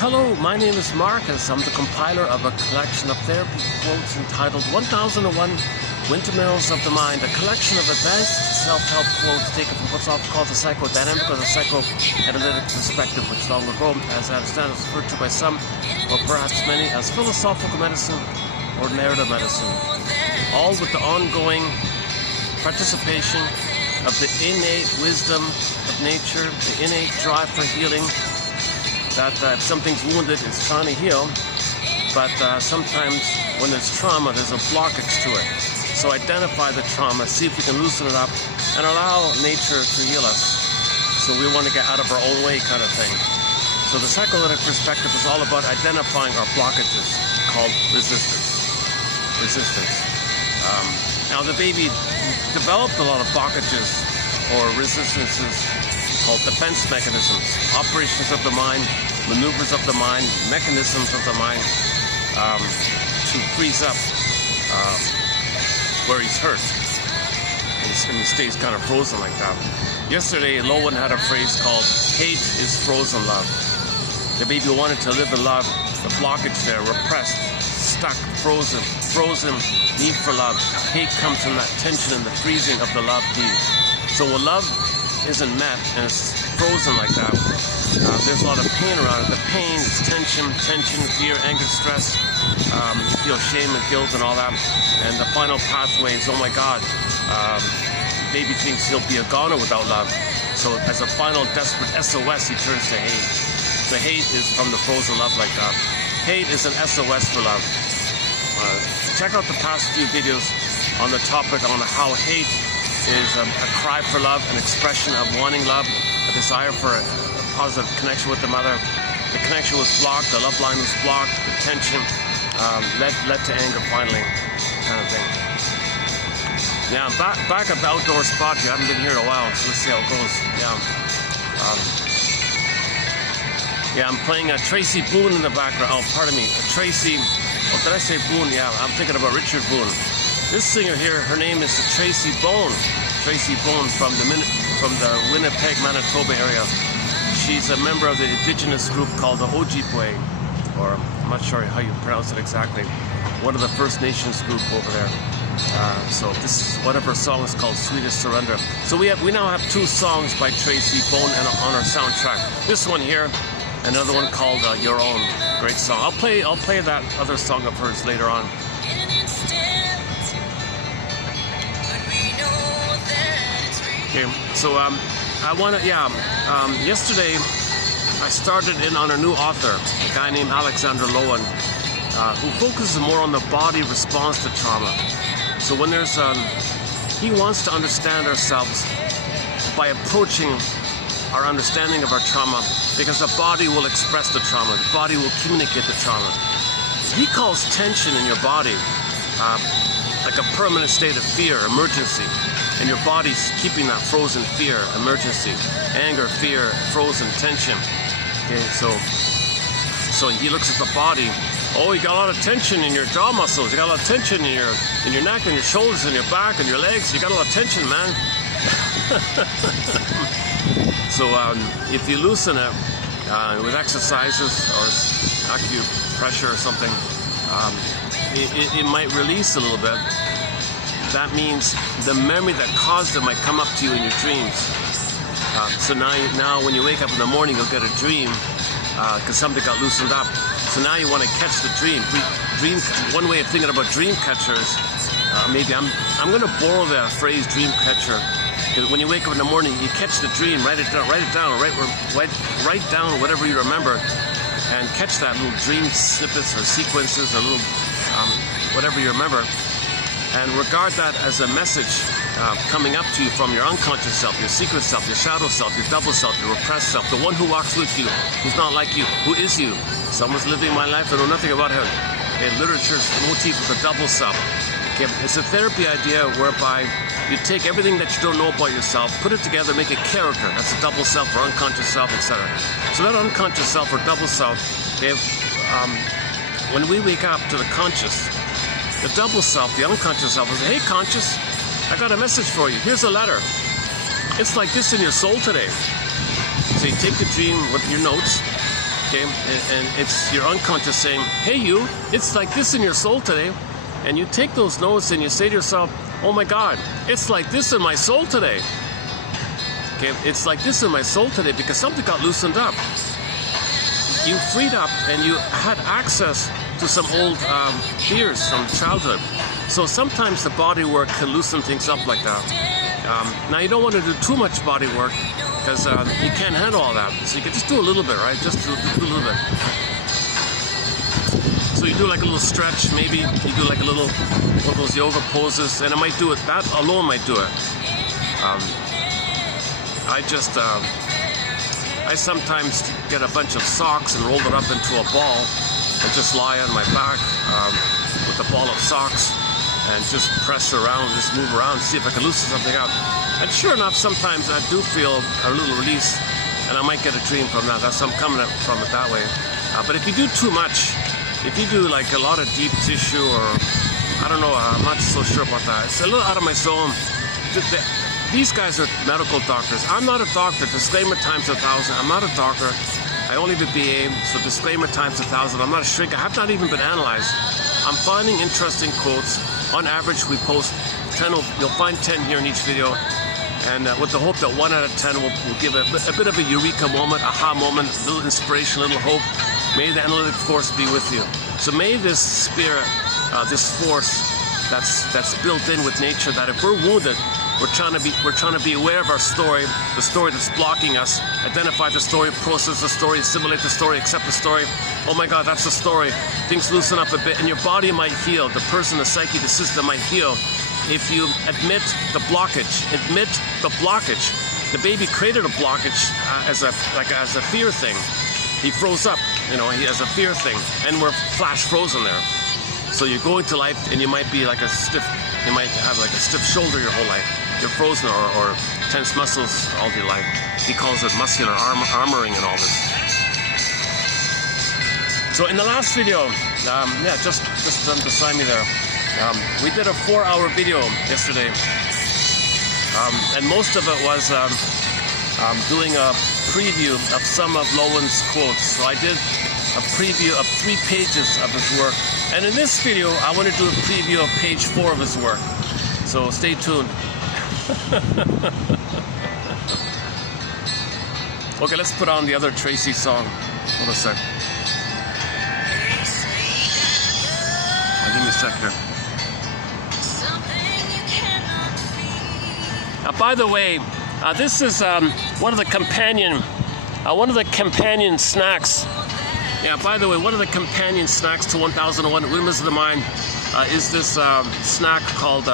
Hello, my name is Marcus. I'm the compiler of a collection of therapy quotes entitled 1001 Windmills of the Mind, a collection of advanced self-help quotes taken from what's often called the psychodynamic or the psychoanalytic perspective, which long ago, as I understand, is referred to by some, or perhaps many, as philosophical medicine or narrative medicine, all with the ongoing participation of the innate wisdom of nature, the innate drive for healing, that if something's wounded, it's trying to heal, but sometimes when there's trauma, there's a blockage to it. So identify the trauma, see if we can loosen it up, and allow nature to heal us. So we want to get out of our own way kind of thing. So the psychoanalytic perspective is all about identifying our blockages, called resistance. Now the baby developed a lot of blockages or resistances called defense mechanisms, operations of the mind, maneuvers of the mind, mechanisms of the mind to freeze up where he's hurt. And he stays kind of frozen like that. Yesterday, Lowen had a phrase called, hate is frozen love. The baby wanted to live in love, the blockage there, repressed, stuck, frozen need for love. Hate comes from that tension and the freezing of the love need. So when love isn't met and it's frozen like that, there's a lot of pain around it. The pain is tension, fear, anger, stress. You feel shame and guilt and all that. And the final pathway is, oh my God, baby thinks he'll be a goner without love. So as a final desperate SOS, he turns to hate. So hate is from the frozen love like that. Hate is an SOS for love. Check out the past few videos on the topic on how hate is a cry for love, an expression of wanting love, a desire for a positive connection with the mother. The connection was blocked, the love line was blocked, the tension led to anger finally, kind of thing. Yeah, I'm back at the outdoor spot here. I haven't been here in a while, so let's see how it goes. Yeah, I'm playing a Tracy Boone in the background. Oh, pardon me, a Tracy, oh, did I say Boone? Yeah, I'm thinking about Richard Boone. This singer here, her name is Tracy Bone. Tracy Bone from the Winnipeg, Manitoba area. She's a member of the indigenous group called the Ojibwe, or I'm not sure how you pronounce it exactly. One of the First Nations group over there. So this is one of her songs called Sweetest Surrender. So we now have two songs by Tracy Bone and on our soundtrack. This one here, another one called Your Own. Great song. I'll play that other song of hers later on. Okay, so I want to, yesterday I started in on a new author, a guy named Alexander Lowen, who focuses more on the body response to trauma. So when there's, he wants to understand ourselves by approaching our understanding of our trauma, because the body will express the trauma, the body will communicate the trauma. He calls tension in your body like a permanent state of fear, emergency. And your body's keeping that frozen fear, emergency, anger, fear, frozen tension. Okay, so he looks at the body. Oh, you got a lot of tension in your jaw muscles. You got a lot of tension in your neck and your shoulders and your back and your legs. You got a lot of tension, man. So if you loosen it with exercises or acupressure or something, it might release a little bit. That means the memory that caused it might come up to you in your dreams. So now when you wake up in the morning, you'll get a dream because something got loosened up. So now you want to catch the dream. One way of thinking about dream catchers, maybe I'm going to borrow the phrase dream catcher. Because when you wake up in the morning, you catch the dream, write it down, write down whatever you remember, and catch that little dream snippets or sequences or little whatever you remember. And regard that as a message coming up to you from your unconscious self, your secret self, your shadow self, your double self, your repressed self, the one who walks with you, who's not like you, who is you. Someone's living my life, I know nothing about him. In literature's motif of the double self. Okay, it's a therapy idea whereby you take everything that you don't know about yourself, put it together, make a character. That's a double self or unconscious self, etc. So that unconscious self or double self, okay, when we wake up to the conscious, the double self, the unconscious self, will say, hey conscious, I got a message for you. Here's a letter. It's like this in your soul today. So you take the dream with your notes, Okay, and it's your unconscious saying, hey you, it's like this in your soul today. And you take those notes and you say to yourself, oh my God, it's like this in my soul today. Okay, it's like this in my soul today because something got loosened up. You freed up and you had access to some old fears from childhood. So sometimes the body work can loosen things up like that. Now you don't want to do too much body work because you can't handle all that. So you can just do a little bit, right? Just do a little bit. So you do like a little stretch, maybe you do like a little one of those yoga poses, and it might do it. That alone might do it. I sometimes get a bunch of socks and roll it up into a ball and just lie on my back with a ball of socks and just press around, just move around, see if I can loosen something up. And sure enough, sometimes I do feel a little release, and I might get a dream from that. That's I'm coming from it that way. But if you do too much, if you do like a lot of deep tissue, or I don't know, I'm not so sure about that. It's a little out of my zone. These guys are medical doctors. I'm not a doctor. Disclaimer times 1,000. I'm not a doctor. I only did BA, so disclaimer times 1,000. I'm not a shrink. I have not even been analyzed. I'm finding interesting quotes. On average, we post 10. You'll find 10 here in each video, and with the hope that 1 out of 10 will give a bit of a eureka moment, aha moment, a little inspiration, a little hope. May the analytic force be with you. So may this spirit, this force that's built in with nature, that if we're wounded, we're trying to be aware of our story, the story that's blocking us, identify the story, process the story, assimilate the story, accept the story. Oh my God, that's the story. Things loosen up a bit, and your body might heal. The person, the psyche, the system might heal if you admit the blockage. Admit the blockage. The baby created a blockage as a fear thing. He froze up, he has a fear thing, and we're flash frozen there. So you go into life and you might be like you might have like a stiff shoulder your whole life. You're frozen or tense muscles all your life. He calls it muscular armoring and all this. So in the last video, just beside me there, we did a 4-hour video yesterday, and most of it was doing a preview of some of Lowen's quotes. So I did a preview of 3 pages of his work. And in this video, I want to do a preview of page 4 of his work. So stay tuned. Okay, let's put on the other Tracy song. Hold a sec. Give me a sec here. By the way, this is one of the companion snacks. Yeah, by the way, one of the companion snacks to 1001 Windmills of the Mind is this snack called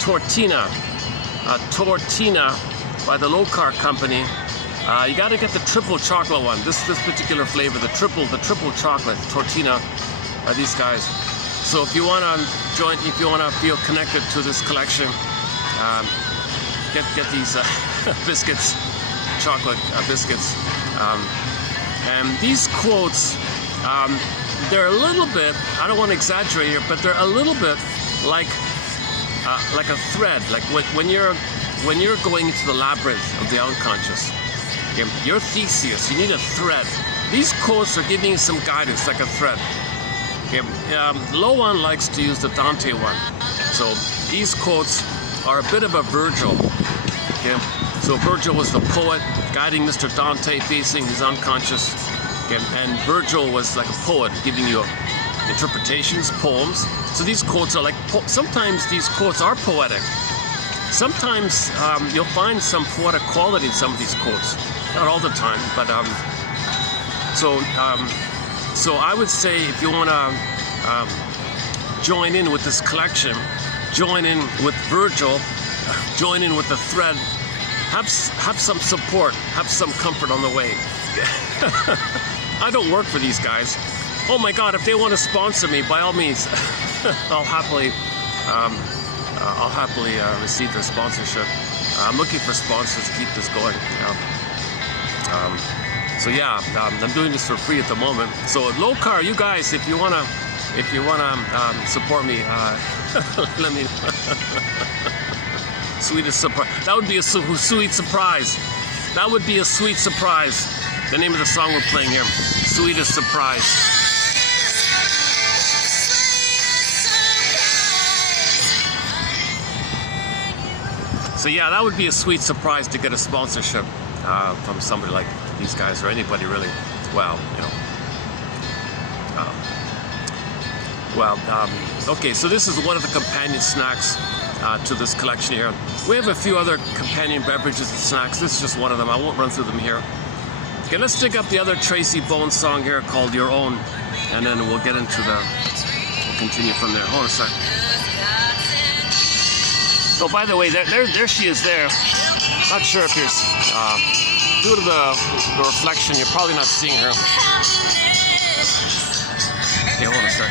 Tortina. Tortina by the Low Carb Company. You got to get the triple chocolate one. This particular flavor, the triple chocolate Tortina. These guys. So if you want to join, if you want to feel connected to this collection, get these biscuits, chocolate biscuits. And these quotes, they're a little bit, I don't want to exaggerate here, but they're a little bit like a thread. Like when you're going into the labyrinth of the unconscious, okay, you're Theseus, you need a thread. These quotes are giving you some guidance, like a thread. Okay, Lowen likes to use the Dante one. So these quotes are a bit of a Virgil. Okay? So Virgil was the poet guiding Mr. Dante facing his unconscious. Okay? And Virgil was like a poet giving you interpretations, poems. So these quotes are like, sometimes these quotes are poetic. Sometimes you'll find some poetic quality in some of these quotes. Not all the time, but so I would say if you want to join in with this collection, join in with Virgil, join in with the thread, have some support, have some comfort on the way. I don't work for these guys. Oh my God, if they want to sponsor me, by all means, I'll happily receive their sponsorship. I'm looking for sponsors to keep this going. So yeah, I'm doing this for free at the moment. So Low Carb, you guys, if you wanna support me, let me. Sweetest surprise. That would be a sweet surprise. That would be a sweet surprise. The name of the song we're playing here, Sweetest Surprise. So yeah, that would be a sweet surprise to get a sponsorship from somebody like these guys, or anybody really. Well, you know. Okay, so this is one of the companion snacks to this collection here. We have a few other companion beverages and snacks. This is just one of them. I won't run through them here. Okay, let's dig up the other Tracy Bones song here called Your Own, and then we'll get into we'll continue from there. Hold on a sec. So by the way, there she is there. Not sure if you're, due to the reflection, you're probably not seeing her. Okay, hold on a sec.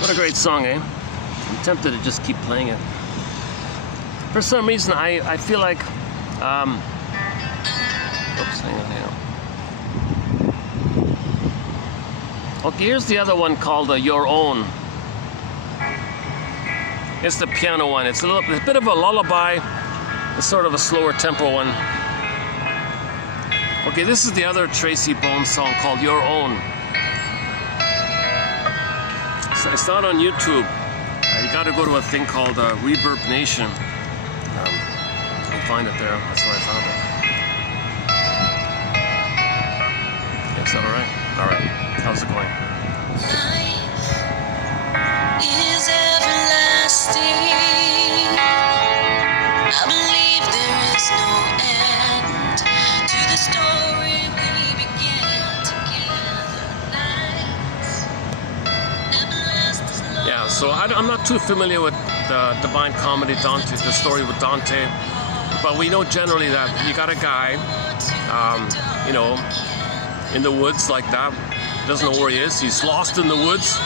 What a great song, eh? I'm tempted to just keep playing it. For some reason, I feel like, oops, hang on. Okay, here's the other one called Your Own. It's the piano one. It's a bit of a lullaby. It's sort of a slower tempo one. Okay, this is the other Tracy Bones song called Your Own. It's not on YouTube. You got to go to a thing called Reverb Nation. You'll find it there. That's where I found it. Is that all right? All right. How's it going? Life is everlasting. I believe there is no end to the story we began together. Yeah, so I'm not too familiar with the Divine Comedy, Dante, the story with Dante, but we know generally that you got a guy, you know, in the woods like that, doesn't know where he is, he's lost in the woods.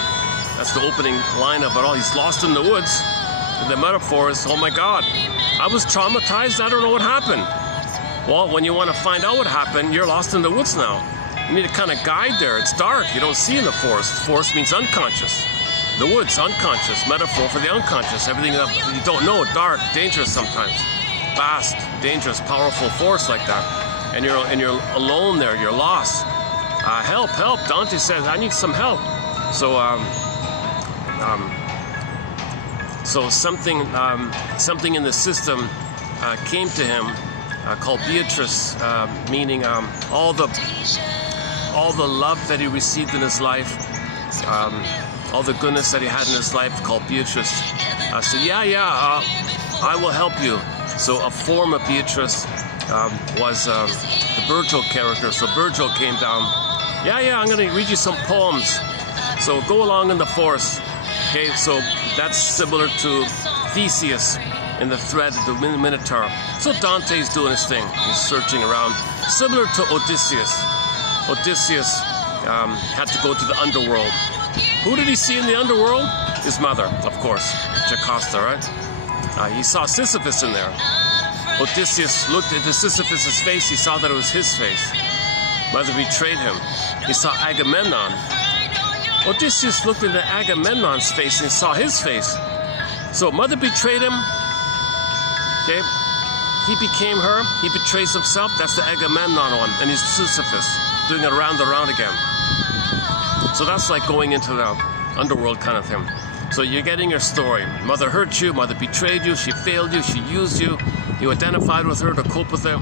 That's the opening line of it all. He's lost in the woods. And the metaphor is, oh my God, I was traumatized, I don't know what happened. Well, when you want to find out what happened, you're lost in the woods now. You need a kind of guide there. It's dark, you don't see in the forest. Forest means unconscious. The woods, unconscious, metaphor for the unconscious. Everything that you don't know, dark, dangerous sometimes. Vast, dangerous, powerful force like that. And you're alone there, you're lost. Help, help. Dante says, I need some help. So, something in the system came to him called Beatrice, meaning all the love that he received in his life, all the goodness that he had in his life, called Beatrice. So I will help you. So a form of Beatrice was the Bergler character. So Bergler came down. I'm going to read you some poems. So go along in the forest. Okay, so that's similar to Theseus in the thread of the Minotaur. So Dante's doing his thing. He's searching around. Similar to Odysseus. Odysseus had to go to the underworld. Who did he see in the underworld? His mother, of course, Jocasta, right? He saw Sisyphus in there. Odysseus looked into Sisyphus' face. He saw that it was his face. Mother betrayed him. He saw Agamemnon. Odysseus looked into Agamemnon's face and saw his face. So mother betrayed him. Okay, he became her. He betrays himself. That's the Agamemnon one, and he's Sisyphus doing it around and around again. So that's like going into the underworld kind of thing. So you're getting your story. Mother hurt you. Mother betrayed you. She failed you. She used you. You identified with her to cope with her.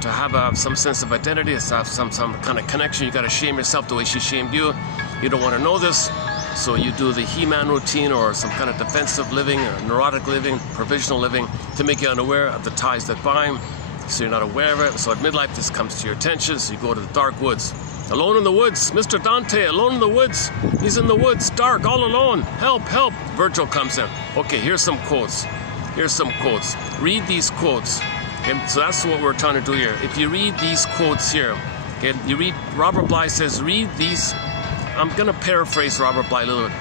To have some sense of identity, to have some kind of connection. You got to shame yourself the way she shamed you. You don't want to know this, so you do the He-Man routine or some kind of defensive living, or neurotic living, provisional living, to make you unaware of the ties that bind, so you're not aware of it. So at midlife, this comes to your attention, so you go to the dark woods. Alone in the woods, Mr. Dante, alone in the woods. He's in the woods, dark, all alone. Help, help. Virgil comes in. Okay, here's some quotes. Here's some quotes. Read these quotes. Okay, so that's what we're trying to do here. If you read these quotes here, okay, you read, Robert Bly says, read these. I'm going to paraphrase Robert Bly a little bit.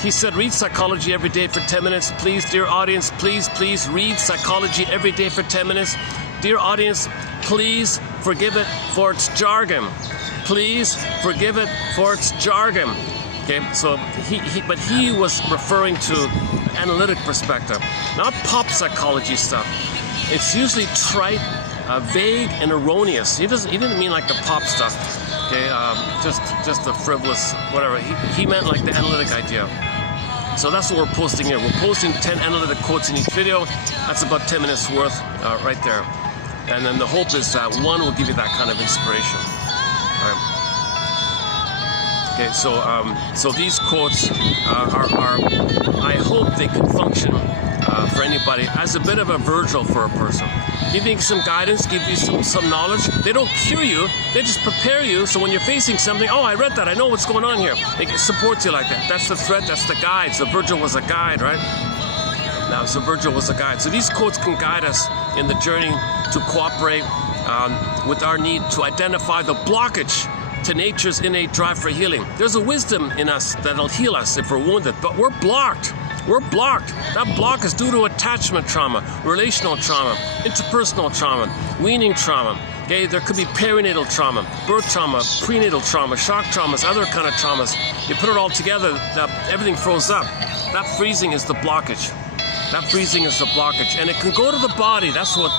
He said, read psychology every day for 10 minutes. Please, dear audience, please read psychology every day for 10 minutes. Dear audience, please forgive it for its jargon. Please forgive it for its jargon. Okay, so he was referring to analytic perspective, not pop psychology stuff. It's usually trite, vague and erroneous. He didn't mean like the pop stuff, okay? Just the frivolous, whatever. He meant like the analytic idea. So that's what we're posting here. We're posting 10 analytic quotes in each video. That's about 10 minutes worth right there. And then the hope is that one will give you that kind of inspiration. All right. Okay, so these quotes are I hope they can function for anybody as a bit of a Virgil for a person. Give you some guidance, give you some knowledge. They don't cure you, they just prepare you, so when you're facing something, oh, I read that, I know what's going on here. It supports you like that. That's the thread, that's the guide. So Virgil was a guide, right? Now, so Virgil was a guide. So these quotes can guide us in the journey to cooperate with our need to identify the blockage to nature's innate drive for healing. There's a wisdom in us that'll heal us if we're wounded, but we're blocked. We're blocked. That block is due to attachment trauma, relational trauma, interpersonal trauma, weaning trauma. Okay, there could be perinatal trauma, birth trauma, prenatal trauma, shock traumas, other kind of traumas. You put it all together, everything froze up. That freezing is the blockage. That freezing is the blockage, and it can go to the body. That's what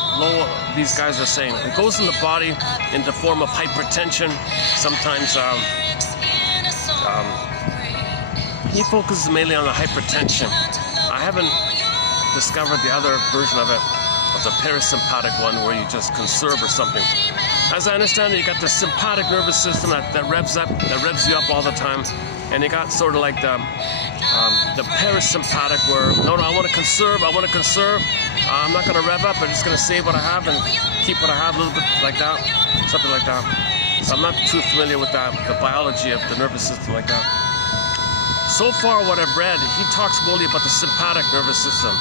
these guys are saying. It goes in the body in the form of hypertension. Sometimes he focuses mainly on the hypertension. I haven't discovered the other version of it, of the parasympathetic one, where you just conserve or something. As I understand it, you got the sympathetic nervous system that revs you up all the time, and you got sort of like the parasympathetic where, no, I want to conserve, I'm not going to rev up, I'm just going to save what I have and keep what I have, a little bit like that, something like that. So I'm not too familiar with the biology of the nervous system like that. So far what I've read, he talks mostly about the sympathetic nervous system,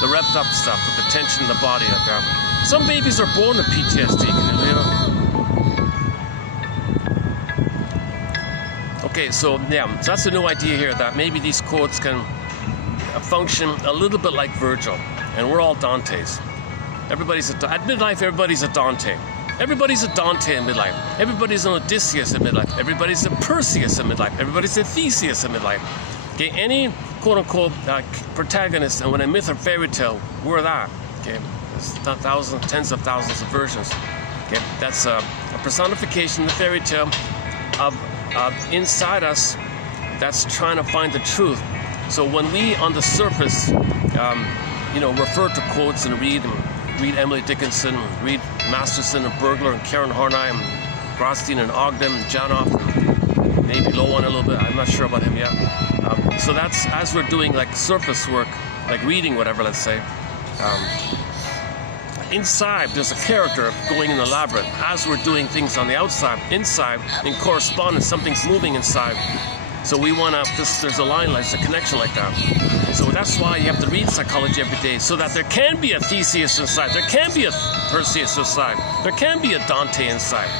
the revved up stuff with the tension in the body like that. Some babies are born with PTSD, can you believe it? Okay, so yeah, so that's a new idea here, that maybe these quotes can function a little bit like Virgil, and we're all Dantes. At midlife, everybody's a Dante. Everybody's a Dante in midlife. Everybody's an Odysseus in midlife. Everybody's a Perseus in midlife. Everybody's a Theseus in midlife. Okay, any quote-unquote protagonist in a myth or fairy tale, we're that. Okay, there's thousands, tens of thousands of versions. Okay, that's a personification in the fairy tale of inside us that's trying to find the truth. So when we, on the surface, refer to quotes and read Emily Dickinson, read Masterson and Bergler and Karen Horney and Grosstein and Ogden and Janoff, and maybe Lowen a little bit, I'm not sure about him yet. So that's, as we're doing like surface work, like reading whatever, let's say, inside there's a character going in the labyrinth. As we're doing things on the outside, inside, in correspondence, something's moving inside. So we want to, there's a line, there's a connection like that. So that's why you have to read psychology every day, so that there can be a Theseus inside, there can be a Perseus inside, there can be a Dante inside.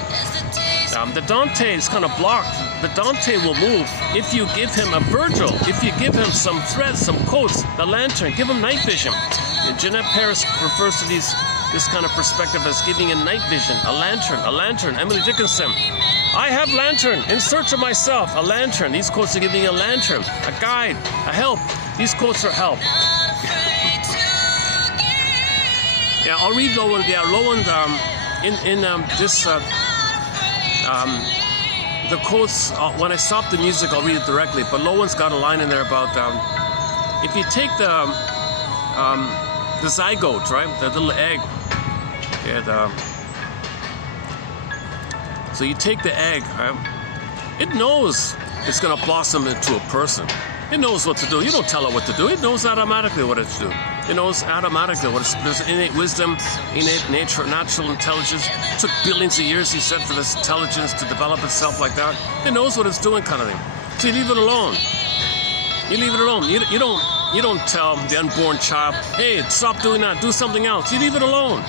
The Dante is kind of blocked. The Dante will move if you give him a Virgil, if you give him some threads, some quotes, the lantern, give him night vision. And Jeanette Paris refers to this kind of perspective as giving a night vision, a lantern. Emily Dickinson, I have lantern, in search of myself, a lantern. These quotes are giving you a lantern, a guide, a help. These quotes are help. Yeah, I'll read Lowen. Yeah, Lowen, the quotes, when I stop the music, I'll read it directly, but Lowen's got a line in there about, if you take the zygote, right, the little egg, and, so you take the egg, right? It knows it's going to blossom into a person. It knows what to do. You don't tell it what to do. It knows automatically what it's to do. It knows automatically what it's. There's innate wisdom, innate nature, natural intelligence. It took billions of years, he said, for this intelligence to develop itself like that. It knows what it's doing, kind of thing. So you leave it alone. You leave it alone. You don't tell the unborn child, hey, stop doing that. Do something else. You leave it alone.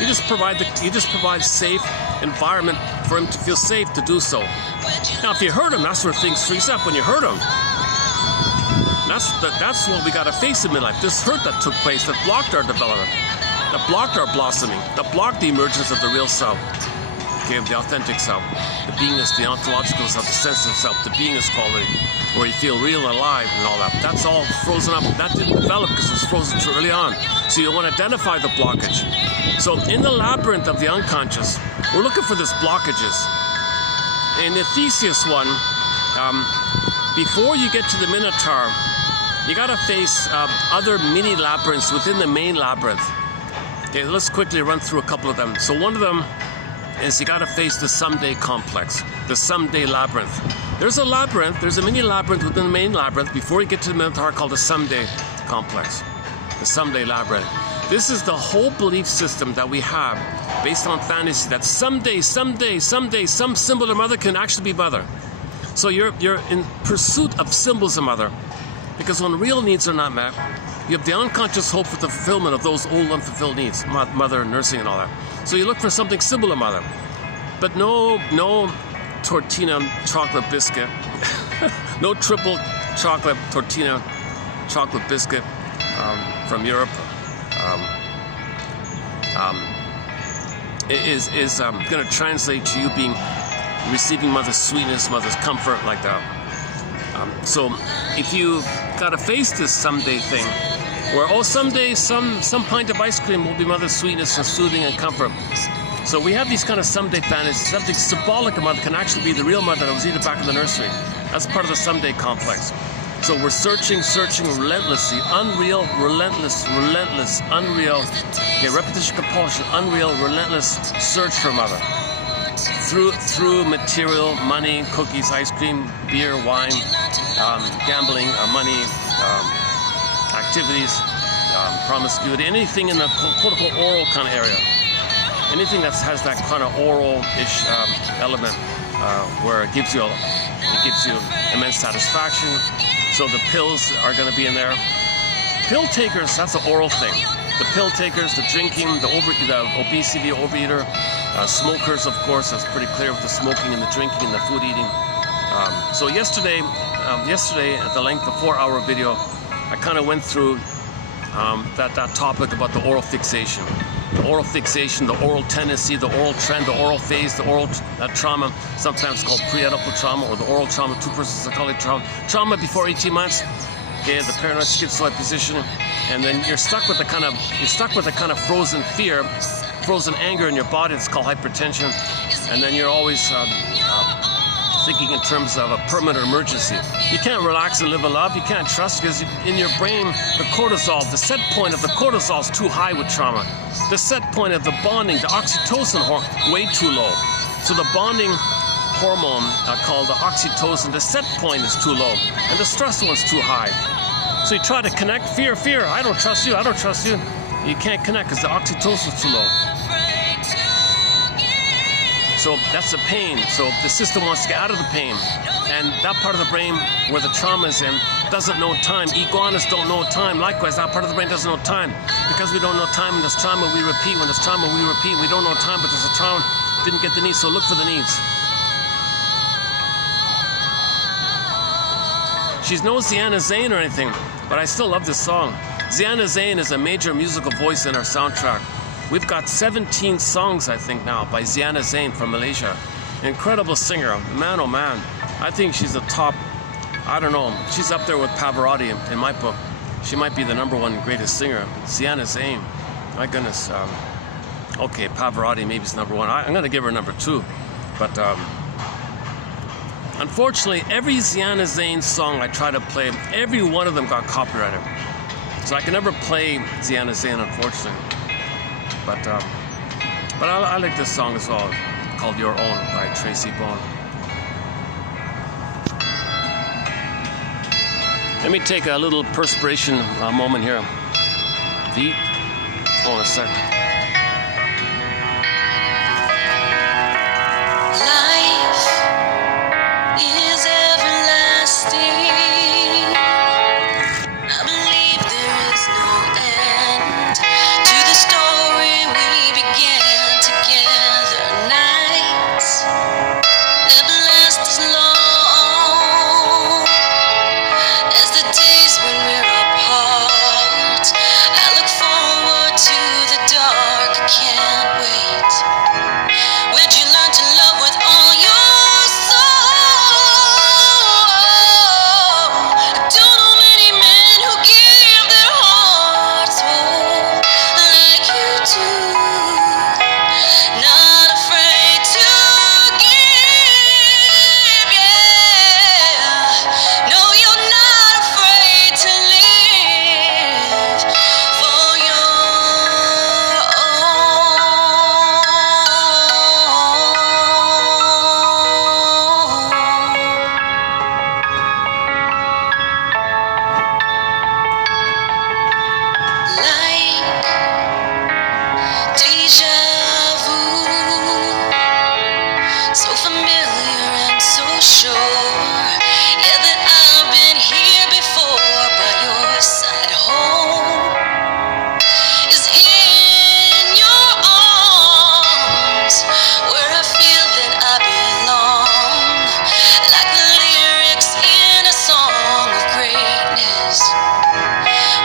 You just provide safe environment for him to feel safe to do so. Now, if you hurt him, that's where things freeze up. When you hurt him, that's what we got to face in midlife. This hurt that took place that blocked our development, that blocked our blossoming, that blocked the emergence of the real self. okay, the authentic self, the beingness, the ontological self, the sensitive self, the beingness quality, where you feel real, alive, and all that. That's all frozen up. That didn't develop because it was frozen too early on. So you want to identify the blockage. So in the labyrinth of the unconscious, we're looking for these blockages. In the Theseus one, before you get to the Minotaur, you got to face other mini labyrinths within the main labyrinth. Okay, let's quickly run through a couple of them. So one of them is you got to face the someday complex, the someday labyrinth. There's a labyrinth, there's a mini labyrinth within the main labyrinth before you get to the Minotaur called the someday complex, the someday labyrinth. This is the whole belief system that we have based on fantasy that someday, some symbol or mother can actually be mother. So you're in pursuit of symbols of mother, because when real needs are not met, you have the unconscious hope for the fulfillment of those old unfulfilled needs, mother, nursing, and all that. So you look for something symbol of mother, but no tortina chocolate biscuit, no triple chocolate tortina chocolate biscuit from Europe is going to translate to you being receiving mother's sweetness, mother's comfort, like that. So if you got to face this someday thing, where someday some pint of ice cream will be mother's sweetness and soothing and comfort. So we have these kind of someday fantasies. Something symbolic of mother can actually be the real mother that was either back in the nursery. That's part of the someday complex. So we're searching relentlessly, unreal, relentless, unreal, okay, repetition, compulsion, unreal, relentless search for mother. Through material, money, cookies, ice cream, beer, wine, gambling, money, activities, promiscuity, anything in the quote-unquote oral kind of area. Anything that has that kind of oral-ish element where it gives you immense satisfaction. So the pills are going to be in there. Pill takers, that's an oral thing. The pill takers, the drinking, the obesity, the overeater, smokers, of course, that's pretty clear with the smoking and the drinking and the food eating. So yesterday, at the length of 4-hour video, I kind of went through that topic about the oral fixation. The oral fixation, the oral tendency, the oral trend, the oral phase, the oral trauma, sometimes called pre-edible trauma, or the oral trauma, two-person psychology trauma. Trauma before 18 months, okay, the paranoid schizoid position, and then you're stuck with the kind of frozen fear, frozen anger in your body. It's called hypertension, and then you're always thinking in terms of a permanent emergency. You can't relax and live in love. You can't trust, because in your brain, the cortisol, the set point of the cortisol is too high with trauma. The set point of the bonding, the oxytocin hormone, way too low. So the bonding hormone called the oxytocin, the set point is too low, and the stress one's too high. So you try to connect, fear, I don't trust you, You can't connect because the oxytocin is too low. So that's the pain. So the system wants to get out of the pain. And that part of the brain where the trauma is in doesn't know time. Iguanas don't know time. Likewise, that part of the brain doesn't know time. Because we don't know time, when there's trauma, we repeat. When there's trauma, we repeat. We don't know time, but there's a trauma. Didn't get the needs, so look for the needs. She's no Ziana Zain or anything, but I still love this song. Ziana Zain is a major musical voice in our soundtrack. We've got 17 songs, I think, now by Ziana Zain from Malaysia. Incredible singer, man oh man. I think she's the top, I don't know, she's up there with Pavarotti in my book. She might be the #1 greatest singer. Ziana Zain, my goodness. Okay, Pavarotti maybe is #1. I'm gonna give her #2. But unfortunately, every Ziana Zain song I try to play, every one of them got copyrighted. So I can never play Ziana Zain, unfortunately. But I like this song as well, called Your Own by Tracy Bone. Let me take a little perspiration moment here. Hold on a second. Life is everlasting. I believe there is no end to the story we began together. Nights never last as long as the days when we're apart. I look forward to the dawn. sure, yeah, that I've been here before, but your side home is in your arms, where I feel that I belong, like the lyrics in a song of greatness.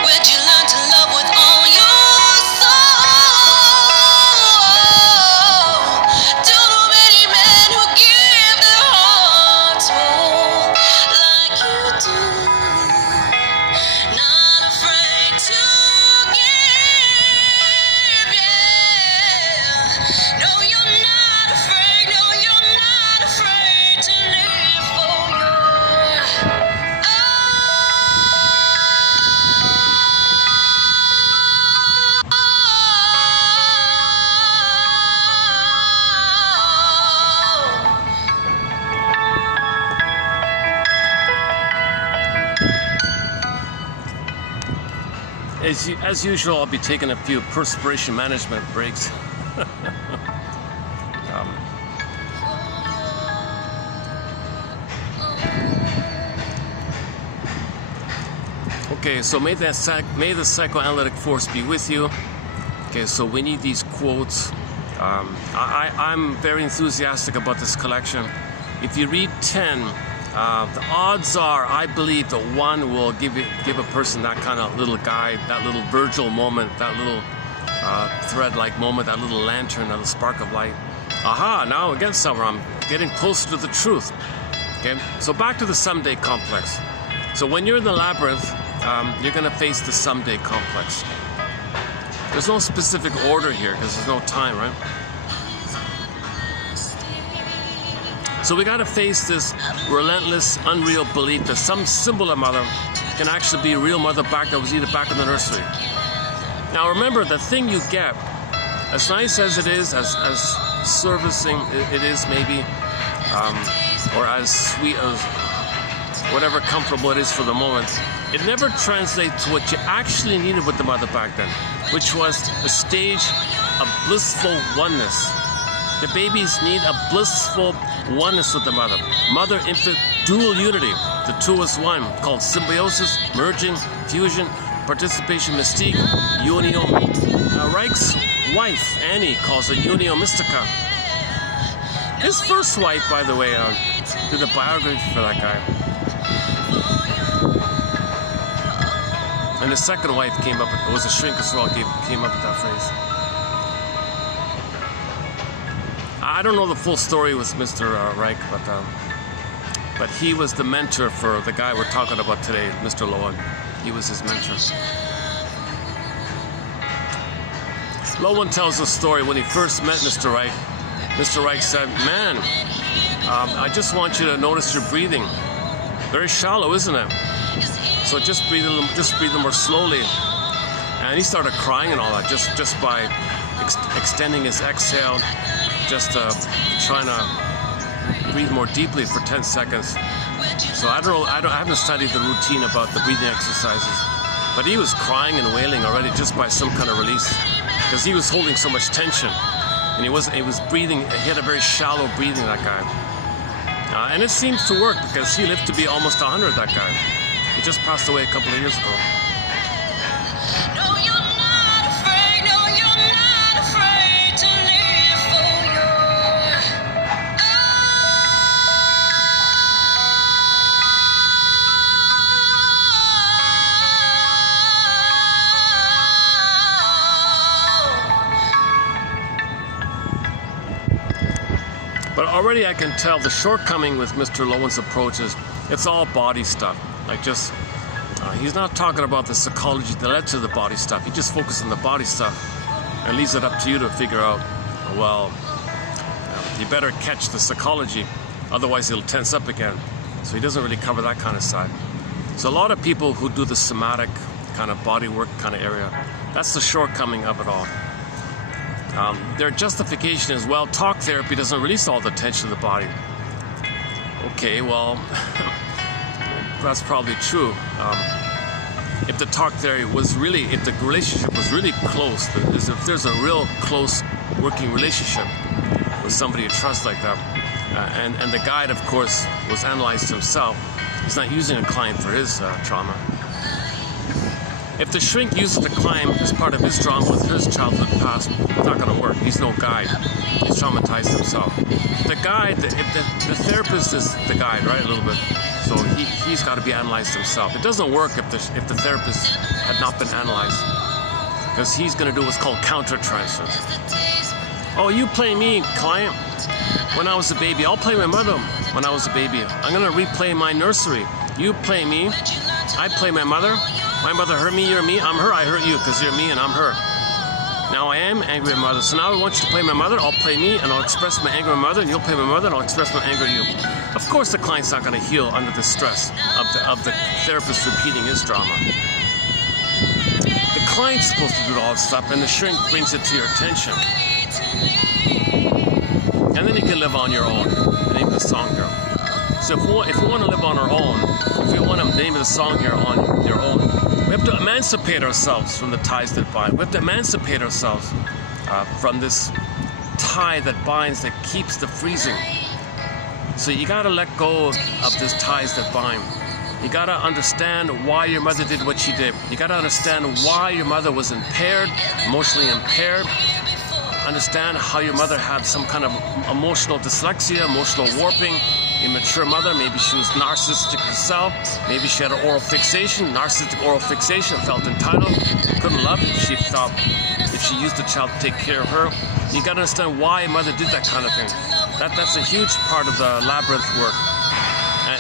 Where'd you learn to love with all your soul? Don't know many men who give their hearts whole like you do. Not afraid to give, yeah. No, you're not afraid. No, you're not afraid to live for your. As usual, I'll be taking a few perspiration management breaks. Okay, so may the psychoanalytic force be with you. Okay, so we need these quotes. I'm very enthusiastic about this collection. If you read 10, the odds are, I believe, that one will give a person that kind of little guide, that little Virgil moment, that little thread-like moment, that little lantern, that little spark of light. Aha, now again, somewhere I'm getting closer to the truth. Okay, so back to the someday complex. So when you're in the labyrinth, you're going to face the someday complex. There's no specific order here because there's no time, right? So we got to face this relentless, unreal belief that some symbol of mother can actually be a real mother back that was either back in the nursery. Now remember, the thing you get, as nice as it is, as servicing it is maybe, or as sweet as whatever comfortable it is for the moment, it never translates to what you actually needed with the mother back then, which was a stage of blissful oneness. The babies need a blissful oneness with the mother. Mother-infant dual unity. The two is one, called symbiosis, merging, fusion, participation, mystique, unio. Reich's wife, Annie, calls it unio mystica. His first wife, by the way, did a biography for that guy. And the second wife came up, it was a shrink as well, came up with that phrase. I don't know the full story with Mr. Reich, but he was the mentor for the guy we're talking about today, Mr. Lowen. He was his mentor. Lowen tells the story when he first met Mr. Reich. Mr. Reich said, "Man, I just want you to notice your breathing. Very shallow, isn't it? So just breathe a little more slowly." And he started crying and all that, just by extending his exhale, just trying to breathe more deeply for 10 seconds. So I haven't studied the routine about the breathing exercises, but he was crying and wailing already just by some kind of release, because he was holding so much tension, and he was breathing. He had a very shallow breathing, that guy, and it seems to work because he lived to be almost 100. That guy, he just passed away a couple of years ago. But already I can tell the shortcoming with Mr. Lowen's approach is it's all body stuff. Like just, he's not talking about the psychology that led to the body stuff. He just focuses on the body stuff and leaves it up to you to figure out, well, you better catch the psychology, otherwise it'll tense up again. So he doesn't really cover that kind of side. So a lot of people who do the somatic kind of body work kind of area, that's the shortcoming of it all. Their justification is, well, talk therapy doesn't release all the tension of the body. Okay, well, that's probably true. If the talk therapy was really, if the relationship was really close, if there's a real close working relationship with somebody you trust like that, And the guide, of course, was analyzed himself. He's not using a client for his trauma. If the shrink uses the client as part of his trauma with his childhood past, it's not going to work. He's no guide. He's traumatized himself. The guide, the therapist is the guide, right? A little bit. So he's got to be analyzed himself. It doesn't work if the therapist had not been analyzed, because he's going to do what's called counter-transference. Oh, you play me, client. When I was a baby, I'll play my mother when I was a baby. I'm going to replay my nursery. You play me. I play my mother. My mother hurt me, you're me. I'm her, I hurt you, because you're me and I'm her. Now I am angry at my mother. So now I want you to play my mother. I'll play me and I'll express my anger at my mother, and you'll play my mother and I'll express my anger at you. Of course the client's not going to heal under the stress of the therapist repeating his drama. The client's supposed to do all this stuff, and the shrink brings it to your attention. And then you can live on your own. The name of the song here. So if we want to live on our own, if we want to name of the song here on your own, we have to emancipate ourselves from the ties that bind. We have to emancipate ourselves from this tie that binds, that keeps the freezing. So you got to let go of these ties that bind. You got to understand why your mother did what she did. You got to understand why your mother was impaired, emotionally impaired. Understand how your mother had some kind of emotional dyslexia, emotional warping. Immature mother, maybe she was narcissistic herself, maybe she had an oral fixation, narcissistic oral fixation, felt entitled, couldn't love if she thought, if she used the child to take care of her. You gotta understand why a mother did that kind of thing. That's a huge part of the labyrinth work.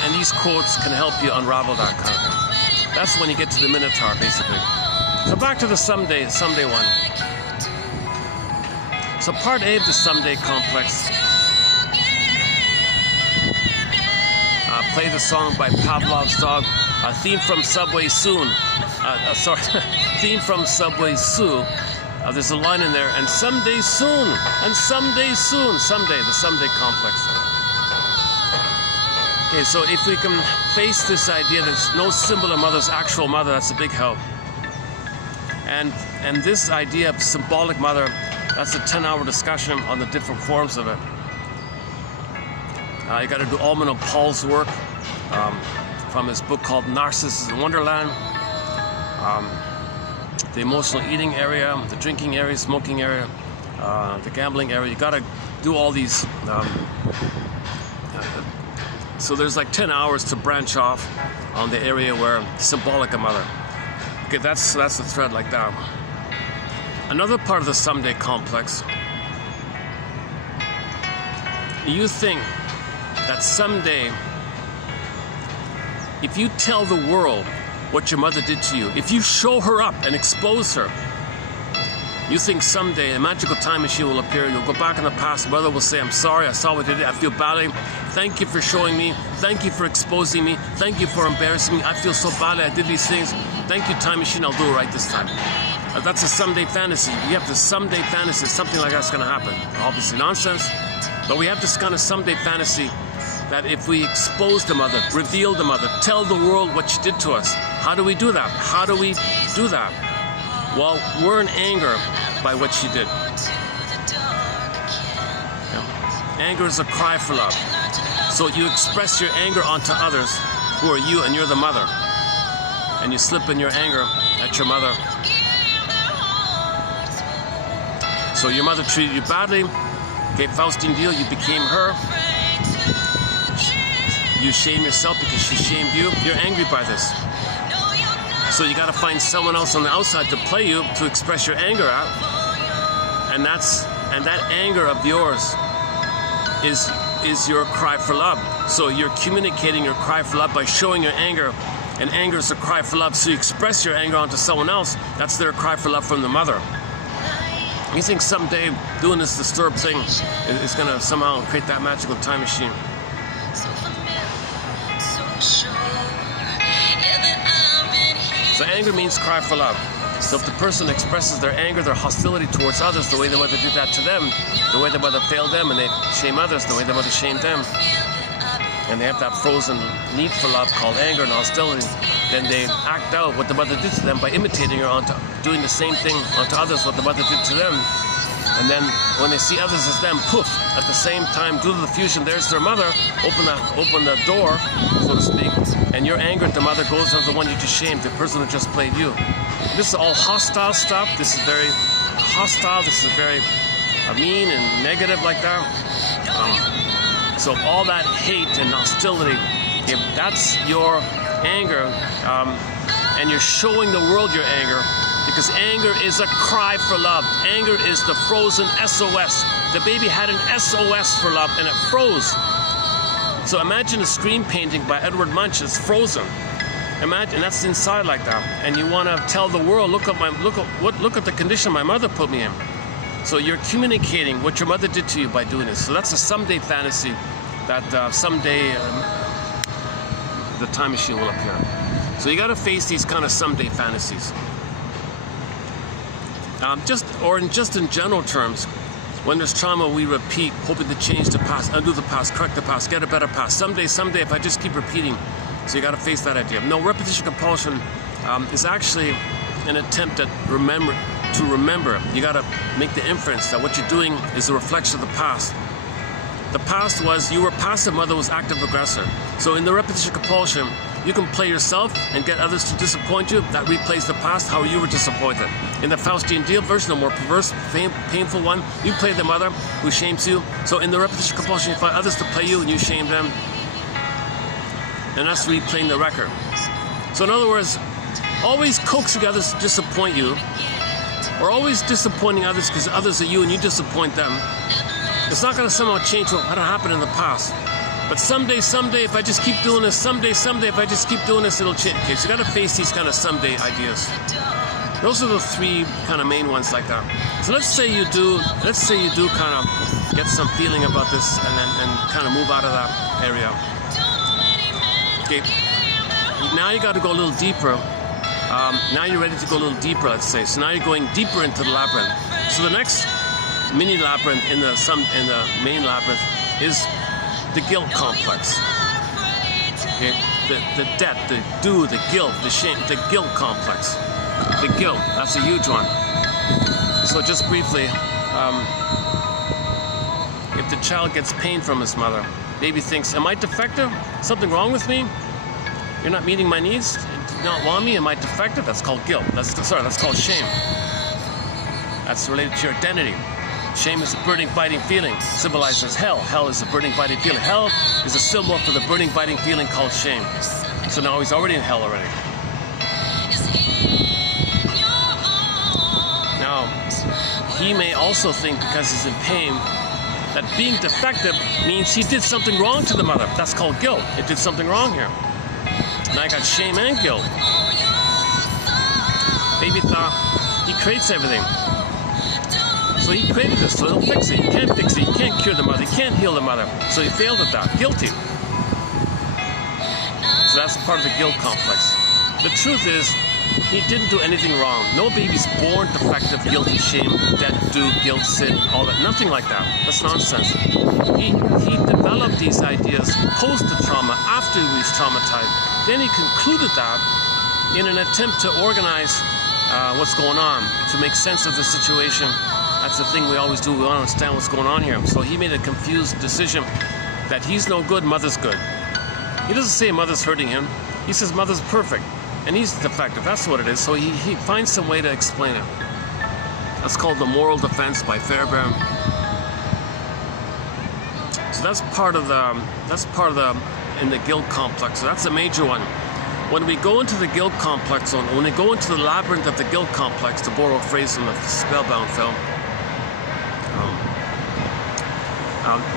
And these quotes can help you unravel that kind of thing. That's when you get to the Minotaur, basically. So back to the someday one. So part A of the someday complex. Play the song by Pavlov's Dog, theme from Subway Soon. Theme from Subway Sue. There's a line in there, and someday soon, and someday soon, someday, the someday complex. Okay, so if we can face this idea that there's no symbol of mother's actual mother, that's a big help. And this idea of symbolic mother, that's a 10-hour discussion on the different forms of it. You got to do Alman of Paul's work from his book called Narcissus in Wonderland. The emotional eating area, the drinking area, smoking area, the gambling area. You got to do all these. So there's like 10 hours to branch off on the area where symbolic a mother. Okay, that's the thread like that. Another part of the someday complex. You think that someday, if you tell the world what your mother did to you, if you show her up and expose her, you think someday a magical time machine will appear, you'll go back in the past, mother will say, I'm sorry, I saw what I did, I feel badly, thank you for showing me, thank you for exposing me, thank you for embarrassing me, I feel so badly, I did these things, thank you time machine, I'll do it right this time. That's a someday fantasy. You have this someday fantasy, something like that's going to happen. Obviously nonsense, but we have this kind of someday fantasy that if we expose the mother, reveal the mother, tell the world what she did to us. How do we do that? How do we do that? Well, we're in anger by what she did. Yeah. Anger is a cry for love. So you express your anger onto others who are you, and you're the mother. And you slip in your anger at your mother. So your mother treated you badly, gave Faustine deal, you became her. You shame yourself because she shamed you. You're angry by this. So you got to find someone else on the outside to play you, to express your anger at. And that anger of yours is your cry for love. So you're communicating your cry for love by showing your anger, and anger is a cry for love. So you express your anger onto someone else. That's their cry for love from the mother. You think someday doing this disturbed thing is going to somehow create that magical time machine? So anger means cry for love. So if the person expresses their anger, their hostility towards others, the way the mother did that to them, the way the mother failed them, and they shame others, the way the mother shamed them, and they have that frozen need for love called anger and hostility, then they act out what the mother did to them by imitating her onto doing the same thing onto others, what the mother did to them. And then when they see others as them, poof, at the same time, due to the fusion, there's their mother, open the door, so to speak, and your anger at the mother goes to the one you just shamed, the person who just played you. This is all hostile stuff. This is very hostile. This is very mean and negative like that. So all that hate and hostility, if that's your anger, and you're showing the world your anger, because anger is a cry for love. Anger is the frozen SOS. The baby had an SOS for love and it froze. So imagine a screen painting by Edward Munch. It's frozen. Imagine that's inside like that, and you want to tell the world, look at the condition my mother put me in. So you're communicating what your mother did to you by doing this. So that's a someday fantasy that someday the time machine will appear. So you got to face these kind of someday fantasies. Just in general terms, when there's trauma, we repeat, hoping to change the past, undo the past, correct the past, get a better past. Someday, if I just keep repeating. So you got to face that idea. No, repetition compulsion is actually an attempt at remember. You got to make the inference that what you're doing is a reflection of the past. The past was you were passive, mother was active aggressor. So in the repetition compulsion, you can play yourself and get others to disappoint you. That replays the past, how you were disappointed. In the Faustian deal version, a more perverse, painful one, you play the mother who shames you. So in the repetition compulsion, you find others to play you and you shame them. And that's replaying the record. So in other words, always coaxing others to disappoint you, or always disappointing others because others are you and you disappoint them. It's not going to somehow change what happened in the past. But someday, if I just keep doing this, someday, if I just keep doing this, it'll change. Okay, so you got to face these kind of someday ideas. Those are the three kind of main ones like that. So let's say you do kind of get some feeling about this and kind of move out of that area. Okay, now you got to go a little deeper. Now you're ready to go a little deeper, let's say. So now you're going deeper into the labyrinth. So the next mini labyrinth in the main labyrinth is the guilt complex. Okay, the debt, the due, the guilt, the shame, the guilt complex. The guilt, that's a huge one. So just briefly, if the child gets pain from his mother, baby thinks, am I defective? Something wrong with me? You're not meeting my needs? You do not want me? Am I defective? That's called guilt. That's called shame. That's related to your identity. Shame is a burning, biting feeling, symbolized as hell. Hell is a burning, biting feeling. Hell is a symbol for the burning, biting feeling called shame. So now he's already in hell already. Now, he may also think, because he's in pain, that being defective means he did something wrong to the mother. That's called guilt. It did something wrong here. Now I got shame and guilt. Baby thought he creates everything. So he created this, so he'll fix it. He can't fix it. He can't cure the mother. He can't heal the mother. So he failed at that. Guilty. So that's part of the guilt complex. The truth is, he didn't do anything wrong. No baby's born defective, guilty, shame, debt, due, guilt, sin, all that. Nothing like that. That's nonsense. He developed these ideas post the trauma, after he was traumatized. Then he concluded that in an attempt to organize what's going on, to make sense of the situation. That's the thing we always do. We want to understand what's going on here. So he made a confused decision that he's no good, mother's good. He doesn't say mother's hurting him. He says mother's perfect. And he's defective. That's what it is. So he finds some way to explain it. That's called the moral defense by Fairbairn. So that's part of the in the guilt complex. So that's a major one. When we go into the guilt complex, when we go into the labyrinth of the guilt complex, to borrow a phrase from the Spellbound film,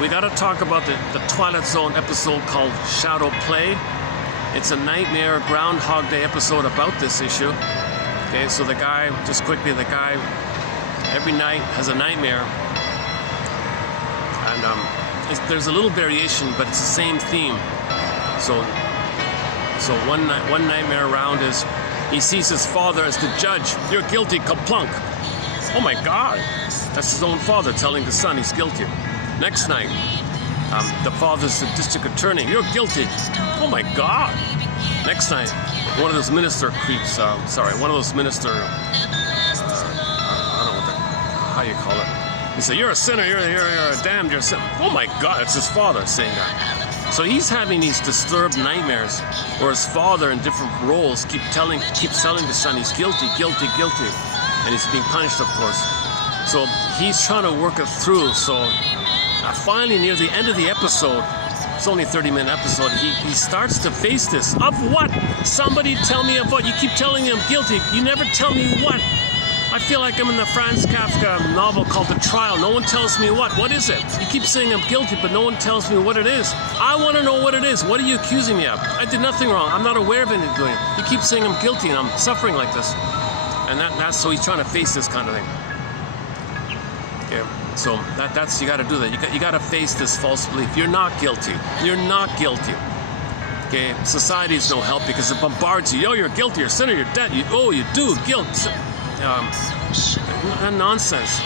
we got to talk about the Twilight Zone episode called Shadow Play. It's a nightmare Groundhog Day episode about this issue. Okay, so the guy every night has a nightmare, and there's a little variation, but it's the same theme. So one nightmare around is he sees his father as the judge. You're guilty, kaplunk. Oh my God, that's his own father telling the son he's guilty. Next night, the father's the district attorney. You're guilty. Oh my God. Next night, one of those minister creeps, one of those minister, I don't know how you call it. He said, "You're a sinner. You're damned. You're a sinner." Oh my God, it's his father saying that. So he's having these disturbed nightmares where his father in different roles keeps telling the son he's guilty, guilty, guilty, and he's being punished, of course. So he's trying to work it through. So finally, near the end of the episode, it's only a 30-minute episode, he starts to face this. Of what? Somebody tell me of what? You keep telling me I'm guilty. You never tell me what. I feel like I'm in the Franz Kafka novel called The Trial. No one tells me what. What is it? You keep saying I'm guilty, but no one tells me what it is. I want to know what it is. What are you accusing me of? I did nothing wrong. I'm not aware of anything doing. You keep saying I'm guilty and I'm suffering like this. And that's so he's trying to face this kind of thing. Okay. So that's you got to do that. You got to face this false belief. You're not guilty. You're not guilty. Okay. Society is no help because it bombards you. Yo, you're guilty. You're a sinner. You're dead. You do guilt. Nonsense.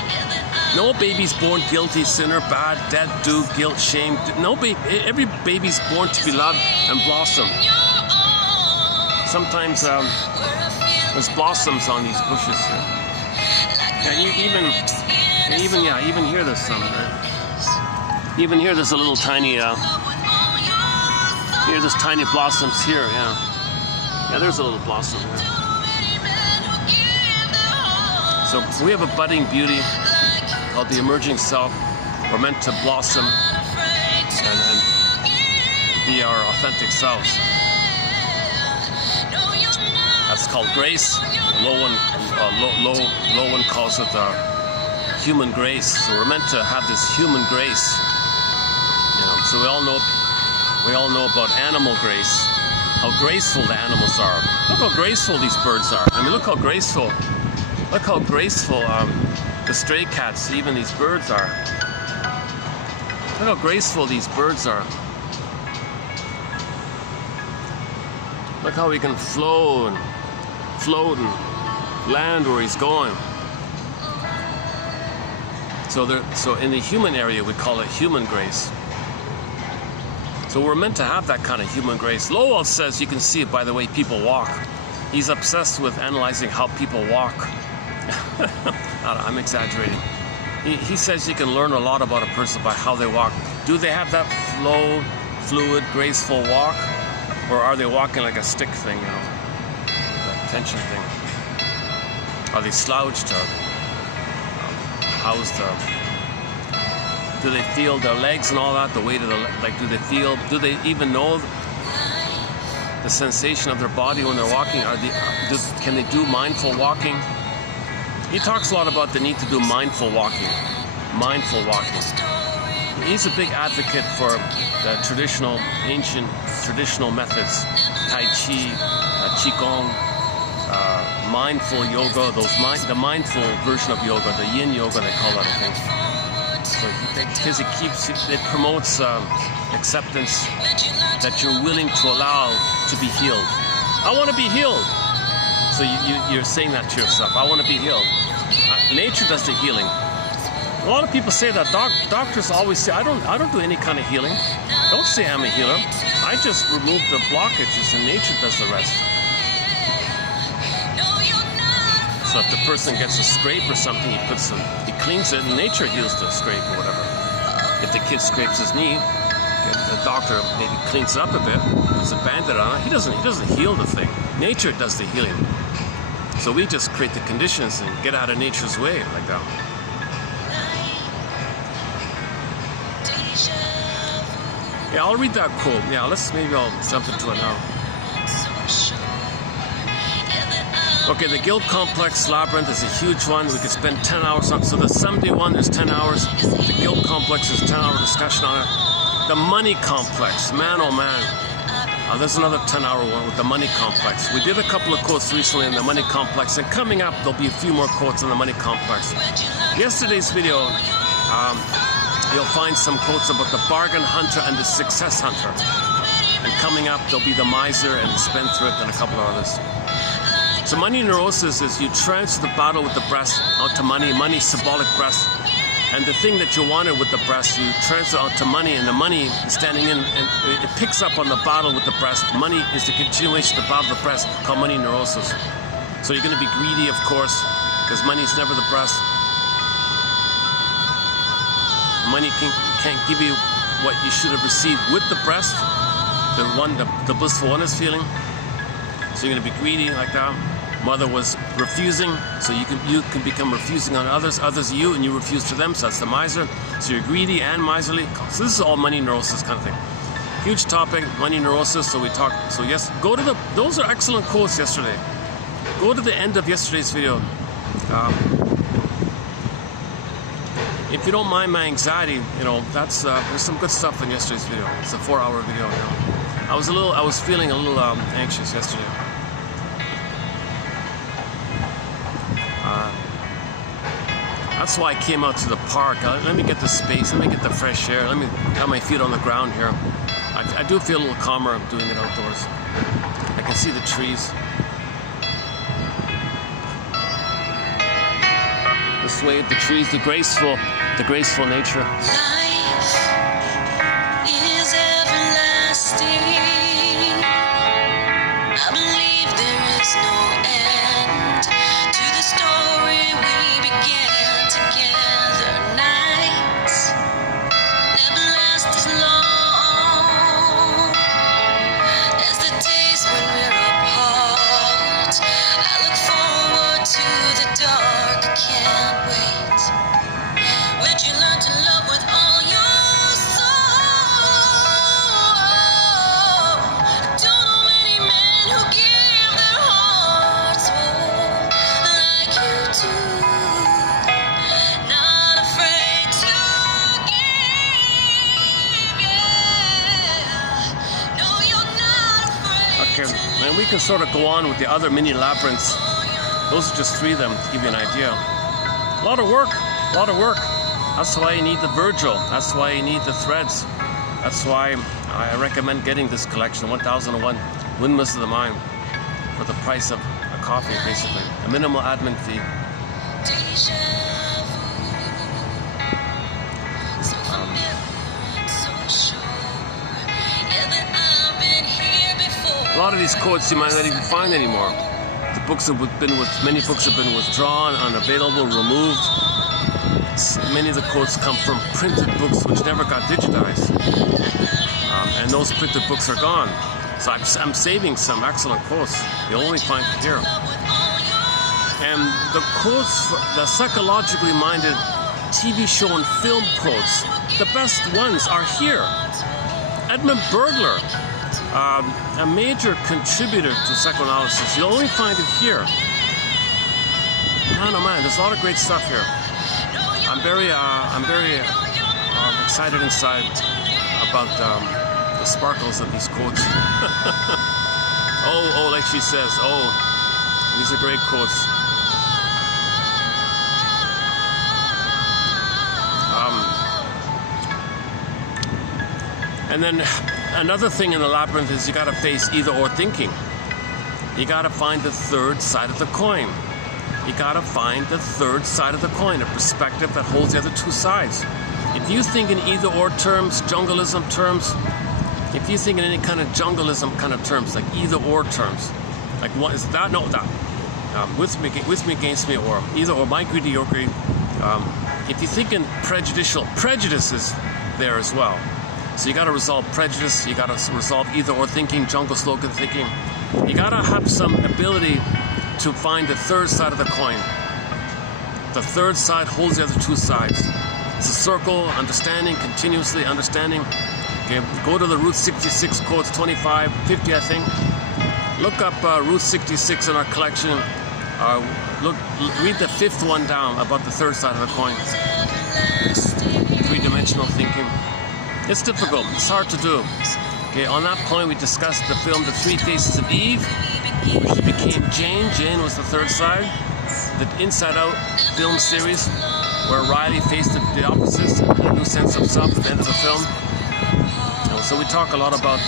No baby's born guilty, sinner, bad, dead, do, guilt, shame. Every baby's born to be loved and blossom. Sometimes there's blossoms on these bushes here. And you even hear this some. Right? Even here, there's a little tiny. Here, there's tiny blossoms here. Yeah, there's a little blossom here. So we have a budding beauty called the emerging self. We're meant to blossom and be our authentic selves. That's called grace. Low one calls it human grace. So we're meant to have this human grace. So we all know about animal grace, how graceful the animals are. Look how graceful these birds are. I mean, look how graceful. Look how graceful the stray cats, even these birds are. Look how graceful these birds are. Look how he can float and land where he's going. So in the human area, we call it human grace. So we're meant to have that kind of human grace. Lowell says you can see it by the way people walk. He's obsessed with analyzing how people walk. I'm exaggerating. He says you can learn a lot about a person by how they walk. Do they have that fluid, graceful walk? Or are they walking like a stick thing, that tension thing? Are they slouched? Do they feel their legs and all that, the weight of do they even know the sensation of their body when they're walking? Can they do mindful walking? He talks a lot about the need to do mindful walking. Mindful walking. He's a big advocate for the ancient traditional methods, Tai Chi, Qigong, mindful yoga, the mindful version of yoga, the Yin yoga they call it, I think. So because it promotes acceptance that you're willing to allow to be healed. I want to be healed. So you're saying that to yourself. I want to be healed. Nature does the healing. A lot of people say that. Doctors always say, I don't do any kind of healing. Don't say I'm a healer. I just remove the blockages and nature does the rest. So if the person gets a scrape or something, he cleans it and nature heals the scrape or whatever. If the kid scrapes his knee, the doctor maybe cleans it up a bit, puts a bandage on it. He doesn't heal the thing. Nature does the healing. So we just create the conditions and get out of nature's way like that. Yeah, I'll read that quote. Yeah, maybe I'll jump into it now. Okay, the guilt complex labyrinth is a huge one. We could spend 10 hours on it. So the 71, there's 10 hours. The guilt complex is 10-hour discussion on it. The money complex, man oh man. There's another 10-hour one with the money complex. We did a couple of quotes recently on the money complex, and coming up there'll be a few more quotes on the money complex. Yesterday's video, you'll find some quotes about the bargain hunter and the success hunter. And coming up there'll be the miser and the spendthrift and a couple of others. So money neurosis is you transfer the battle with the breast onto money. Money, symbolic breast. And the thing that you wanted with the breast, you transfer onto money, and the money is standing in, and it picks up on the battle with the breast. Money is the continuation of the battle with the breast, called money neurosis. So you're going to be greedy, of course, because money is never the breast. Money can't give you what you should have received with the breast, the blissful oneness feeling. So you're going to be greedy like that. Mother was refusing, so you can become refusing on others you, and you refuse to them, so that's the miser. So you're greedy and miserly. So this is all money neurosis kind of thing. Huge topic, money neurosis. So yes, go to those are excellent quotes yesterday. Go to the end of yesterday's video. If you don't mind my anxiety, that's there's some good stuff in yesterday's video. It's a 4-hour video. I was feeling a little anxious yesterday. That's why I came out to the park. Let me get the space, let me get the fresh air, let me have my feet on the ground here. I do feel a little calmer doing it outdoors. I can see the trees. The sway of the trees, the graceful nature. Life is everlasting. I believe there is no end to the story we began together. Nights never last as long as the days when we're apart. I look forward to the dark. I can't wait. Would you learn to love with all your soul? I don't know many men who give their hearts like you do. Not afraid to give, yeah. No, you're not afraid. Okay, and we can sort of go on with the other mini labyrinths. Those are just 3 of them to give you an idea. A lot of work. That's why you need the Virgil. That's why you need the threads. That's why I recommend getting this collection, 1001 Windmills of the Mind, for the price of a coffee, basically. A minimal admin fee. A lot of these quotes you might not even find anymore. Many books have been withdrawn, unavailable, removed. Many of the quotes come from printed books which never got digitized, and those printed books are gone. So I'm saving some excellent quotes. You'll only find it here. And the quotes, the psychologically minded TV show and film quotes, the best ones are here. Edmund Bergler, a major contributor to psychoanalysis. You'll only find it here. Man, there's a lot of great stuff here. I'm very excited inside about the sparkles of these quotes. oh, like she says, these are great quotes. And then another thing in the labyrinth is you got to face either or thinking. You got to find the third side of the coin. You got to find the third side of the coin, a perspective that holds the other 2 sides. If you think in either or terms, jungleism terms, if you think in any kind of jungleism kind of terms, like either or terms, like what is that? No, that. With me, against me, or either or, my greedy, your greed. If you think in prejudicial, prejudice is there as well. So you got to resolve prejudice. You got to resolve either or thinking, jungle slogan thinking. You got to have some ability to find the third side of the coin. The third side holds the other 2 sides. It's a circle, understanding, continuously understanding. Okay, go to the Route 66 quotes, 25, 50, I think. Look up Route 66 in our collection. Read the 5th one down about the third side of the coin. 3-dimensional thinking. It's difficult. It's hard to do. Okay, on that point, we discussed the film The 3 Faces of Eve, where she became Jane. Jane was the third side. The Inside Out film series, where Riley faced the opposites, a new sense of self at the end of the film. So we talk a lot about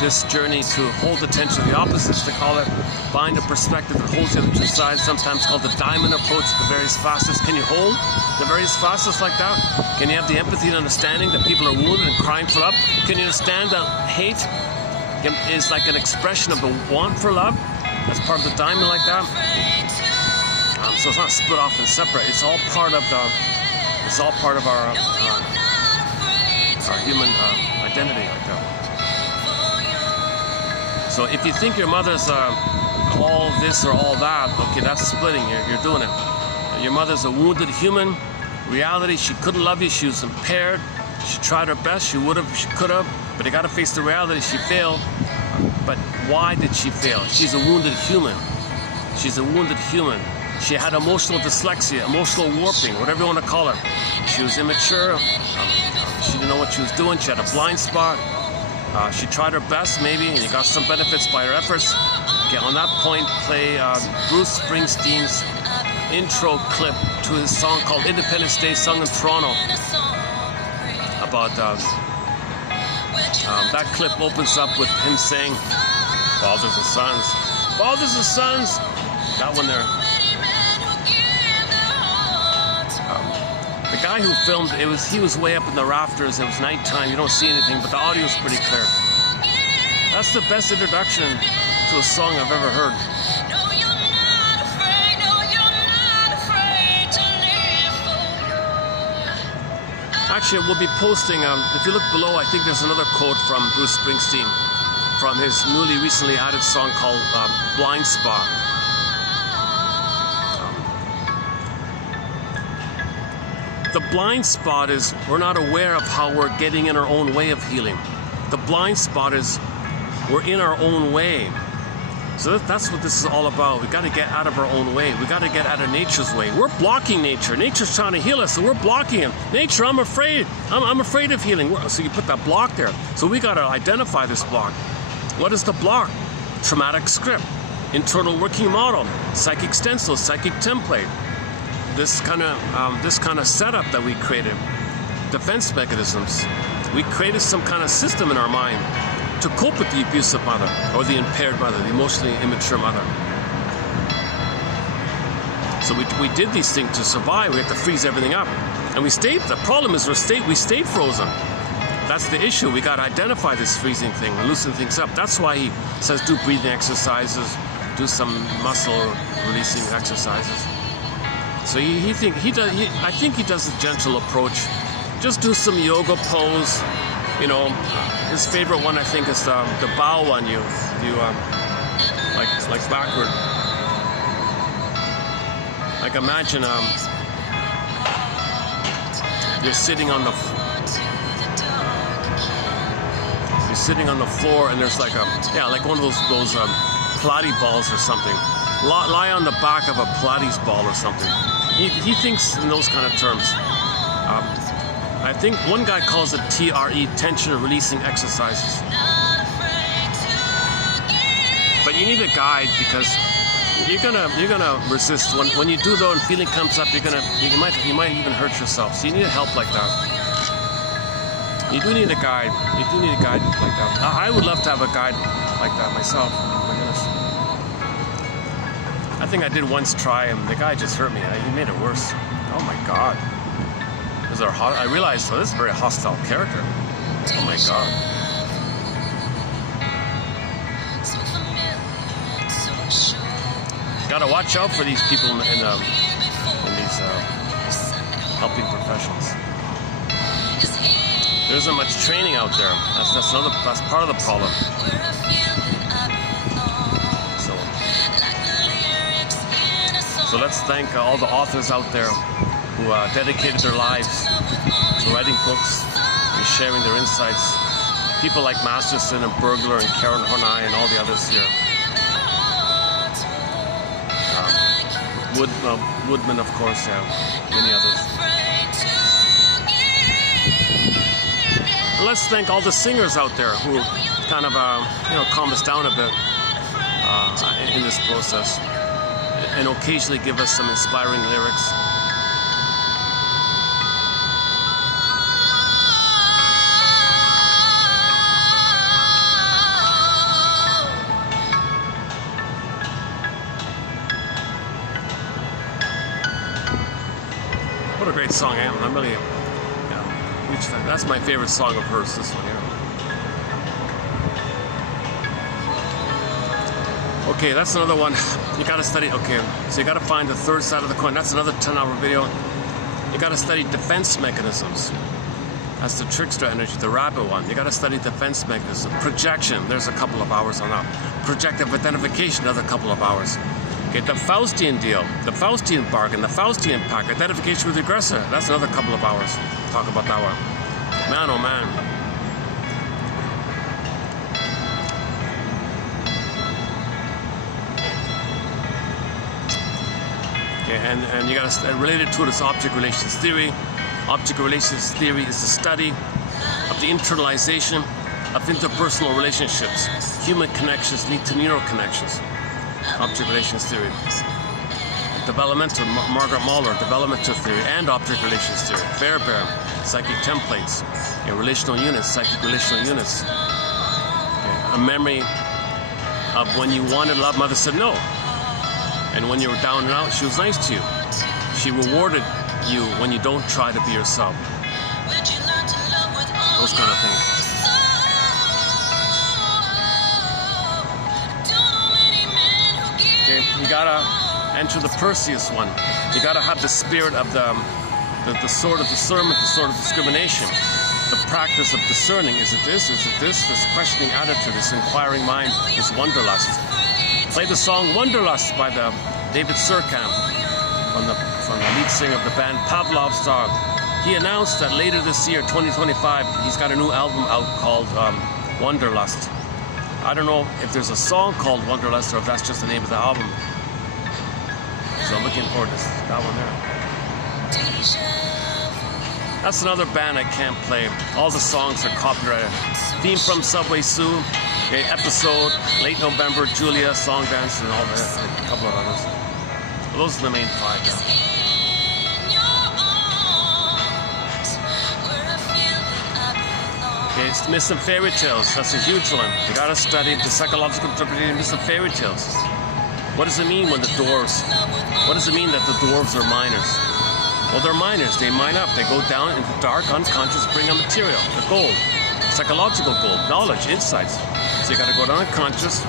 this journey to hold the tension of the opposites, to call it, find a perspective that holds the other 2 sides, sometimes called the diamond approach, the various facets. Can you hold the various facets like that? Can you have the empathy and understanding that people are wounded and crying for love? Can you understand that hate is like an expression of the want for love? That's part of the diamond like that. So it's not split off and separate. It's all part of our our human identity like that. So if you think your mother's all this or all that, okay, that's splitting. You're doing it. Your mother's a wounded human. Reality, she couldn't love you. She was impaired. She tried her best. She would have, she could have, but you got to face the reality. She failed. But why did she fail? She's a wounded human. She's a wounded human. She had emotional dyslexia, emotional warping, whatever you want to call her. She was immature. She didn't know what she was doing. She had a blind spot. She tried her best, maybe, and you got some benefits by her efforts. Okay, on that point, play Bruce Springsteen's intro clip to his song called Independence Day, sung in Toronto. About that clip opens up with him saying, "Fathers and sons, fathers and sons." That one there. The guy who filmed he was way up in the rafters. It was nighttime. You don't see anything, but the audio is pretty clear. That's the best introduction to a song I've ever heard. Actually, we'll be posting, if you look below, I think there's another quote from Bruce Springsteen from his recently added song called Blind Spot. The blind spot is we're not aware of how we're getting in our own way of healing. The blind spot is we're in our own way. So that's what this is all about. We got to get out of our own way. We got to get out of nature's way. We're blocking nature. Nature's trying to heal us, so we're blocking it. Nature, I'm afraid. I'm afraid of healing. So you put that block there. So we got to identify this block. What is the block? Traumatic script, internal working model, psychic stencil, psychic template. This kind of setup that we created, defense mechanisms. We created some kind of system in our mind to cope with the abusive mother or the impaired mother, the emotionally immature mother. So we did these things to survive. We had to freeze everything up, and we stayed. The problem is we stayed frozen. That's the issue. We got to identify this freezing thing and loosen things up. That's why he says do breathing exercises, do some muscle releasing exercises. So I think he does a gentle approach. Just do some yoga pose. You know, his favorite one I think is the bow one. You like backward. Like imagine you're sitting on the floor and there's like one of those Pilates balls or something. Lie on the back of a Pilates ball or something. He thinks in those kind of terms. I think one guy calls it TRE, tension releasing exercises. But you need a guide because you're gonna resist when you do though and feeling comes up. You might even hurt yourself. So you need help like that. You do need a guide. You do need a guide like that. I would love to have a guide like that myself. Oh my goodness. I think I did once try him. The guy just hurt me. He made it worse. Oh my God. I realized, this is a very hostile character. Oh my God. Gotta watch out for these people in these helping professions. There isn't much training out there. That's part of the problem. So let's thank all the authors out there who dedicated their lives to writing books and sharing their insights. People like Masterson and Bergler and Karen Horney and all the others here. Woodman, of course, many others. And let's thank all the singers out there who kind of calm us down a bit in this process and occasionally give us some inspiring lyrics. What a great song. I'm really huge fan. That's my favorite song of hers, this one here. Okay, that's another one. You gotta study, okay, so you gotta find the third side of the coin. That's another 10-hour video. You gotta study defense mechanisms. That's the trickster energy, the rabbit one. You got to study defense mechanism. Projection, there's a couple of hours on that. Projective identification, another couple of hours. Okay, the Faustian deal, the Faustian bargain, the Faustian pact, identification with the aggressor. That's another couple of hours. Talk about that one. Man, oh man. Okay, and you got to relate it to this object relations theory. Object relations theory is the study of the internalization of interpersonal relationships. Human connections lead to neural connections. Object relations theory. Developmental, Margaret Mahler, developmental theory and object relations theory. Bear, psychic templates. Okay, relational units, psychic relational units. Okay, a memory of when you wanted love, mother said no. And when you were down and out, she was nice to you. She rewarded you when you don't try to be yourself. Those kind of things. Okay, you gotta enter the Perseus one. You gotta have the spirit of the sword of discernment, the sword of discrimination. The practice of discerning. Is it this? Is it this? This questioning attitude, this inquiring mind, this wanderlust. Play the song Wanderlust by the David Surkamp from the lead singer of the band Pavlov Star. He announced that later this year, 2025, he's got a new album out called Wanderlust. I don't know if there's a song called Wanderlust or if that's just the name of the album. So I'm looking forward to that one there. That's another band I can't play. All the songs are copyrighted. Theme from Subway Sue. Okay, episode, late November, Julia, Song Dance, and all that, and a couple of others. Those are the main 5 now. Okay, it's myths and fairy tales. That's a huge one. You gotta study the psychological interpretation of myths and fairy tales. What does it mean when the dwarves, what does it mean that the dwarves are miners? Well, they're miners. They mine up. They go down into dark, unconscious, bring up material, the gold, psychological gold, knowledge, insights. So you got to go down unconscious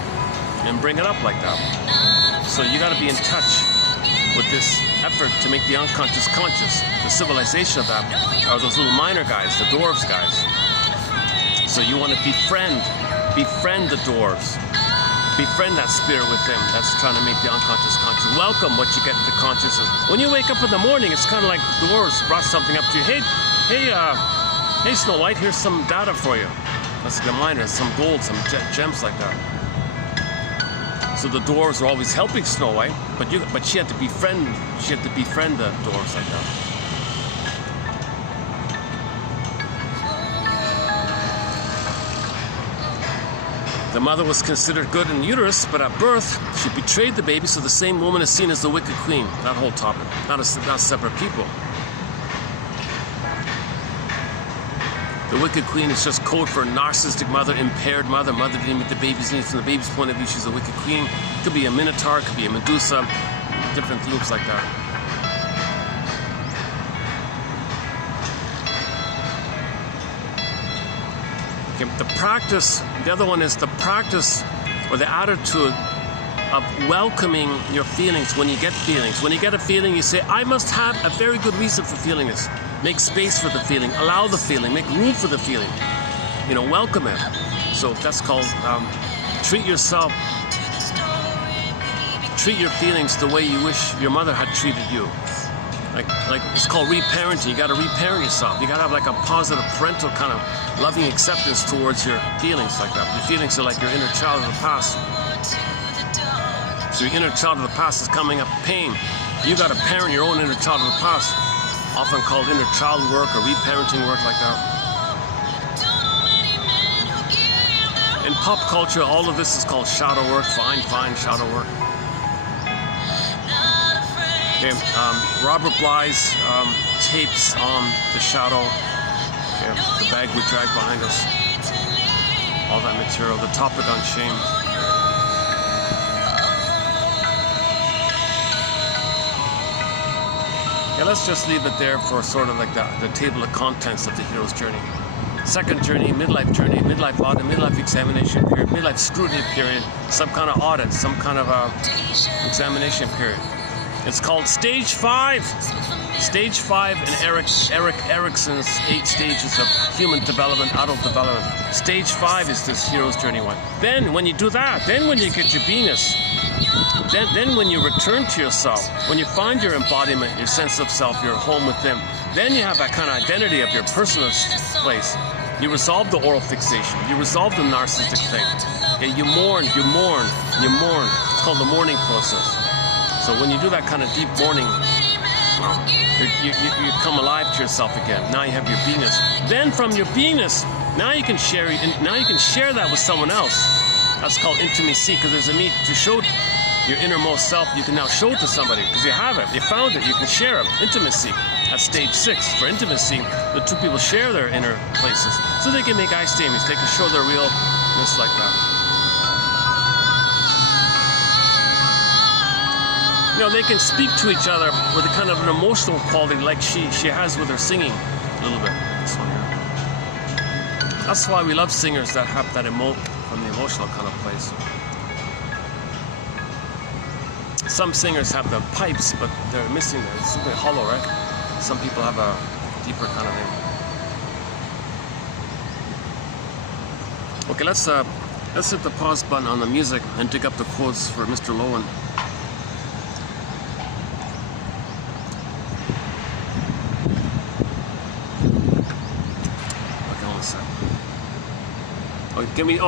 and bring it up like that. So you got to be in touch with this effort to make the unconscious conscious. The civilization of that are those little miner guys, the dwarves guys. So you want to befriend the dwarves. Befriend that spirit with them that's trying to make the unconscious conscious. Welcome what you get into consciousness. When you wake up in the morning, it's kind of like the dwarves brought something up to you. Hey, Snow White, here's some data for you. That's the miners, some gold, some gems like that. So the dwarves are always helping Snow White, but she had to befriend the dwarves like that. The mother was considered good in uterus, but at birth she betrayed the baby, so the same woman is seen as the wicked queen. That whole topic, not separate people. The wicked queen is just code for narcissistic mother, impaired mother. Mother didn't meet the baby's needs. From the baby's point of view, she's a wicked queen. Could be a minotaur, could be a Medusa, different themes like that. Okay, the practice, the other one is the practice or the attitude of welcoming your feelings when you get feelings. When you get a feeling, you say, I must have a very good reason for feeling this. Make space for the feeling, allow the feeling, make room for the feeling. You know, welcome it. So that's called treat yourself, treat your feelings the way you wish your mother had treated you. Like it's called reparenting. You got to reparent yourself. You got to have like a positive parental kind of loving acceptance towards your feelings like that. Your feelings are like your inner child of the past. So your inner child of the past is coming up pain. You got to parent your own inner child of the past. Often called inner child work or reparenting work like that. In pop culture, all of this is called shadow work. Fine, shadow work. Okay, Robert Bly's tapes on the shadow. Okay, the bag we drag behind us. All that material. The topic on shame. Yeah, let's just leave it there for sort of like the table of contents of the hero's journey. Second journey, midlife audit, midlife examination period, midlife scrutiny period, some kind of audit, some kind of examination period. It's called stage 5. Stage 5 in Erik Erikson's 8 stages of human development, adult development. Stage 5 is this hero's journey one. Then when you do that, then when you get your beingness, then when you return to yourself, when you find your embodiment, your sense of self, your home within, then you have that kind of identity of your personal place. You resolve the oral fixation. You resolve the narcissistic thing. Okay, you mourn. It's called the mourning process. So when you do that kind of deep mourning, you come alive to yourself again. Now you have your beingness. Then from your beingness, now you can share that with someone else. That's called intimacy, because there's a need to show your innermost self. You can now show it to somebody because you have it. You found it. You can share it. Intimacy. That's stage 6. For intimacy, the two people share their inner places, so they can make eye statements. They can show their realness like that. You know, they can speak to each other with a kind of an emotional quality, like she has with her singing a little bit. This one here. That's why we love singers that have that from the emotional kind of place. Some singers have the pipes, but they're missing there. It's a bit hollow, right? Some people have a deeper kind of thing. Okay, let's hit the pause button on the music and dig up the quotes for Mr. Lowen.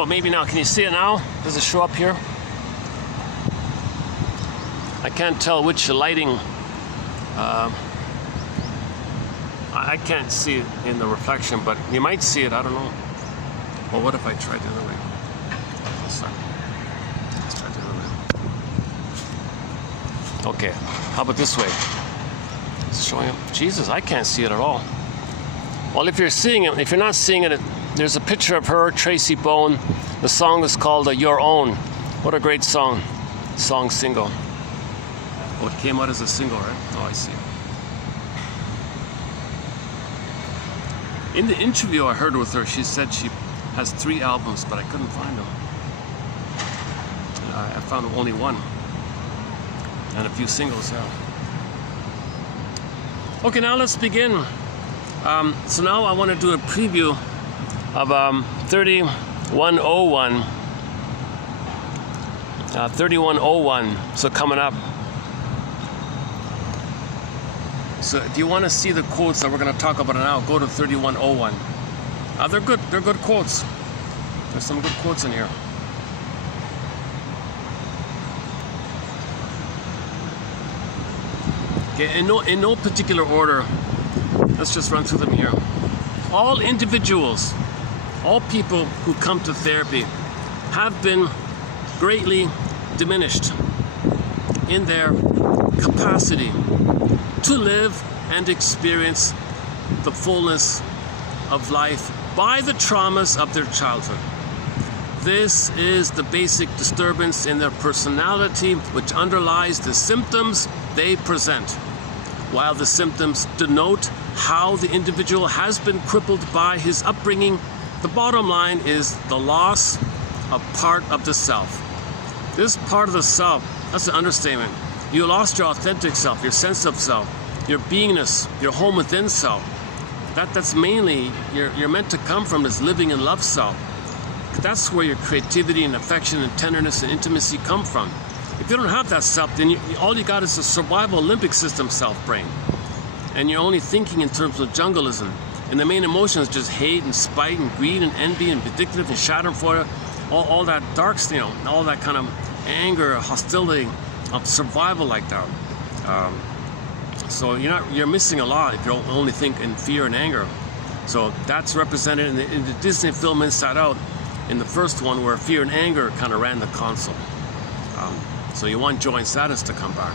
Maybe now. Can you see it now? Does it show up here? I can't tell which lighting. I can't see it in the reflection, but you might see it. I don't know. Well, what if I tried the other way? Let's try the other way. Okay. How about this way? It's showing up. Jesus, I can't see it at all. Well, if you're seeing it, if you're not seeing it, there's a picture of her, Tracy Bowen. The song is called Your Own. What a great song. Song single. Oh, it came out as a single, right? Oh, I see. In the interview I heard with her, she said she has 3 albums, but I couldn't find them. I found only 1. And a few singles, yeah. Okay, now let's begin. So now I want to do a preview of 3101. 3101, so coming up. So if you want to see the quotes that we're going to talk about now, go to 3101. They're good quotes. There's some good quotes in here. Okay, in no particular order, let's just run through them here. All individuals, all people who come to therapy have been greatly diminished in their capacity to live and experience the fullness of life by the traumas of their childhood. This is the basic disturbance in their personality which underlies the symptoms they present. While the symptoms denote how the individual has been crippled by his upbringing, the bottom line is the loss of part of the self. This part of the self, that's an understatement. You lost your authentic self, your sense of self, your beingness, your home within self. That's mainly, you're meant to come from this living and love self. That's where your creativity and affection and tenderness and intimacy come from. If you don't have that self, then all you got is a survival limbic system self-brain. And you're only thinking in terms of jungleism. And the main emotion is just hate and spite and greed and envy and vindictive and schadenfreude, all that dark, all that kind of anger, hostility, of survival like that. So you're missing a lot if you only think in fear and anger. So that's represented in the Disney film Inside Out, in the first one where fear and anger kind of ran the console. So you want joy and sadness to come back.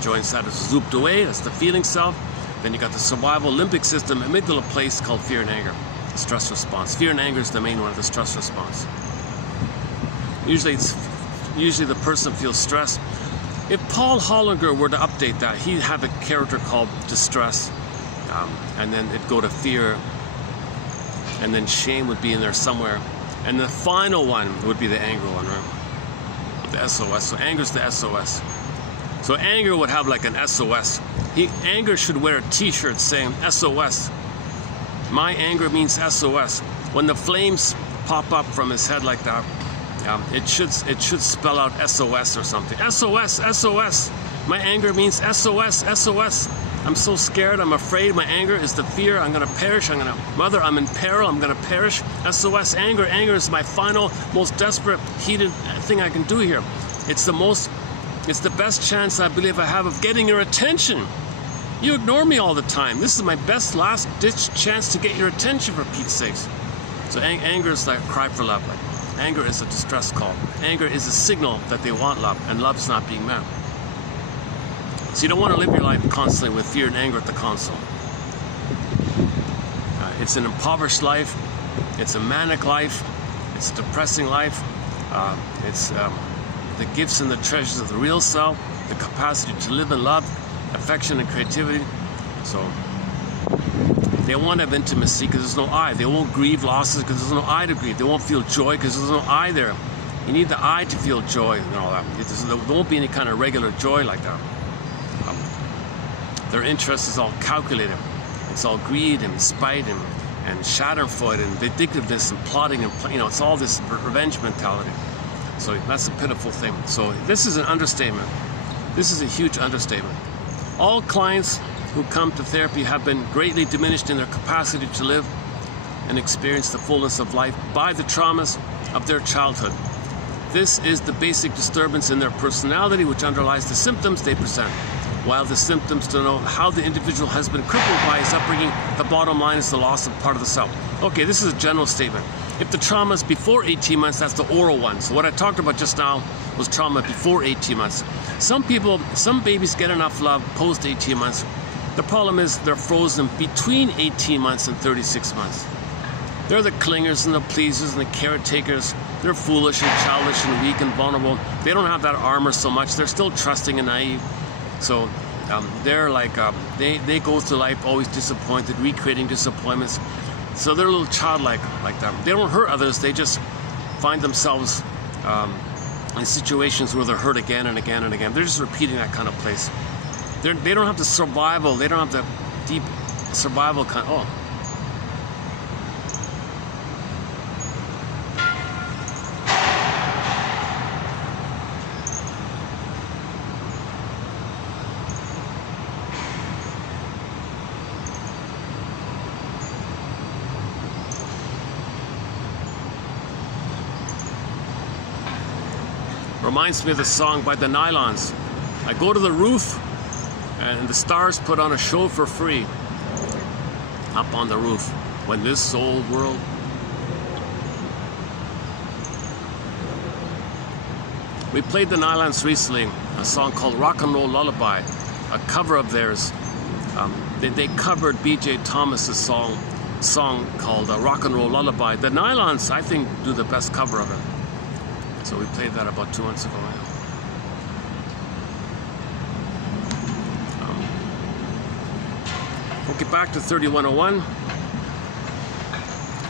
Joy and sadness zooped away, that's the feeling self. Then you got the survival limbic system, amygdala place called fear and anger, the stress response. Fear and anger is the main one of the stress response. Usually the person feels stress. If Paul Hollinger were to update that, he'd have a character called distress, and then it'd go to fear, and then shame would be in there somewhere. And the final one would be the anger one, right? The SOS. So anger's the SOS. So anger would have like an SOS. Anger should wear a t-shirt saying SOS. My anger means SOS. When the flames pop up from his head like that, it should spell out SOS or something. SOS, SOS. My anger means SOS, SOS. I'm so scared, I'm afraid, my anger is the fear, I'm gonna perish, Mother, I'm in peril, I'm gonna perish. SOS, anger. Anger is my final, most desperate, heated thing I can do here. It's the best chance I believe I have of getting your attention. You ignore me all the time. This is my best last-ditch chance to get your attention, for Pete's sakes. So anger is like a cry for love. Like, anger is a distress call. Anger is a signal that they want love, and love's not being met. So you don't want to live your life constantly with fear and anger at the console. It's an impoverished life. It's a manic life. It's a depressing life. It's the gifts and the treasures of the real self, the capacity to live and love, affection and creativity. So they won't have intimacy because there's no I. They won't grieve losses because there's no I to grieve. They won't feel joy because there's no I there. You need the I to feel joy and all that. There won't be any kind of regular joy like that. Their interest is all calculated. It's all greed and spite and schadenfreude and vindictiveness and plotting and, it's all this revenge mentality. So that's a pitiful thing. So this is an understatement. This is a huge understatement. All clients who come to therapy have been greatly diminished in their capacity to live and experience the fullness of life by the traumas of their childhood. This is the basic disturbance in their personality which underlies the symptoms they present. While the symptoms denote how the individual has been crippled by his upbringing, the bottom line is the loss of part of the self. Okay, this is a general statement. If the trauma is before 18 months, that's the oral one. So what I talked about just now was trauma before 18 months. Some babies get enough love post 18 months. The problem is they're frozen between 18 months and 36 months. They're the clingers and the pleasers and the caretakers. They're foolish and childish and weak and vulnerable. They don't have that armor so much. They're still trusting and naive. So they're like, they go through life always disappointed, recreating disappointments. So they're a little childlike like that. They don't hurt others, they just find themselves in situations where they're hurt again and again and again. They're just repeating that kind of place. They don't have the survival, they don't have the deep survival kind. Reminds me of the song by the Nylons. I go to the roof and the stars put on a show for free. Up on the roof, when this old world. We played the Nylons recently, a song called Rock and Roll Lullaby, a cover of theirs. They covered B.J. Thomas's song called Rock and Roll Lullaby. The Nylons, I think, do the best cover of it. So we played that about 2 months ago. Okay, back to 3101.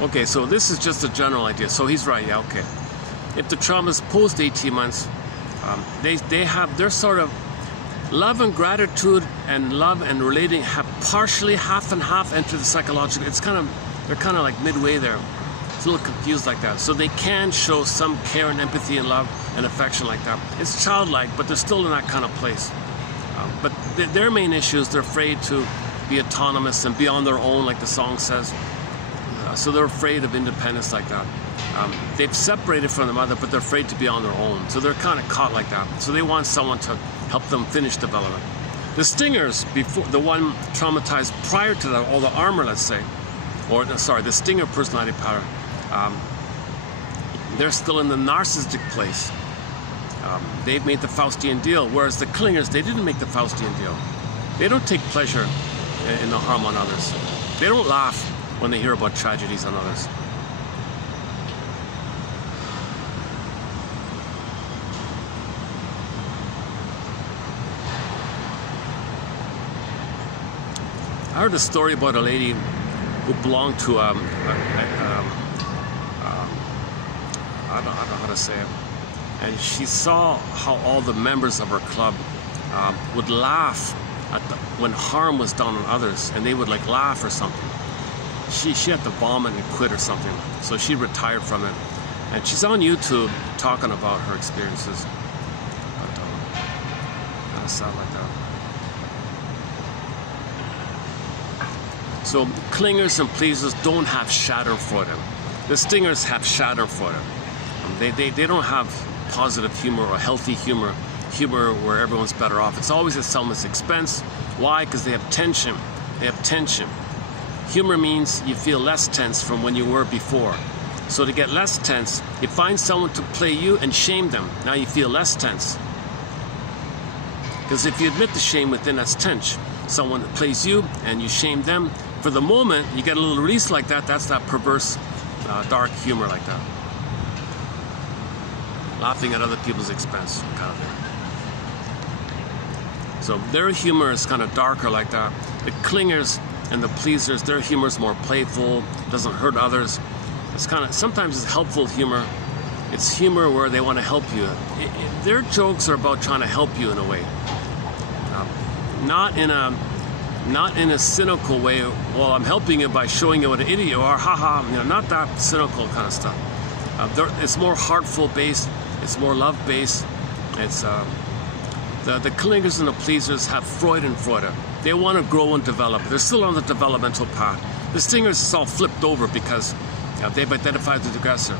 Okay, so this is just a general idea. So he's right, yeah, okay. If the trauma is post 18 months, their sort of love and gratitude and love and relating have partially half and half entered the psychological. They're kind of like midway there. It's a little confused like that. So they can show some care and empathy and love and affection like that. It's childlike, but they're still in that kind of place. But their main issue is they're afraid to be autonomous and be on their own, like the song says. So they're afraid of independence like that. They've separated from the mother, but they're afraid to be on their own. So they're kind of caught like that. So they want someone to help them finish development. The stingers, before the one traumatized prior to that, all the armor, let's say, or sorry, the stinger personality pattern, they're still in the narcissistic place. They've made the Faustian deal, whereas the clingers, they didn't make the Faustian deal. They don't take pleasure in the harm on others. They don't laugh when they hear about tragedies on others. I heard a story about a lady who belonged to I don't know how to say it. And she saw how all the members of her club would laugh at when harm was done on others, and they would like laugh or something. She had to vomit and quit or something, so she retired from it. And she's on YouTube talking about her experiences. But kind of sad like that. So clingers and pleasers don't have Schadenfreude. The stingers have Schadenfreude. They don't have positive humor or healthy humor where everyone's better off. It's always at someone's expense. Why? Because they have tension. They have tension. Humor means you feel less tense from when you were before. So to get less tense, you find someone to play you and shame them. Now you feel less tense. Because if you admit the shame within, that's tense. Someone plays you and you shame them. For the moment, you get a little release like that. That's that perverse, dark humor like that. Laughing at other people's expense, kind of there. So their humor is kind of darker like that. The clingers and the pleasers, their humor is more playful, doesn't hurt others. It's kind of, sometimes it's helpful humor. It's humor where they want to help you. Their jokes are about trying to help you in a way. Not in a cynical way. Well, I'm helping you by showing you what an idiot you are. Haha. You know, not that cynical kind of stuff. It's more heartful based. It's more love based. It's the clingers and the pleasers have Freud and Freude. They want to grow and develop. They're still on the developmental path. The stingers is all flipped over because they've identified the aggressor.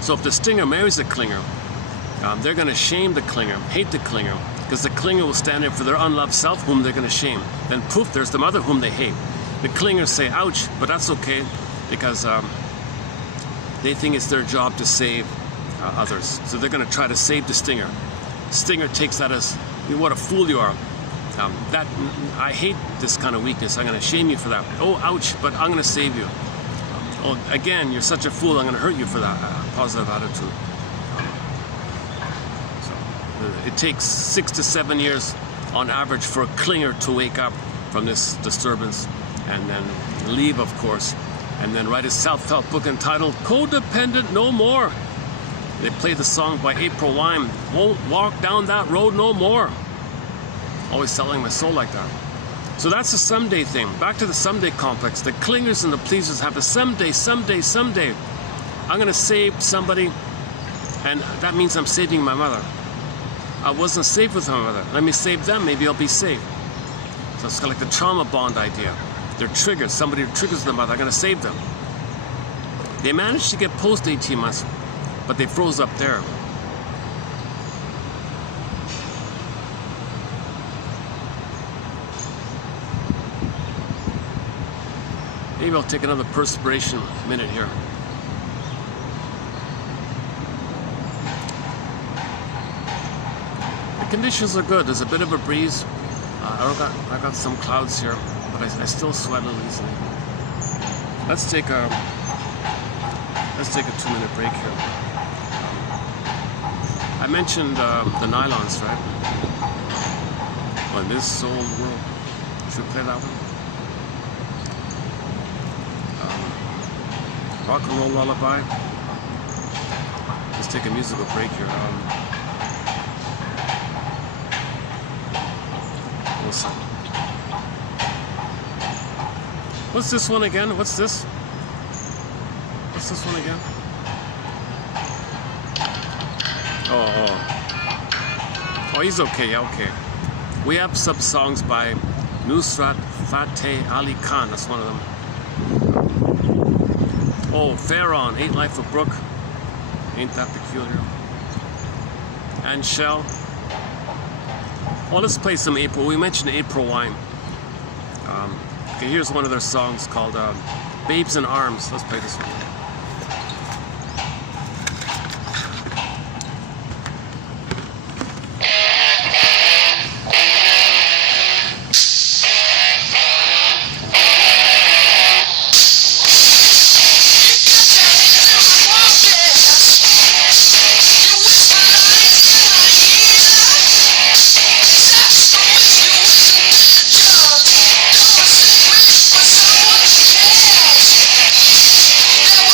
So if the stinger marries the clinger, they're going to shame the clinger, hate the clinger, because the clinger will stand in for their unloved self, whom they're going to shame. Then poof, there's the mother whom they hate. The clingers say, ouch, but that's okay, because they think it's their job to save others. So they're going to try to save the stinger. Stinger takes that as, what a fool you are. I hate this kind of weakness. I'm going to shame you for that. Oh, ouch, but I'm going to save you. Oh, again, you're such a fool. I'm going to hurt you for that positive attitude. It takes 6 to 7 years on average for a clinger to wake up from this disturbance and then leave, of course, and then write a self-help book entitled Codependent No More. They play the song by April Wine, Won't Walk Down That Road No More. Always selling my soul like that. So that's the someday thing. Back to the someday complex. The clingers and the pleasers have a someday. I'm going to save somebody, and that means I'm saving my mother. I wasn't safe with my mother. Let me save them, maybe I'll be safe. So it's kind of like the trauma bond idea. They're triggered. Somebody triggers the mother. I'm going to save them. They managed to get post 18 months, but they froze up there. Maybe I'll take another perspiration minute here. Conditions are good. There's a bit of a breeze. I got some clouds here, but I still sweat a little easily. Let's take a 2-minute break here. I mentioned the nylons, right? Oh, in this old world. Should we play that one? Rock and roll lullaby. Let's take a musical break here. What's this one again? What's this? What's this one again? Oh, he's okay. Yeah, okay. We have some songs by Nusrat Fateh Ali Khan. That's one of them. Oh, Pharaoh, Ain't Life a Brook. Ain't that peculiar? And Shell. Well, let's play some April. We mentioned April Wine. Okay, here's one of their songs called Babes in Arms. Let's play this one. There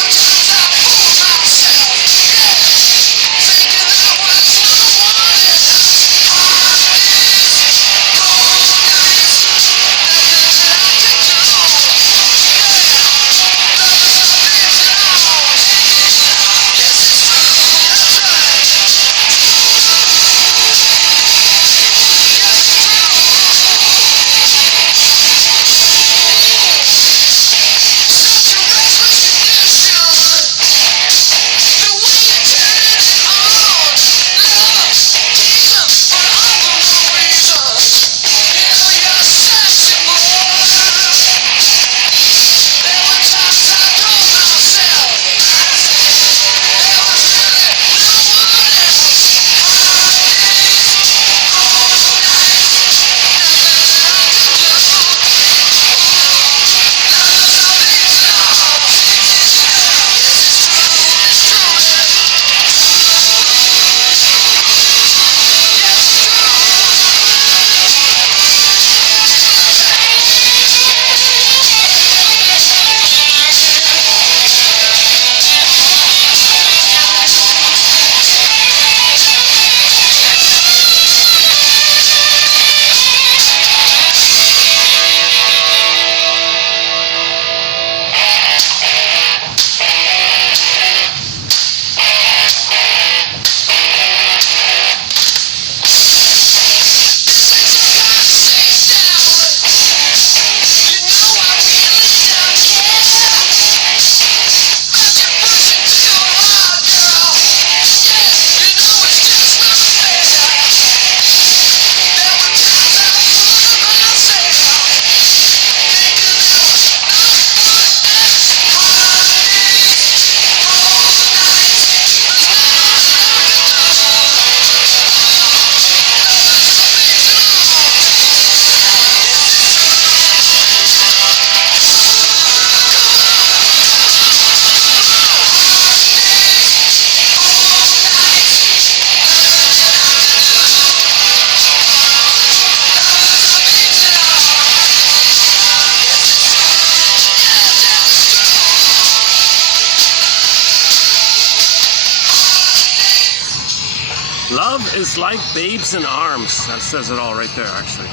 Love is like babes in arms. That says it all right there, actually.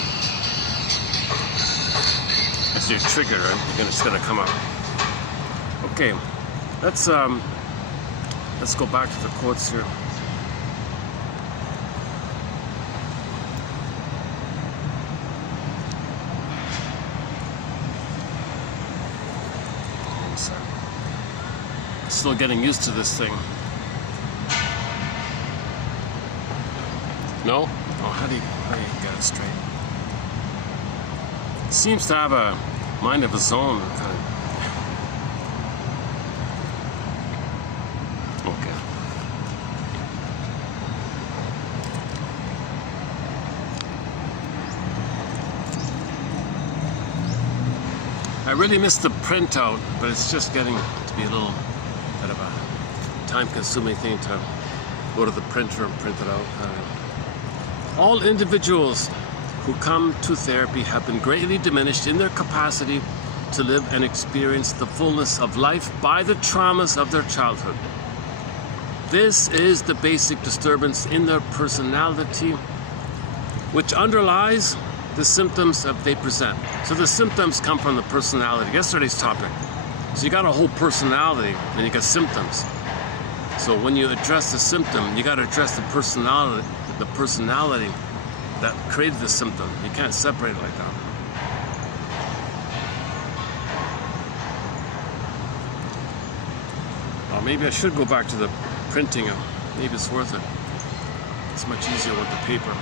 That's your trigger, right? It's gonna come up. Okay, let's go back to the quotes here. Still getting used to this thing. No? Oh, how do you get it straight? It seems to have a mind of its own. Okay. I really missed the printout, but it's just getting to be a little bit of a time-consuming thing to go to the printer and print it out. All individuals who come to therapy have been greatly diminished in their capacity to live and experience the fullness of life by the traumas of their childhood. This is the basic disturbance in their personality, which underlies the symptoms that they present. So the symptoms come from the personality. Yesterday's topic. So you got a whole personality and you got symptoms. So when you address the symptom, you got to address the personality that created the symptom. You can't separate it like that. Well, maybe I should go back to the printing. Maybe it's worth it. It's much easier with the paper.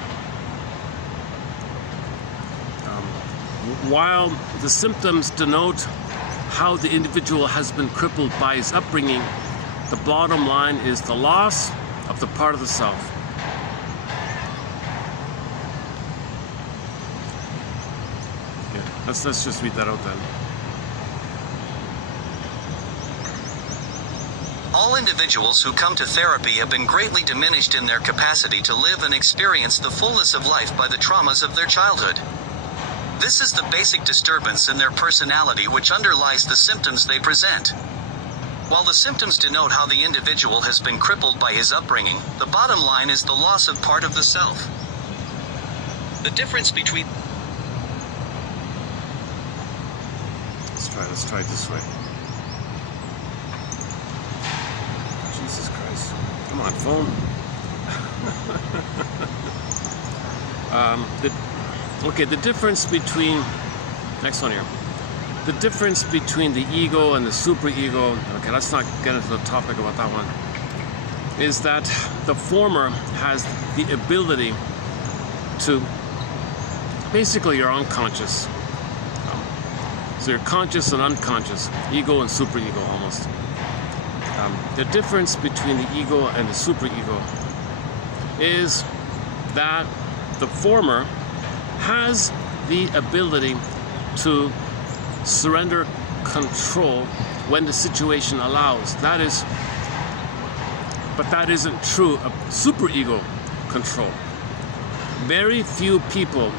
While the symptoms denote how the individual has been crippled by his upbringing, the bottom line is the loss of the part of the self. Let's just read that out then. All individuals who come to therapy have been greatly diminished in their capacity to live and experience the fullness of life by the traumas of their childhood. This is the basic disturbance in their personality which underlies the symptoms they present. While the symptoms denote how the individual has been crippled by his upbringing, the bottom line is the loss of part of the self. The difference between... Let's try it this way. Jesus Christ. Come on, phone. The difference between... Next one here. The difference between the ego and the superego, okay, let's not get into the topic about that one, is that the former has the ability to... Basically, you're unconscious. So you're conscious and unconscious, ego and superego almost. The difference between the ego and the superego is that the former has the ability to surrender control when the situation allows. But that isn't true of superego control. Very few people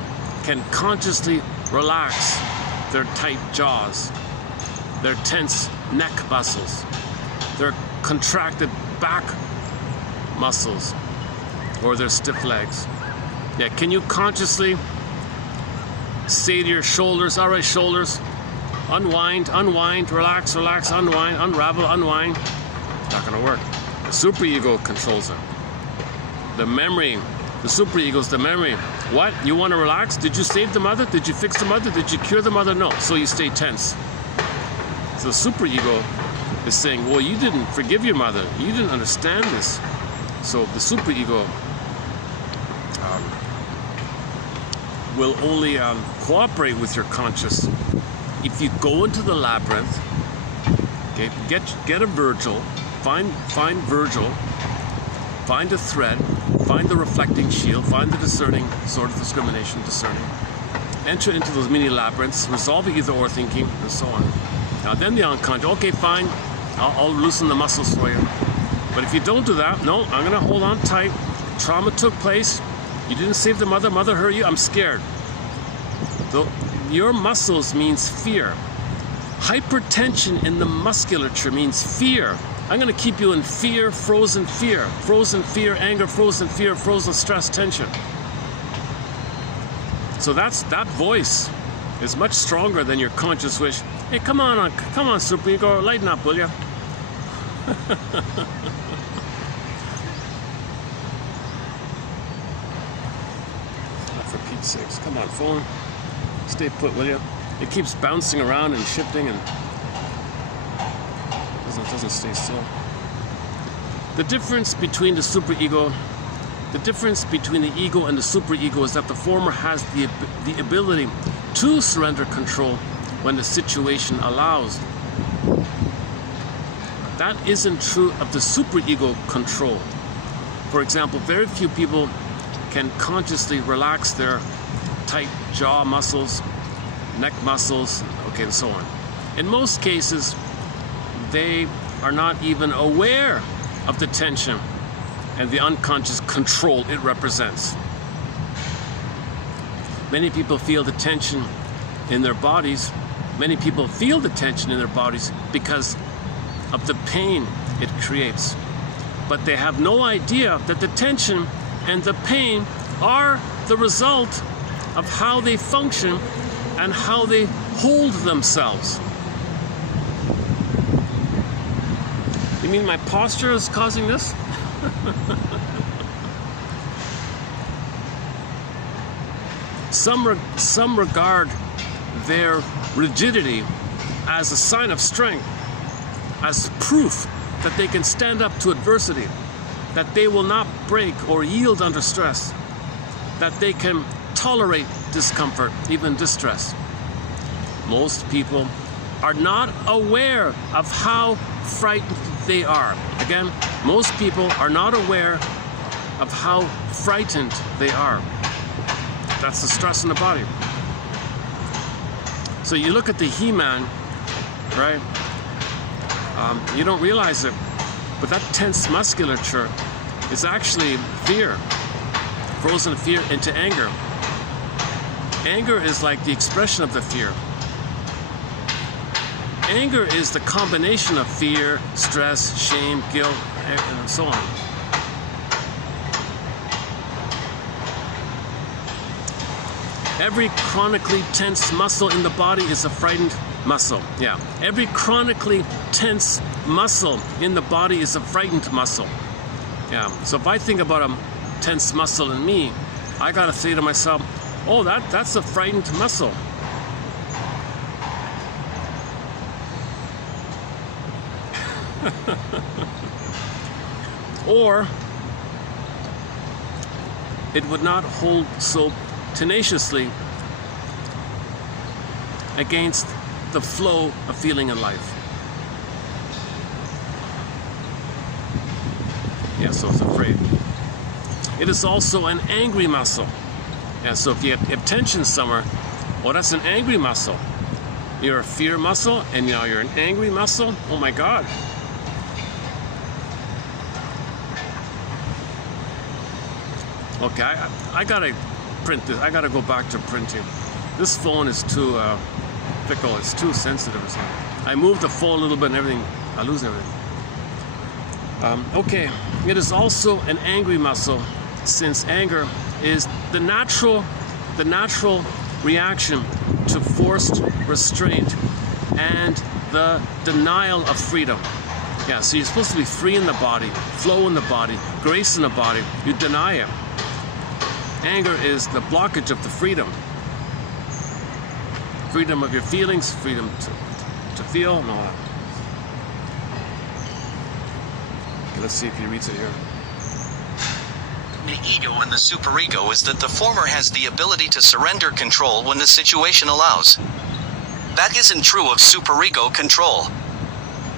can consciously relax their tight jaws, their tense neck muscles, their contracted back muscles, or their stiff legs. Yeah, can you consciously say to your shoulders, all right, shoulders, unwind, unwind, relax, relax, unwind, unravel, unwind? Not gonna work. The superego controls it. The memory, the superego's the memory. What? You want to relax? Did you save the mother? Did you fix the mother? Did you cure the mother? No. So you stay tense. So the superego is saying, well, you didn't forgive your mother. You didn't understand this. So the superego will only cooperate with your conscious. If you go into the labyrinth, okay, get a Virgil, find Virgil, find a thread, find the reflecting shield, find the discerning sword of discrimination, discerning. Enter into those mini labyrinths, resolve either or thinking, and so on. Now then the unconscious, okay, fine, I'll loosen the muscles for you. But if you don't do that, no, I'm gonna hold on tight. Trauma took place. You didn't save the mother, mother hurt you, I'm scared. So your muscles means fear. Hypertension in the musculature means fear. I'm going to keep you in fear, frozen fear, anger, frozen fear, frozen stress, tension. So that voice is much stronger than your conscious wish. Hey, come on, superego, lighten up, will you? For Pete's sakes, come on, phone. Stay put, will you? It keeps bouncing around and shifting and doesn't stay still. The difference between the superego, the ego and the superego is that the former has the ability to surrender control when the situation allows. That isn't true of the superego control. For example, very few people can consciously relax their tight jaw muscles, neck muscles, and so on. In most cases, they are not even aware of the tension and the unconscious control it represents. Many people feel the tension in their bodies. Many people feel the tension in their bodies because of the pain it creates. But they have no idea that the tension and the pain are the result of how they function and how they hold themselves. You mean my posture is causing this? Some regard their rigidity as a sign of strength, as proof that they can stand up to adversity, that they will not break or yield under stress, that they can tolerate discomfort, even distress. Most people are not aware of how frightened they are. Again, most people are not aware of how frightened they are. That's the stress in the body. So you look at the He-Man, right? You don't realize it, but that tense musculature is actually fear, frozen fear into anger. Anger is like the expression of the fear. Anger is the combination of fear, stress, shame, guilt, and so on. Every chronically tense muscle in the body is a frightened muscle. Yeah. Every chronically tense muscle in the body is a frightened muscle. Yeah. So if I think about a tense muscle in me, I gotta say to myself, oh, that's a frightened muscle. Or it would not hold so tenaciously against the flow of feeling in life. Yeah, so it's afraid. It is also an angry muscle. Yeah, so if you have tension somewhere, well, that's an angry muscle. You're a fear muscle, and now you're an angry muscle. Oh my God. Okay, I gotta print this. I gotta go back to printing. This phone is too fickle. It's too sensitive. I move the phone a little bit and everything. I lose everything. Okay, it is also an angry muscle, since anger is the natural reaction to forced restraint and the denial of freedom. Yeah, so you're supposed to be free in the body, flow in the body, grace in the body. You deny it. Anger is the blockage of the freedom. Freedom of your feelings, freedom to feel, and all that. Okay, let's see if he reads it here. The ego and the superego is that the former has the ability to surrender control when the situation allows. That isn't true of superego control.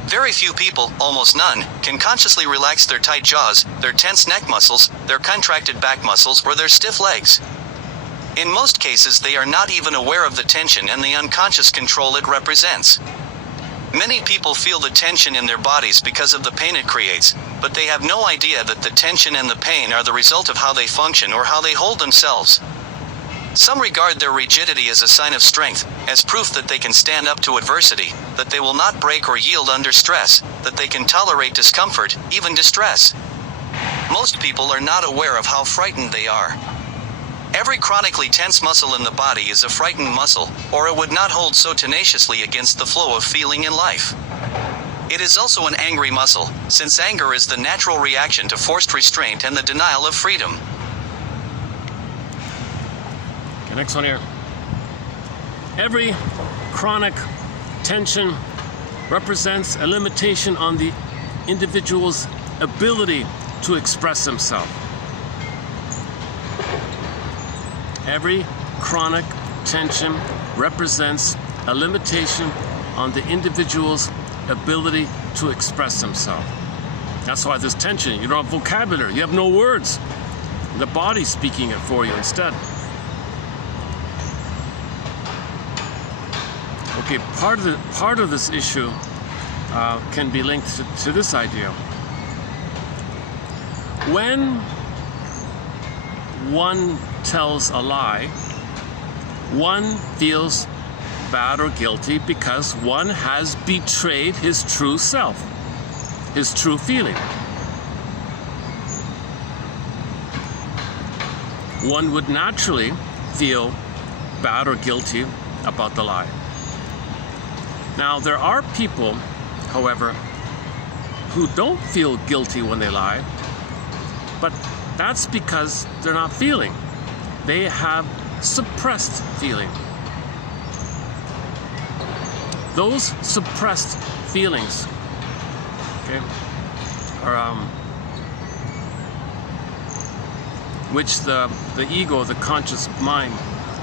Very few people, almost none, can consciously relax their tight jaws, their tense neck muscles, their contracted back muscles, or their stiff legs. In most cases, they are not even aware of the tension and the unconscious control it represents. Many people feel the tension in their bodies because of the pain it creates, but they have no idea that the tension and the pain are the result of how they function or how they hold themselves. Some regard their rigidity as a sign of strength, as proof that they can stand up to adversity, that they will not break or yield under stress, that they can tolerate discomfort, even distress. Most people are not aware of how frightened they are. Every chronically tense muscle in the body is a frightened muscle, or it would not hold so tenaciously against the flow of feeling in life. It is also an angry muscle, since anger is the natural reaction to forced restraint and the denial of freedom. Okay, next one here. Every chronic tension represents a limitation on the individual's ability to express himself. Every chronic tension represents a limitation on the individual's ability to express himself. That's why there's tension. You don't have vocabulary. You have no words. The body's speaking it for you instead. Okay, part of this issue can be linked to this idea. When one tells a lie, one feels bad or guilty because one has betrayed his true self, his true feeling. One would naturally feel bad or guilty about the lie. Now, there are people, however, who don't feel guilty when they lie, but that's because they're not feeling. They have suppressed feeling. Those suppressed feelings, okay, are which the ego, the conscious mind,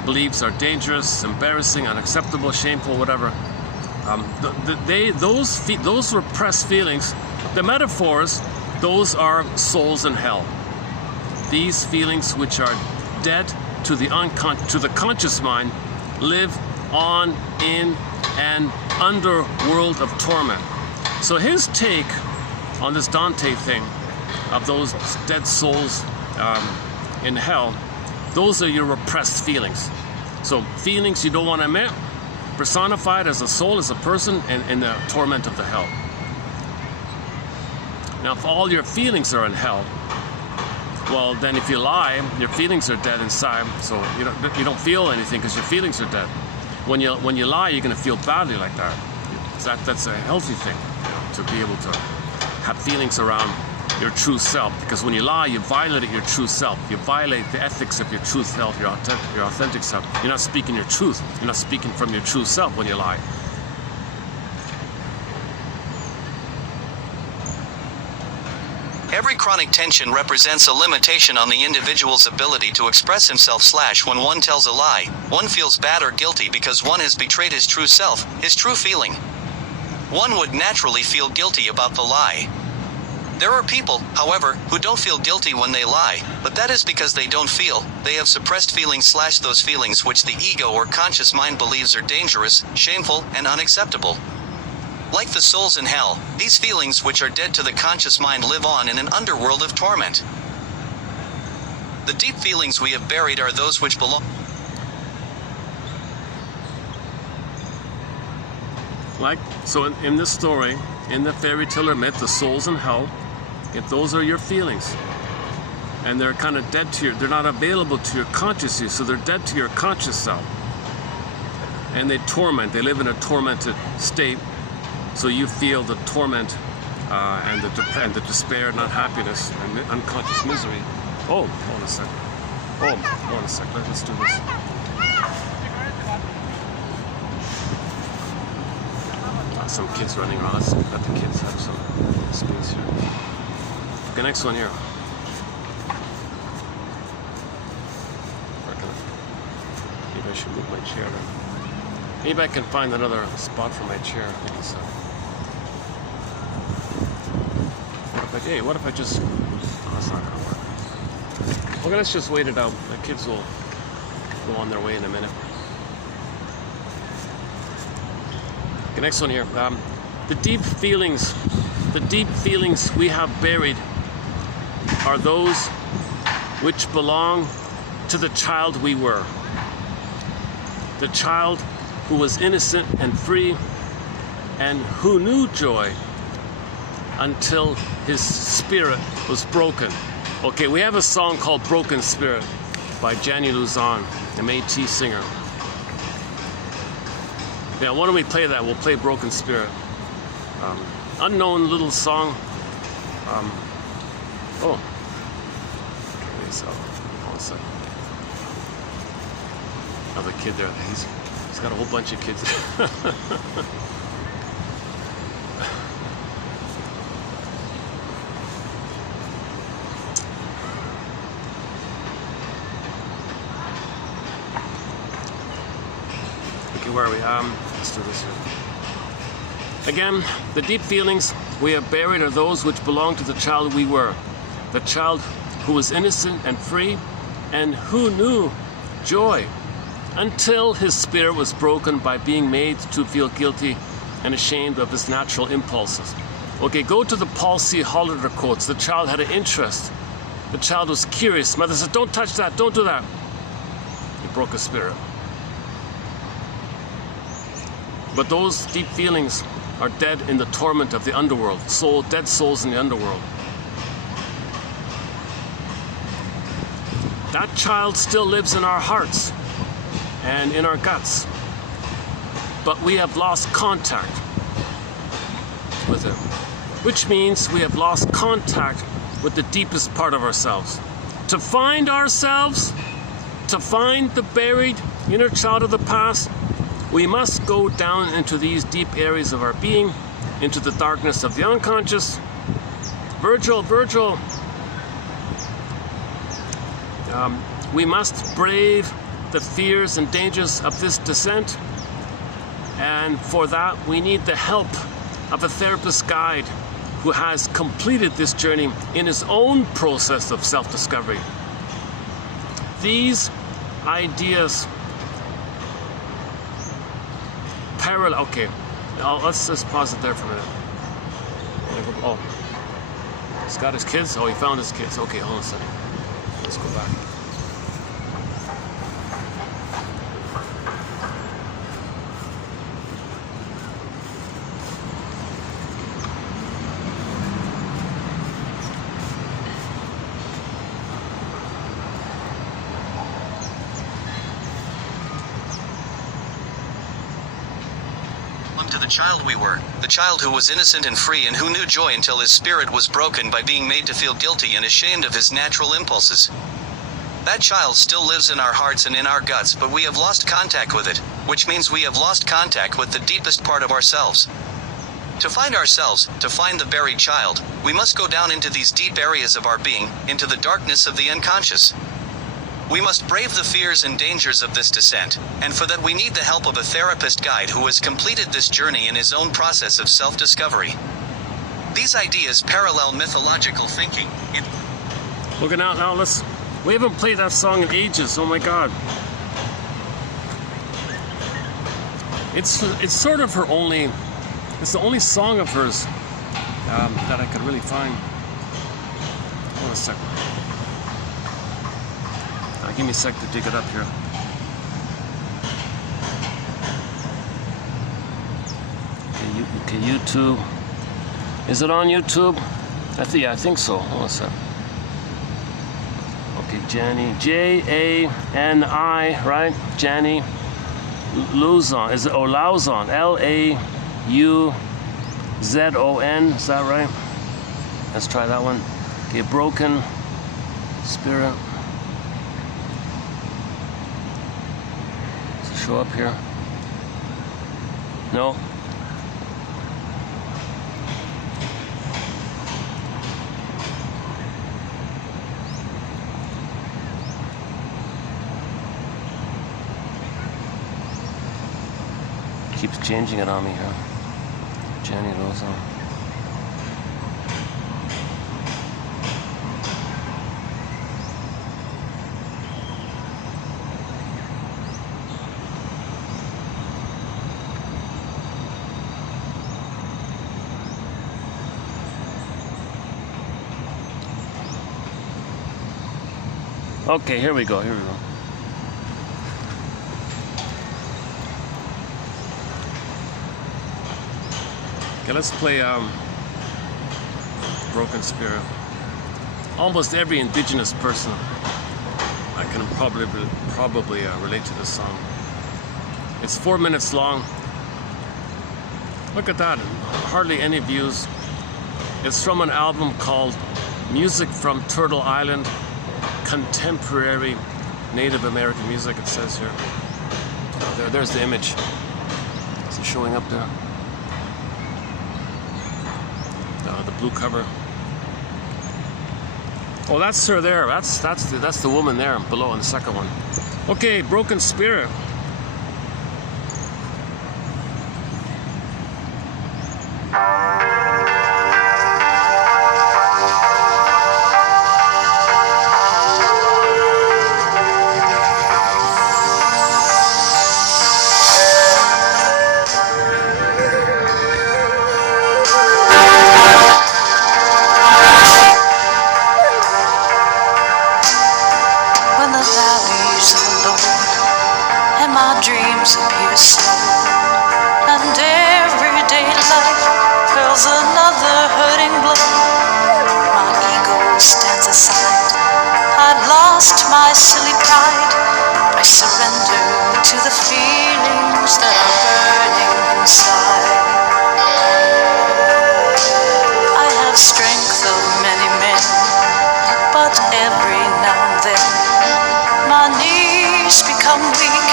believes are dangerous, embarrassing, unacceptable, shameful, whatever. Those repressed feelings, the metaphors, those are souls in hell. These feelings, which are dead to the conscious mind, live on in an underworld of torment. So his take on this Dante thing of those dead souls in hell, those are your repressed feelings. So feelings you don't want to admit, personified as a soul, as a person, in the torment of the hell. Now, if all your feelings are in hell, well, then if you lie, your feelings are dead inside, so you don't feel anything because your feelings are dead. When you lie, you're going to feel badly like that. That's a healthy thing, to be able to have feelings around your true self. Because when you lie, you violate your true self. You violate the ethics of your true self, your authentic self. You're not speaking your truth. You're not speaking from your true self when you lie. Every chronic tension represents a limitation on the individual's ability to express himself. When one tells a lie, one feels bad or guilty because one has betrayed his true self, his true feeling. One would naturally feel guilty about the lie. There are people, however, who don't feel guilty when they lie, but that is because they don't feel. They have suppressed feelings. Those feelings which the ego or conscious mind believes are dangerous, shameful, and unacceptable. Like the souls in hell, these feelings which are dead to the conscious mind live on in an underworld of torment. The deep feelings we have buried are those which belong. So in this story, in the fairy tale or myth, the souls in hell, if those are your feelings, and they're kind of dead to they're not available to your consciousness, so they're dead to your conscious self. And they live in a tormented state. So you feel the torment and the despair, not happiness, and unconscious misery. Hold on a sec. Let's do this. Some kids running around. Let's let the kids have some space here. Okay, next one here. Maybe I should move my chair then. Maybe I can find another spot for my chair. What if I just... Oh, it's not going to work. Okay, let's just wait it out. The kids will go on their way in a minute. Okay, next one here. The deep feelings we have buried are those which belong to the child we were. the child who was innocent and free and who knew joy until his spirit was broken. Okay, we have a song called Broken Spirit by Jenny Luzon, a Métis singer. Yeah, why don't we play that? We'll play Broken Spirit. Unknown little song. Oh. Okay, so, hold on a second. Another kid there. He's got a whole bunch of kids. Okay, where are we? Let's do this here. Again, the deep feelings we have buried are those which belong to the child we were. The child who was innocent and free and who knew joy until his spirit was broken by being made to feel guilty and ashamed of his natural impulses. Okay, go to the Paul C. Hollander quotes. The child had an interest. The child was curious. Mother said, don't touch that, don't do that. He broke his spirit. But those deep feelings are dead in the torment of the underworld. Dead souls in the underworld. That child still lives in our hearts and in our guts. But we have lost contact with it. Which means we have lost contact with the deepest part of ourselves. To find ourselves, to find the buried inner child of the past, we must go down into these deep areas of our being, into the darkness of the unconscious. Virgil. We must brave the fears and dangers of this descent, and for that we need the help of a therapist guide who has completed this journey in his own process of self-discovery. These ideas parallel. Okay, now let's just pause it there for a minute. Oh, he's got his kids? Oh, he found his kids. Okay, hold on a second. Let's go back. To the child we were, the child who was innocent and free and who knew joy until his spirit was broken by being made to feel guilty and ashamed of his natural impulses. That child still lives in our hearts and in our guts, but we have lost contact with it, which means we have lost contact with the deepest part of ourselves. To find ourselves, to find the buried child, we must go down into these deep areas of our being, into the darkness of the unconscious. We must brave the fears and dangers of this descent, and for that we need the help of a therapist guide who has completed this journey in his own process of self-discovery. These ideas parallel mythological thinking. Okay, now let's. We haven't played that song in ages. Oh my God. It's sort of her only. It's the only song of hers that I could really find. Hold on a second. Give me a sec to dig it up here. Okay, YouTube. Is it on YouTube? I think so. Hold on a sec. Okay, Jenny. J-A-N-I, right? Jenny Luzon. Is it Lauzon? L-A-U-Z-O-N. Is that right? Let's try that one. Okay, Broken Spirit. Show up here? No. Keeps changing it on me here. Jenny Lozon. Okay, here we go. Okay, let's play Broken Spirit. Almost every indigenous person I can probably relate to this song. It's 4 minutes long. Look at that, hardly any views. It's from an album called Music from Turtle Island, Contemporary Native American Music, it says here. Oh, there's the image. Is it showing up there? The blue cover. Oh, that's her there. That's the woman there below on the second one. Okay, Broken Spirit. Dreams appear slow, and everyday life feels another hurting blow. My ego stands aside. I've lost my silly pride. I surrender to the feelings that are burning inside. I have strength of many men, but every now and then my knees become weak.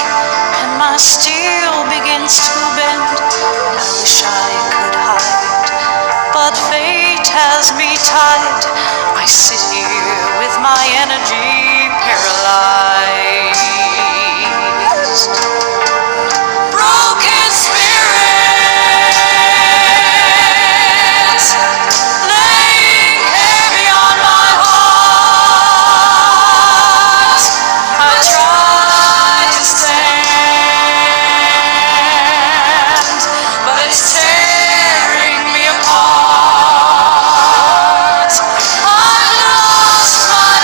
My steel begins to bend. I wish I could hide, but fate has me tied. I sit here with my energy paralyzed. Broken spirits laying heavy on my heart. I try to stand, tearing me apart. I lost my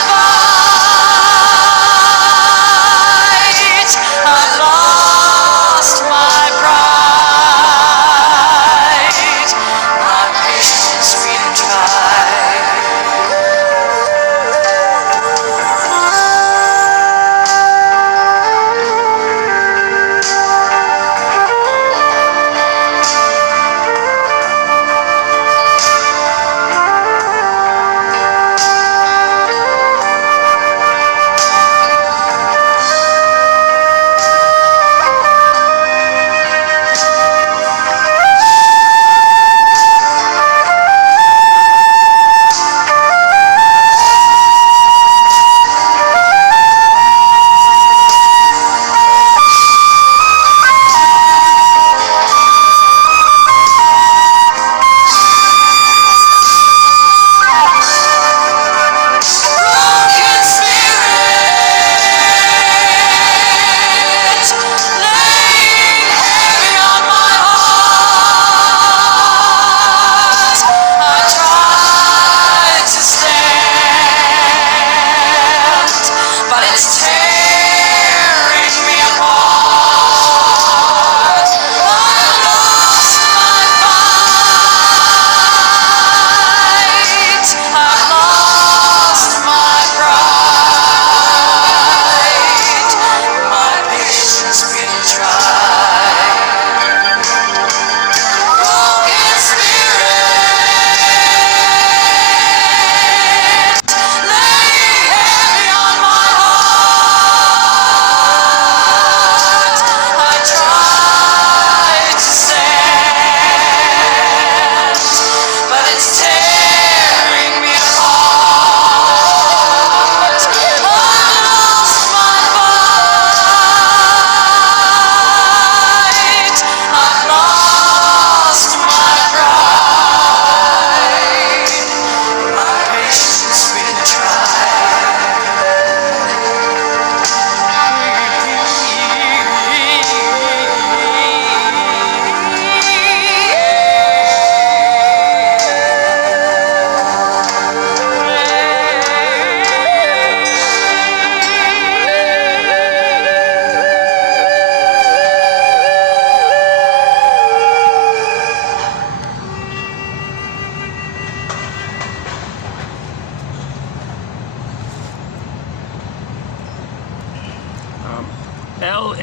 Lauzon.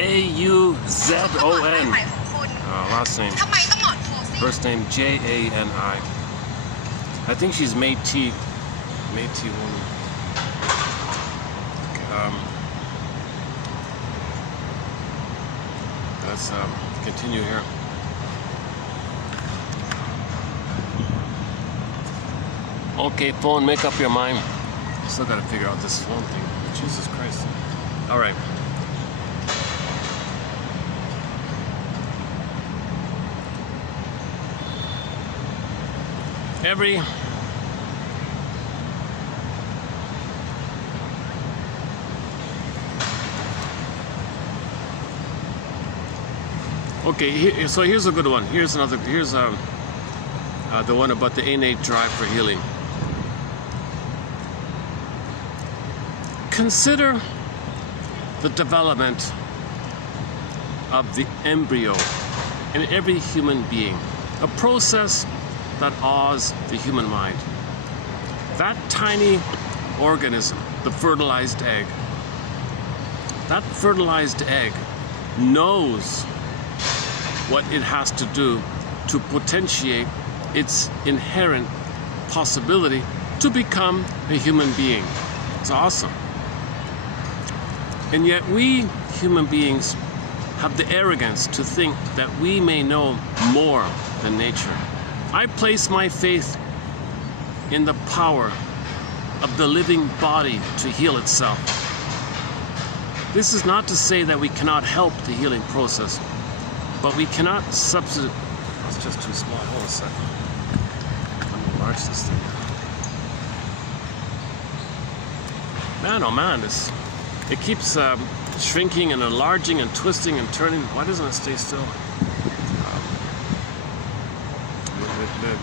ใหม่ของคุณ Last name. ทำไมต้องหมอนโฟซี่ First name Jani. I think she's Métis woman. Let's continue here. Okay, phone, make up your mind. Still got to figure out this phone thing. Jesus Christ. All right. Okay, so here's a good one. Here's the one about the innate drive for healing. Consider the development of the embryo in every human being, a process that awes the human mind. That tiny organism, the fertilized egg, knows what it has to do to potentiate its inherent possibility to become a human being. It's awesome. And yet we human beings have the arrogance to think that we may know more than nature. I place my faith in the power of the living body to heal itself. This is not to say that we cannot help the healing process, but we cannot substitute. It's just too small. Hold on a second. Let me enlarge this thing. Man, oh man, it keeps shrinking and enlarging and twisting and turning. Why doesn't it stay still?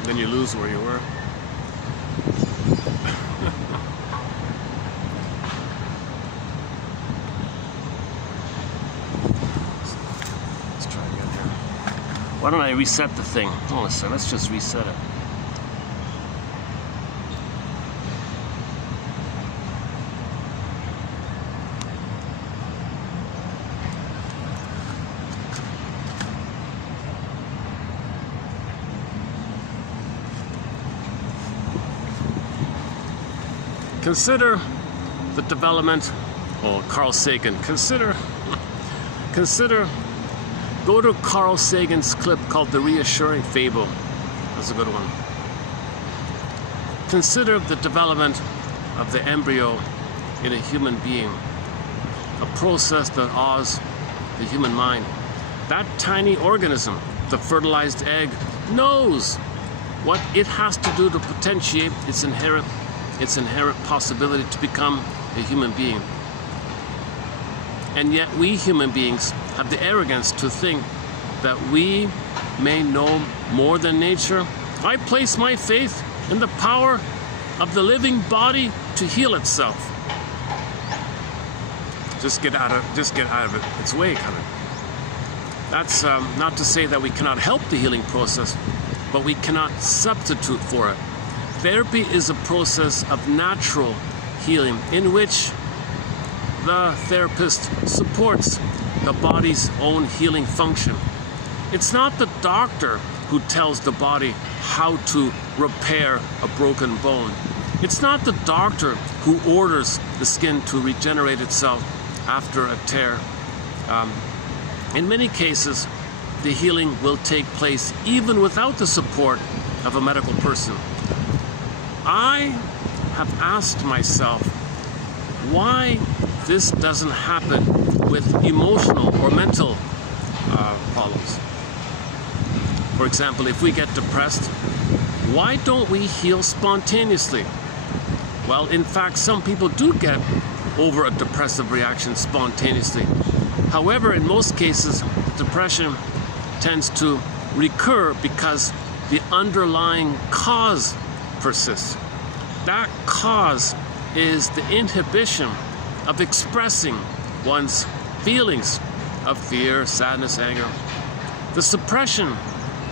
Then you lose where you were. Let's try again here. Why don't I reset the thing? Hold on a second. Let's just reset it. Consider the development, Carl Sagan, go to Carl Sagan's clip called The Reassuring Fable. That's a good one. Consider the development of the embryo in a human being, a process that awes the human mind. That tiny organism, the fertilized egg, knows what it has to do to potentiate its inherent possibility to become a human being. And yet we human beings have the arrogance to think that we may know more than nature. I place my faith in the power of the living body to heal itself. Just get out of its way, kind of. That's not to say that we cannot help the healing process, but we cannot substitute for it. Therapy is a process of natural healing in which the therapist supports the body's own healing function. It's not the doctor who tells the body how to repair a broken bone. It's not the doctor who orders the skin to regenerate itself after a tear. In many cases, the healing will take place even without the support of a medical person. I have asked myself why this doesn't happen with emotional or mental problems. For example, if we get depressed, why don't we heal spontaneously? Well, in fact, some people do get over a depressive reaction spontaneously. However, in most cases, depression tends to recur because the underlying cause persists. That cause is the inhibition of expressing one's feelings of fear, sadness, anger. The suppression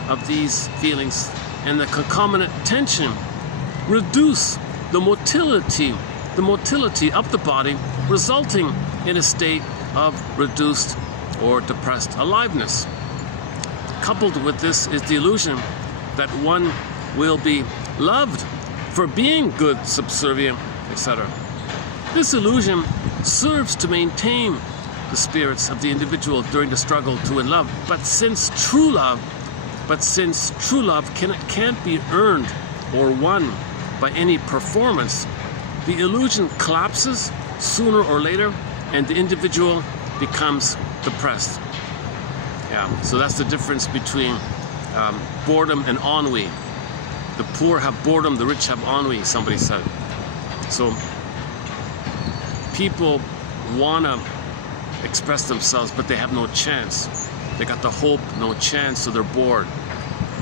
of these feelings and the concomitant tension reduce the motility of the body, resulting in a state of reduced or depressed aliveness. Coupled with this is the illusion that one will be loved for being good, subservient, etc. This illusion serves to maintain the spirits of the individual during the struggle to win love. But since true love can't be earned or won by any performance, the illusion collapses sooner or later, and the individual becomes depressed. Yeah, so that's the difference between boredom and ennui. The poor have boredom, the rich have ennui, somebody said. So people want to express themselves, but they have no chance. They got the hope, no chance, so they're bored.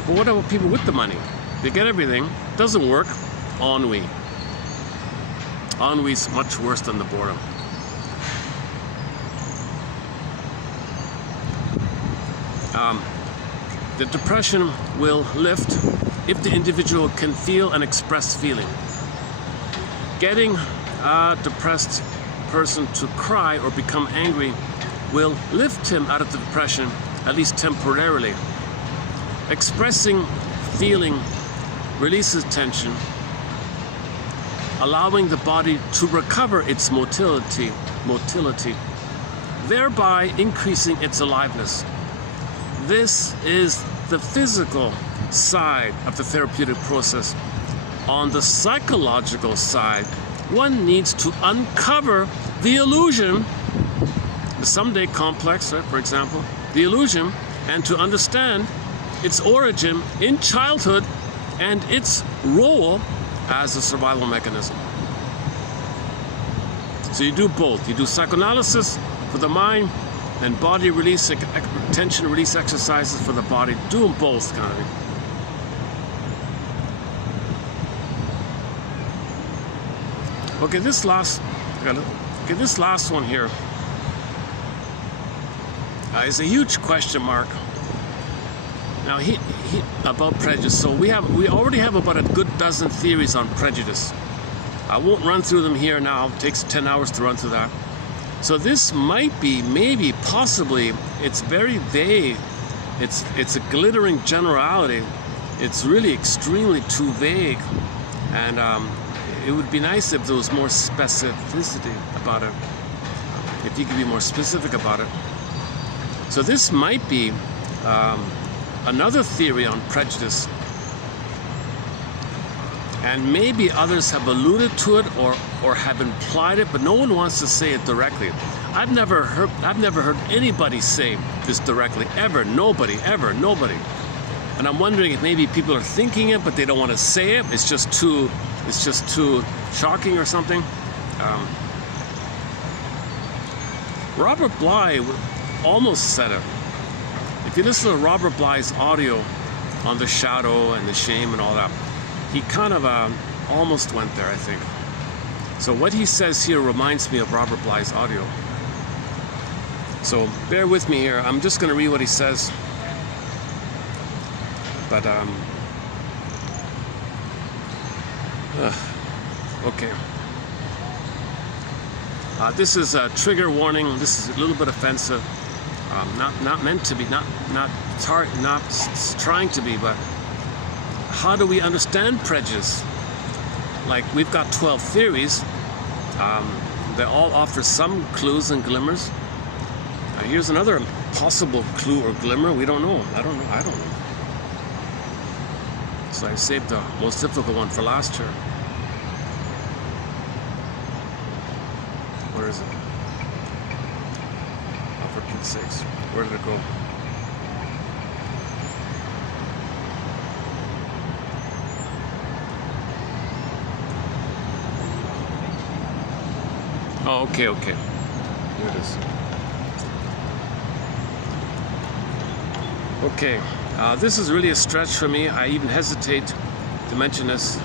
But what about people with the money? They get everything, doesn't work, ennui. Ennui is much worse than the boredom. The depression will lift if the individual can feel and express feeling. Getting a depressed person to cry or become angry will lift him out of the depression, at least temporarily. Expressing feeling releases tension, allowing the body to recover its motility, thereby increasing its aliveness. This is the physical side of the therapeutic process. On the psychological side, one needs to uncover the illusion, the someday complex, right, for example, the illusion, and to understand its origin in childhood and its role as a survival mechanism. So you do both. You do psychoanalysis for the mind and body release, tension release exercises for the body. Do them both, kind of. Okay, this last one here is a huge question mark. Now, he about prejudice. So we already have about a good dozen theories on prejudice. I won't run through them here now. It takes 10 hours to run through that. So this might be, maybe, possibly, it's very vague. It's a glittering generality. It's really extremely too vague. And it would be nice if there was more specificity about it. If you could be more specific about it. So this might be another theory on prejudice. And maybe others have alluded to it or have implied it, but no one wants to say it directly. I've never heard anybody say this directly, ever. Nobody. And I'm wondering if maybe people are thinking it, but they don't want to say it. It's just too shocking or something. Robert Bly almost said it. If you listen to Robert Bly's audio on the shadow and the shame and all that, he kind of almost went there, I think. So what he says here reminds me of Robert Bly's audio. So bear with me here. I'm just going to read what he says. But, okay. This is a trigger warning. This is a little bit offensive. Not meant to be, not trying to be, but how do we understand prejudice? Like, we've got 12 theories. They all offer some clues and glimmers. Here's another possible clue or glimmer. We don't know. I don't know. So I saved the most difficult one for last year. Where is it? Oh, for Pete's sakes. Where did it go? Oh, okay. Here it is. Okay, this is really a stretch for me. I even hesitate to mention this.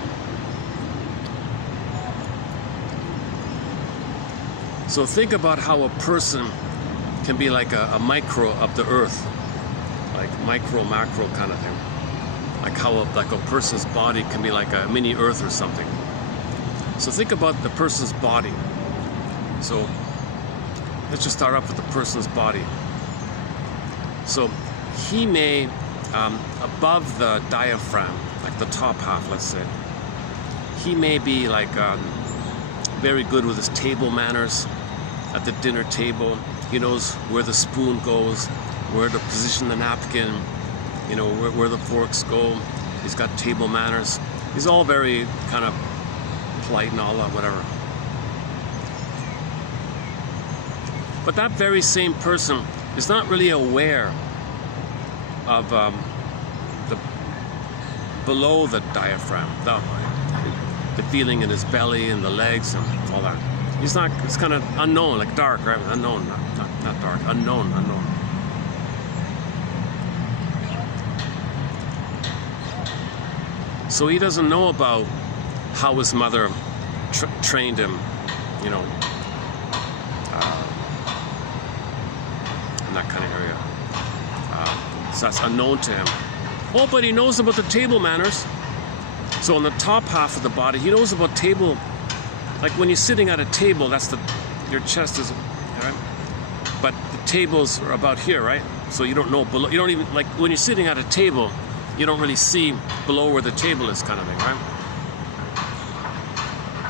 So think about how a person can be like a micro of the earth, like micro, macro kind of thing. Like how a person's body can be like a mini earth or something. So think about the person's body. So let's just start off with the person's body. So he may, above the diaphragm, like the top half, let's say, he may be like very good with his table manners at the dinner table. He knows where the spoon goes, where to position the napkin, you know, where the forks go. He's got table manners. He's all very kind of polite and all that, whatever. But that very same person is not really aware of the below the diaphragm, the feeling in his belly and the legs and all that. He's not, it's kind of unknown, like dark, right? Unknown, not dark, unknown. So he doesn't know about how his mother trained him, you know, in that kind of area. So that's unknown to him. Oh, but he knows about the table manners. So on the top half of the body, he knows about table, like when you're sitting at a table, that's your chest is, right? But the tables are about here, right? So you don't know below, you don't even, like when you're sitting at a table, you don't really see below where the table is, kind of thing, right?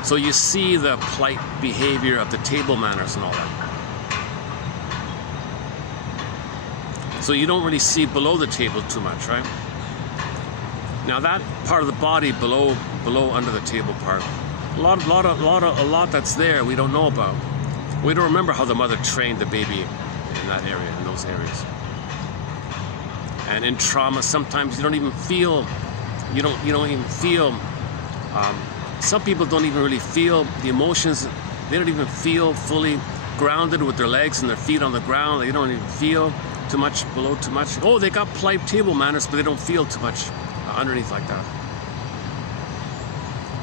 So you see the polite behavior of the table manners and all that. So you don't really see below the table too much, right? Now that part of the body below under the table part, a lot that's there we don't know about. We don't remember how the mother trained the baby in that area, in those areas. And in trauma, sometimes you don't even feel. Some people don't even really feel the emotions. They don't even feel fully grounded with their legs and their feet on the ground. They don't even feel too much below too much. Oh, they got polite table manners, but they don't feel too much underneath like that.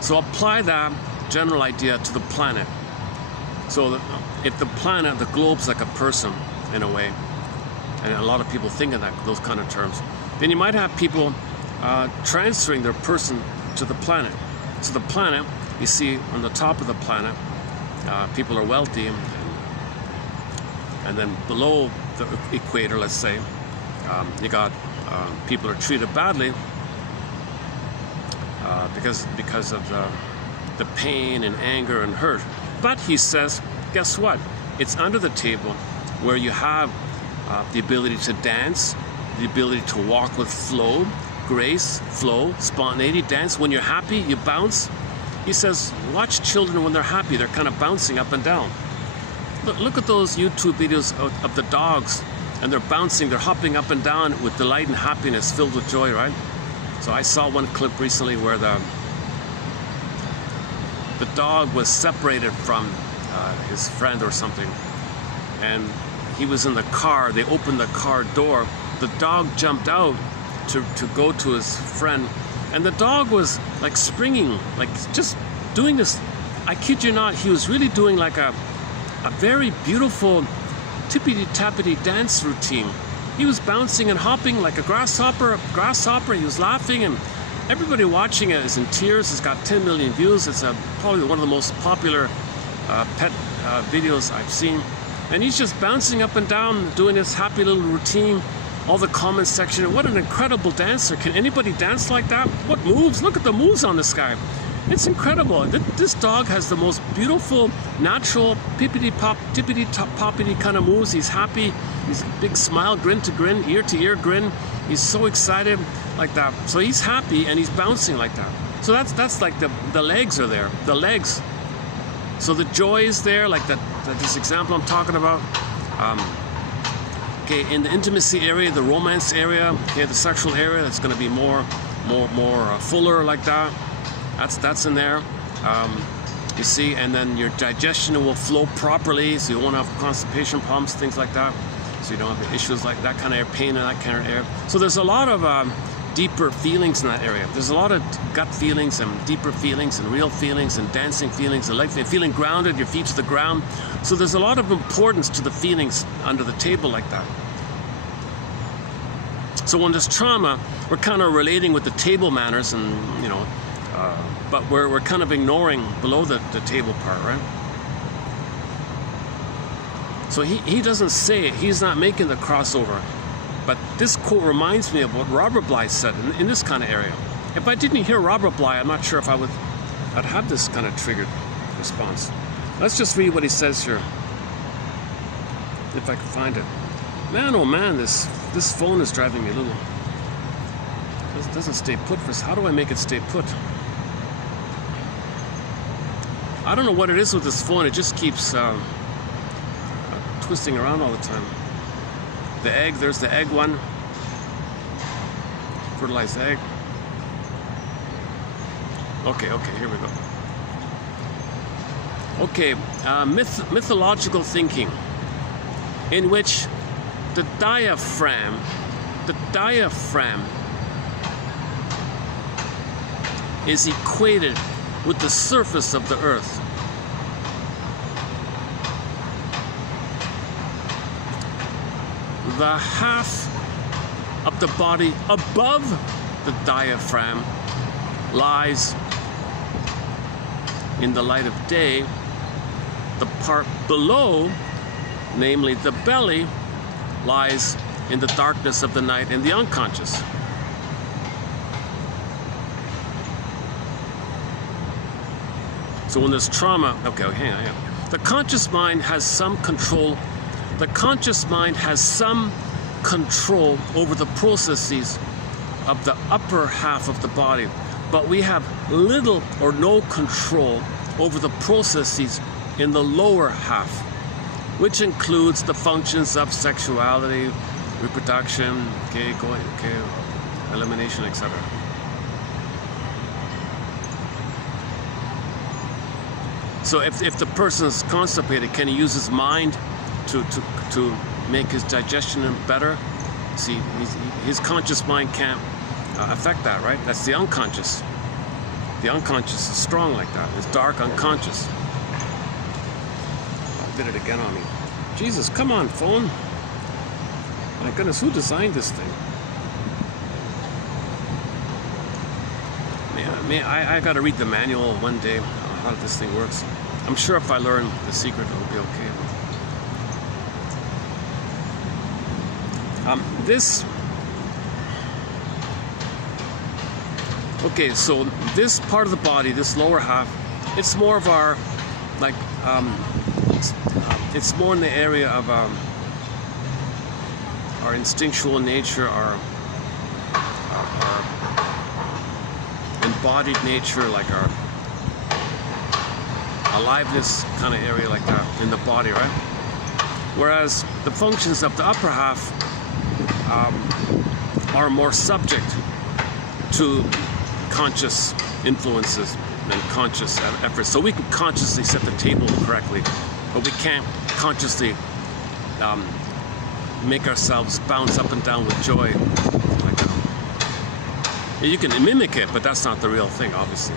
So apply that general idea to the planet. So that if the planet, the globe's like a person in a way, and a lot of people think in those kind of terms, then you might have people transferring their person to the planet. So the planet, you see on the top of the planet, people are wealthy, and then below the equator, let's say, you got people are treated badly because of the pain and anger and hurt. But he says, guess what? It's under the table where you have the ability to dance, the ability to walk with flow, grace, flow, spontaneity, dance. When you're happy, you bounce. He says, watch children when they're happy. They're kind of bouncing up and down. Look at those YouTube videos of the dogs, and they're bouncing, they're hopping up and down with delight and happiness, filled with joy, right? So I saw one clip recently where the dog was separated from his friend or something, and he was in the car. They opened the car door. The dog jumped out to go to his friend, and the dog was like springing, like just doing this. I kid you not, he was really doing like a very beautiful tippity-tappity dance routine. He was bouncing and hopping like a grasshopper. He was laughing, and everybody watching it is in tears. It's got 10 million views. It's probably one of the most popular pet videos I've seen. And he's just bouncing up and down, doing this happy little routine. All the comment section, what an incredible dancer. Can anybody dance like that? What moves? Look at the moves on this guy. It's incredible. This dog has the most beautiful, natural, pippity-pop, tippity-poppity kind of moves. He's happy. He's a big smile, grin to grin, ear-to-ear grin. He's so excited like that. So he's happy and he's bouncing like that. So that's like the legs are there. The legs. So the joy is there, like this example I'm talking about. Okay, in the intimacy area, the romance area, okay, the sexual area, that's going to be more fuller like that. That's in there. You see, and then your digestion will flow properly, so you won't have constipation problems, things like that. So you don't have issues like that kind of pain in that kind of area. So there's a lot of deeper feelings in that area. There's a lot of gut feelings and deeper feelings and real feelings and dancing feelings and like feeling grounded, your feet to the ground. So there's a lot of importance to the feelings under the table like that. So when there's trauma, we're kind of relating with the table manners, and but we're kind of ignoring below the table part, right? So he doesn't say it. He's not making the crossover. But this quote reminds me of what Robert Bly said in this kind of area. If I didn't hear Robert Bly, I'm not sure if I'd have this kind of triggered response. Let's just read what he says here, if I can find it. Man, oh man, this phone is driving me a little. It doesn't stay put for us. How do I make it stay put? I don't know what it is with this phone. It just keeps twisting around all the time. The egg, there's the egg one. Fertilized egg. Okay, here we go. Okay, mythological thinking, in which the diaphragm is equated with the surface of the earth. The half of the body above the diaphragm lies in the light of day. The part below, namely the belly, lies in the darkness of the night and the unconscious. So when there's trauma, okay, hang on. The conscious mind has some control. The conscious mind has some control over the processes of the upper half of the body, but we have little or no control over the processes in the lower half, which includes the functions of sexuality, reproduction, elimination, etc. So if the person's constipated, can he use his mind to make his digestion better? See, his conscious mind can't affect that, right? That's the unconscious. The unconscious is strong like that. It's dark unconscious. I did it again on me. Jesus, come on, phone. My goodness, who designed this thing? Man, I got to read the manual one day on how this thing works. I'm sure if I learn the secret, it'll be okay. Okay, so this part of the body, this lower half, it's more of our, like, it's more in the area of our instinctual nature, our embodied nature, like our aliveness kind of area, like that in the body, right? Whereas the functions of the upper half are more subject to conscious influences and conscious efforts. So we can consciously set the table correctly, but we can't consciously make ourselves bounce up and down with joy like that. You can mimic it, but that's not the real thing, obviously.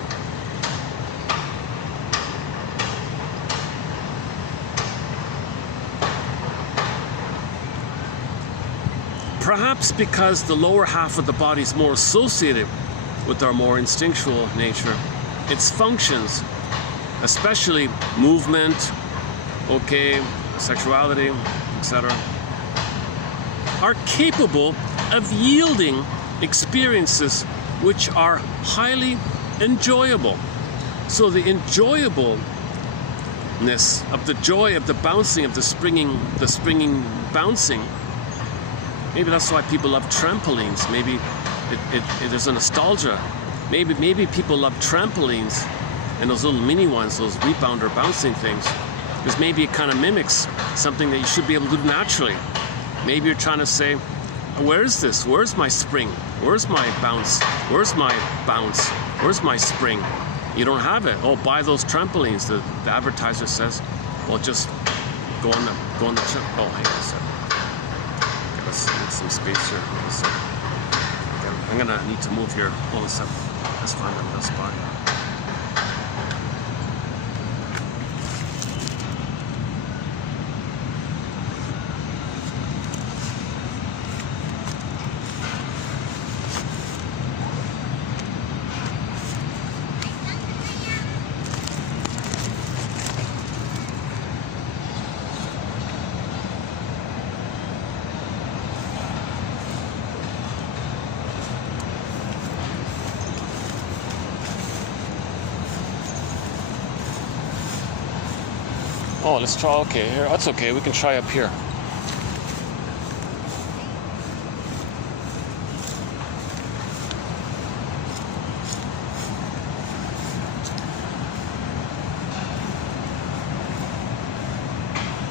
Perhaps because the lower half of the body is more associated with our more instinctual nature, its functions, especially movement, sexuality, etc., are capable of yielding experiences which are highly enjoyable. So the enjoyableness of the joy of the bouncing, of the springing bouncing. Maybe that's why people love trampolines. Maybe there's a nostalgia. Maybe people love trampolines and those little mini ones, those rebounder bouncing things, because maybe it kind of mimics something that you should be able to do naturally. Maybe you're trying to say, where's this? Where's my spring? Where's my bounce? Where's my bounce? Where's my spring? You don't have it. Oh, buy those trampolines. The advertiser says, well, just go on the oh, hang on a second. Let's get some space here. I'm gonna need to move here. Hold on a second. Let's find a spot. Oh, let's try, okay, here, that's okay, we can try up here.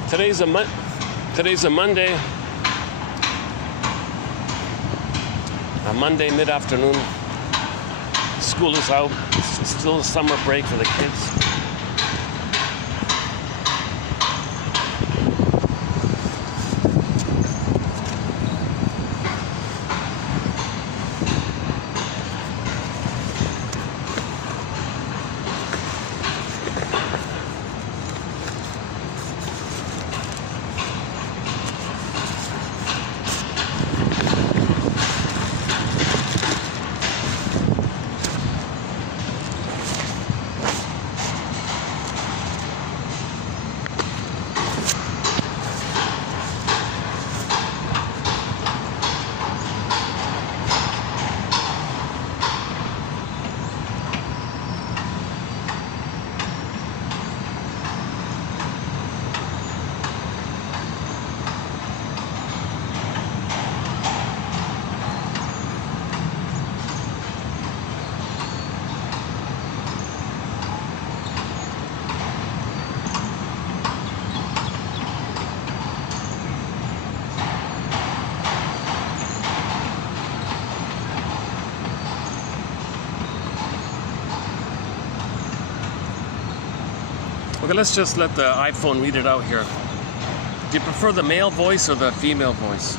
Today's a Monday. A Monday mid-afternoon. School is out. It's still a summer break for the kids. Okay, let's just let the iPhone read it out here. Do you prefer the male voice or the female voice?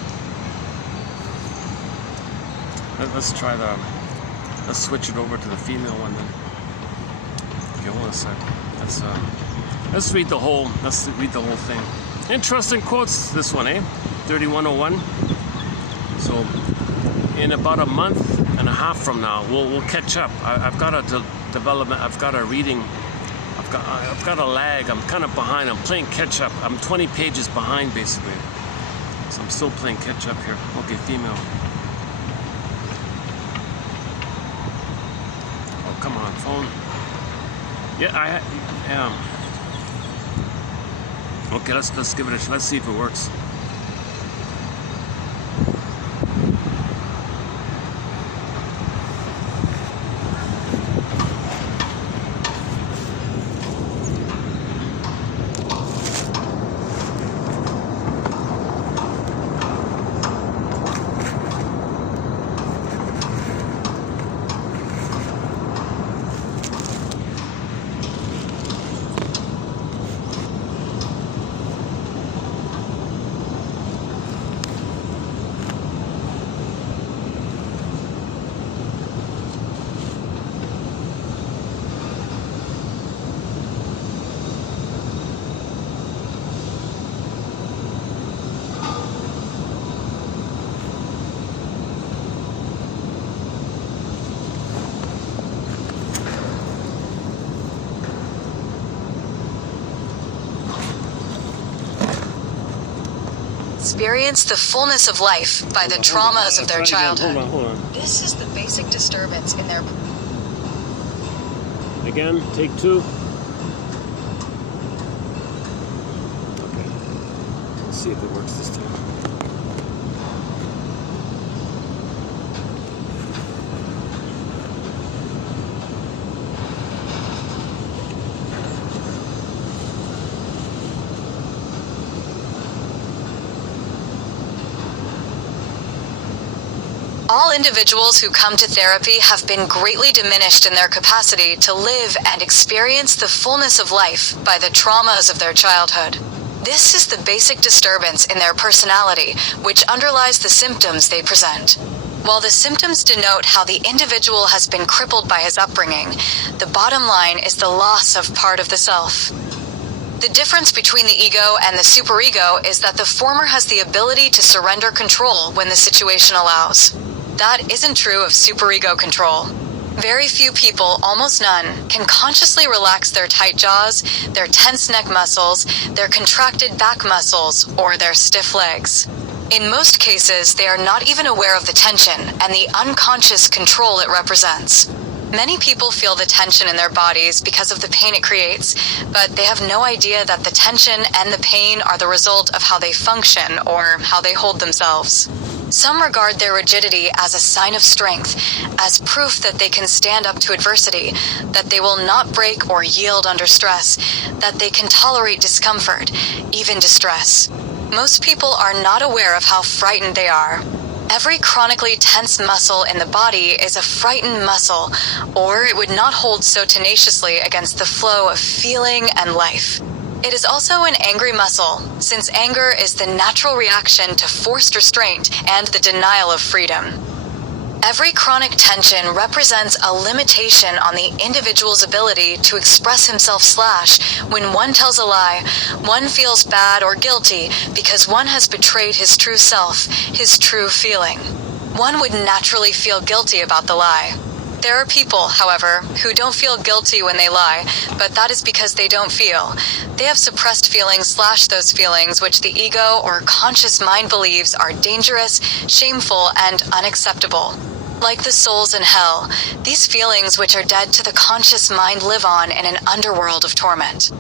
Let's try let's switch it over to the female one then. Okay, hold on a sec. Let's read the whole thing. Interesting quotes, this one, 3101. So, in about a month and a half from now, we'll catch up. I've got a development, I've got a reading, I've got a lag, I'm kind of behind, I'm playing catch up. I'm 20 pages behind basically. So I'm still playing catch up here. Okay, female. Oh, come on, phone. Yeah, okay, let's give it a shot. Let's see if it works. Experience the fullness of life by the traumas of their childhood. Hold on. This is the basic disturbance in their... Again, take two. Okay. Let's see if it works this time. All individuals who come to therapy have been greatly diminished in their capacity to live and experience the fullness of life by the traumas of their childhood. This is the basic disturbance in their personality, which underlies the symptoms they present. While the symptoms denote how the individual has been crippled by his upbringing, the bottom line is the loss of part of the self. The difference between the ego and the superego is that the former has the ability to surrender control when the situation allows. That isn't true of superego control. Very few people, almost none, can consciously relax their tight jaws, their tense neck muscles, their contracted back muscles, or their stiff legs. In most cases, they are not even aware of the tension and the unconscious control it represents. Many people feel the tension in their bodies because of the pain it creates, but they have no idea that the tension and the pain are the result of how they function or how they hold themselves. Some regard their rigidity as a sign of strength, as proof that they can stand up to adversity, that they will not break or yield under stress, that they can tolerate discomfort, even distress. Most people are not aware of how frightened they are. Every chronically tense muscle in the body is a frightened muscle, or it would not hold so tenaciously against the flow of feeling and life. It is also an angry muscle, since anger is the natural reaction to forced restraint and the denial of freedom. Every chronic tension represents a limitation on the individual's ability to express himself. When one tells a lie, one feels bad or guilty because one has betrayed his true self, his true feeling. One would naturally feel guilty about the lie. There are people, however, who don't feel guilty when they lie, but that is because they don't feel. They have suppressed feelings / those feelings which the ego or conscious mind believes are dangerous, shameful, and unacceptable. Like the souls in hell, these feelings which are dead to the conscious mind live on in an underworld of torment.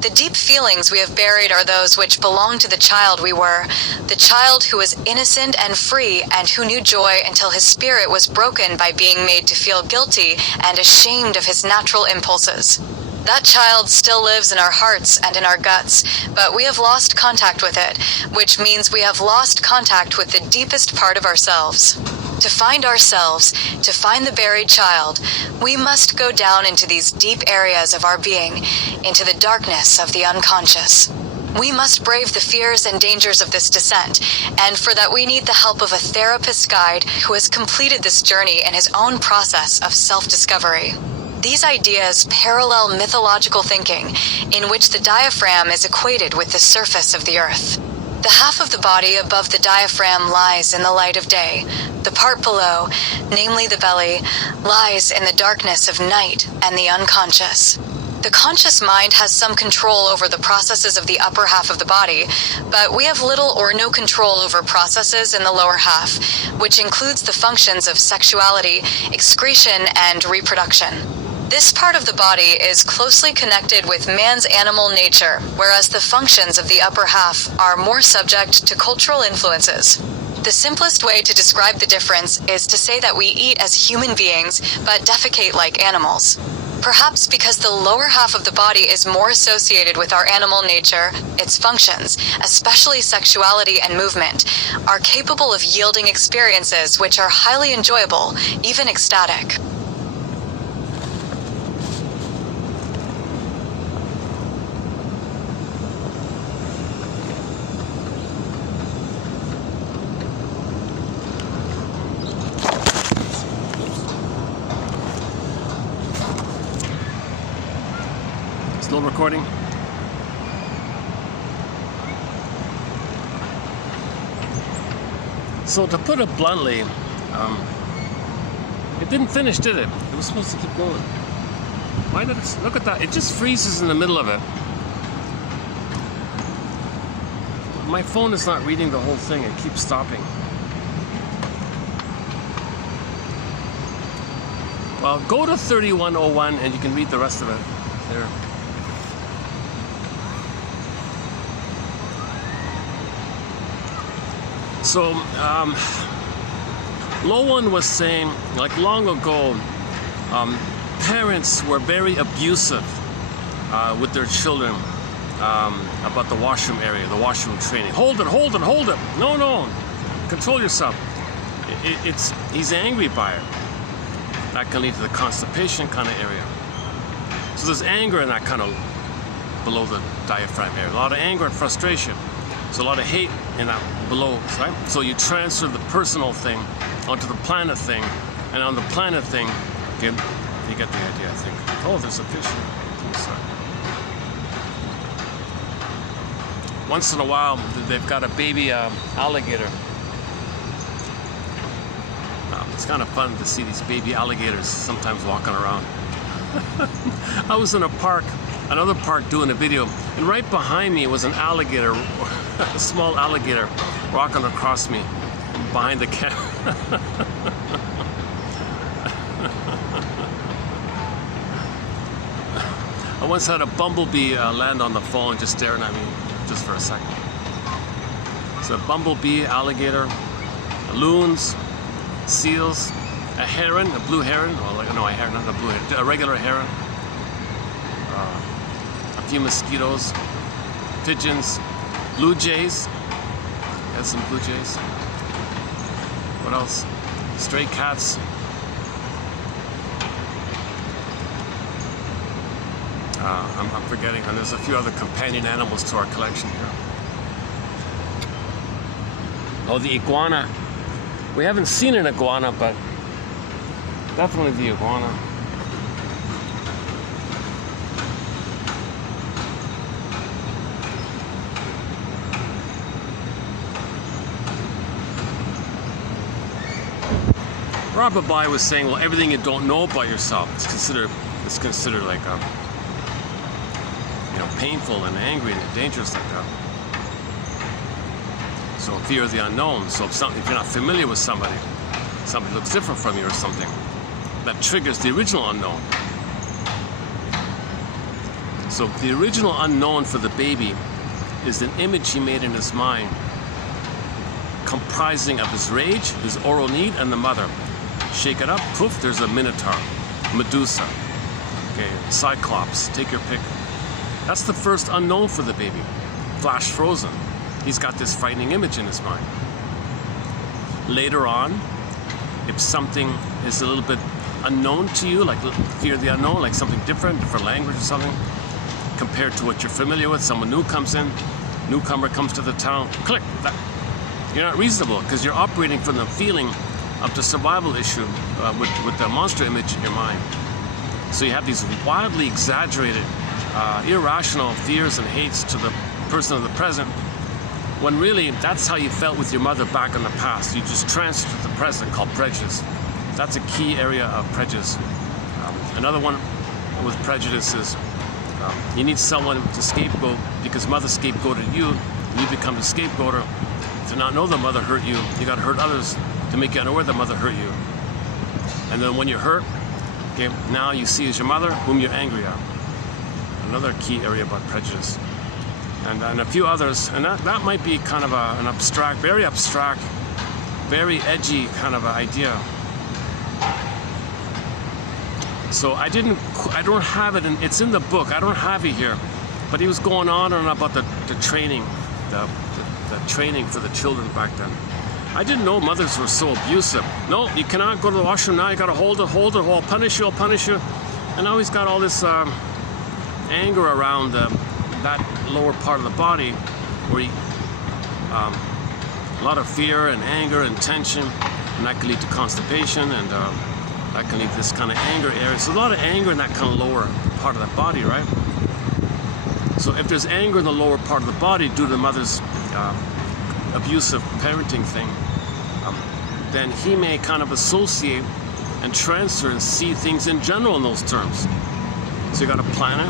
The deep feelings we have buried are those which belong to the child we were, the child who was innocent and free and who knew joy until his spirit was broken by being made to feel guilty and ashamed of his natural impulses. That child still lives in our hearts and in our guts, but we have lost contact with it, which means we have lost contact with the deepest part of ourselves. To find ourselves, to find the buried child, we must go down into these deep areas of our being, into the darkness of the unconscious. We must brave the fears and dangers of this descent, and for that we need the help of a therapist guide who has completed this journey in his own process of self-discovery. These ideas parallel mythological thinking, in which the diaphragm is equated with the surface of the earth. The half of the body above the diaphragm lies in the light of day. The part below, namely the belly, lies in the darkness of night and the unconscious. The conscious mind has some control over the processes of the upper half of the body, but we have little or no control over processes in the lower half, which includes the functions of sexuality, excretion, and reproduction. This part of the body is closely connected with man's animal nature, whereas the functions of the upper half are more subject to cultural influences. The simplest way to describe the difference is to say that we eat as human beings, but defecate like animals. Perhaps because the lower half of the body is more associated with our animal nature, its functions, especially sexuality and movement, are capable of yielding experiences which are highly enjoyable, even ecstatic. Still recording? So to put it bluntly, it didn't finish, did it? It was supposed to keep going. Why did it? Look at that. It just freezes in the middle of it. My phone is not reading the whole thing. It keeps stopping. Well, go to 3101 and you can read the rest of it there. So, no one was saying, like long ago, parents were very abusive with their children about the washroom area, the washroom training. Hold it, hold it, hold it. No, no, control yourself. He's angry by it. That can lead to the constipation kind of area. So there's anger in that kind of below the diaphragm area. A lot of anger and frustration. There's a lot of hate in that below, right? So you transfer the personal thing onto the planet thing, and on the planet thing, you get the idea, I think. Oh, there's a fish to the side. Once in a while, they've got a baby alligator. It's kind of fun to see these baby alligators sometimes walking around. I was in a park, another park, doing a video, and right behind me was an alligator, a small alligator, walking across me behind the camera. once had a bumblebee land on the phone just staring at me just for a second. So a bumblebee, alligator, loons, seals, a heron, a blue heron, no, a heron, not a blue heron, a regular heron, a few mosquitoes, pigeons, blue jays, had some blue jays. What else? Stray cats. I'm forgetting, and there's a few other companion animals to our collection here. Oh, the iguana. We haven't seen an iguana, but definitely the iguana. Robert Bly was saying, well, everything you don't know about yourself is considered like painful and angry and dangerous like that. So fear of the unknown. So if you're not familiar with somebody looks different from you or something, that triggers the original unknown. So the original unknown for the baby is an image he made in his mind, comprising of his rage, his oral need, and the mother. Shake it up, poof, there's a minotaur, Medusa, okay, Cyclops, take your pick. That's the first unknown for the baby. Flash frozen. He's got this frightening image in his mind. Later on, if something is a little bit unknown to you, like fear of the unknown, like something different language or something, compared to what you're familiar with, someone new comes in, newcomer comes to the town, click, you're not reasonable because you're operating from the feeling of the survival issue with the monster image in your mind. So you have these wildly exaggerated, irrational fears and hates to the person of the present, when really that's how you felt with your mother back in the past. You just transferred to the present, called prejudice. That's a key area of prejudice. Another one with prejudice is you need someone to scapegoat because mother scapegoated you. You become the scapegoater. To not know the mother hurt you, you got to hurt others to make you unaware the mother hurt you. And then when you're hurt, okay, now you see as your mother whom you're angry at. Another key area about prejudice. And a few others, and that might be kind of an abstract, very edgy kind of idea. So I don't have it, it's in the book, I don't have it here, but he was going on and on about the training, the training for the children back then. I didn't know mothers were so abusive. No, you cannot go to the washroom now, you gotta hold it, or I'll punish you. And now he's got all this anger around that lower part of the body, where a lot of fear and anger and tension, and that can lead to constipation, and that can lead to this kind of anger area. So a lot of anger in that kind of lower part of the body, right? So if there's anger in the lower part of the body due to the mother's abusive parenting thing, then he may kind of associate and transfer and see things in general in those terms. So you got a planet,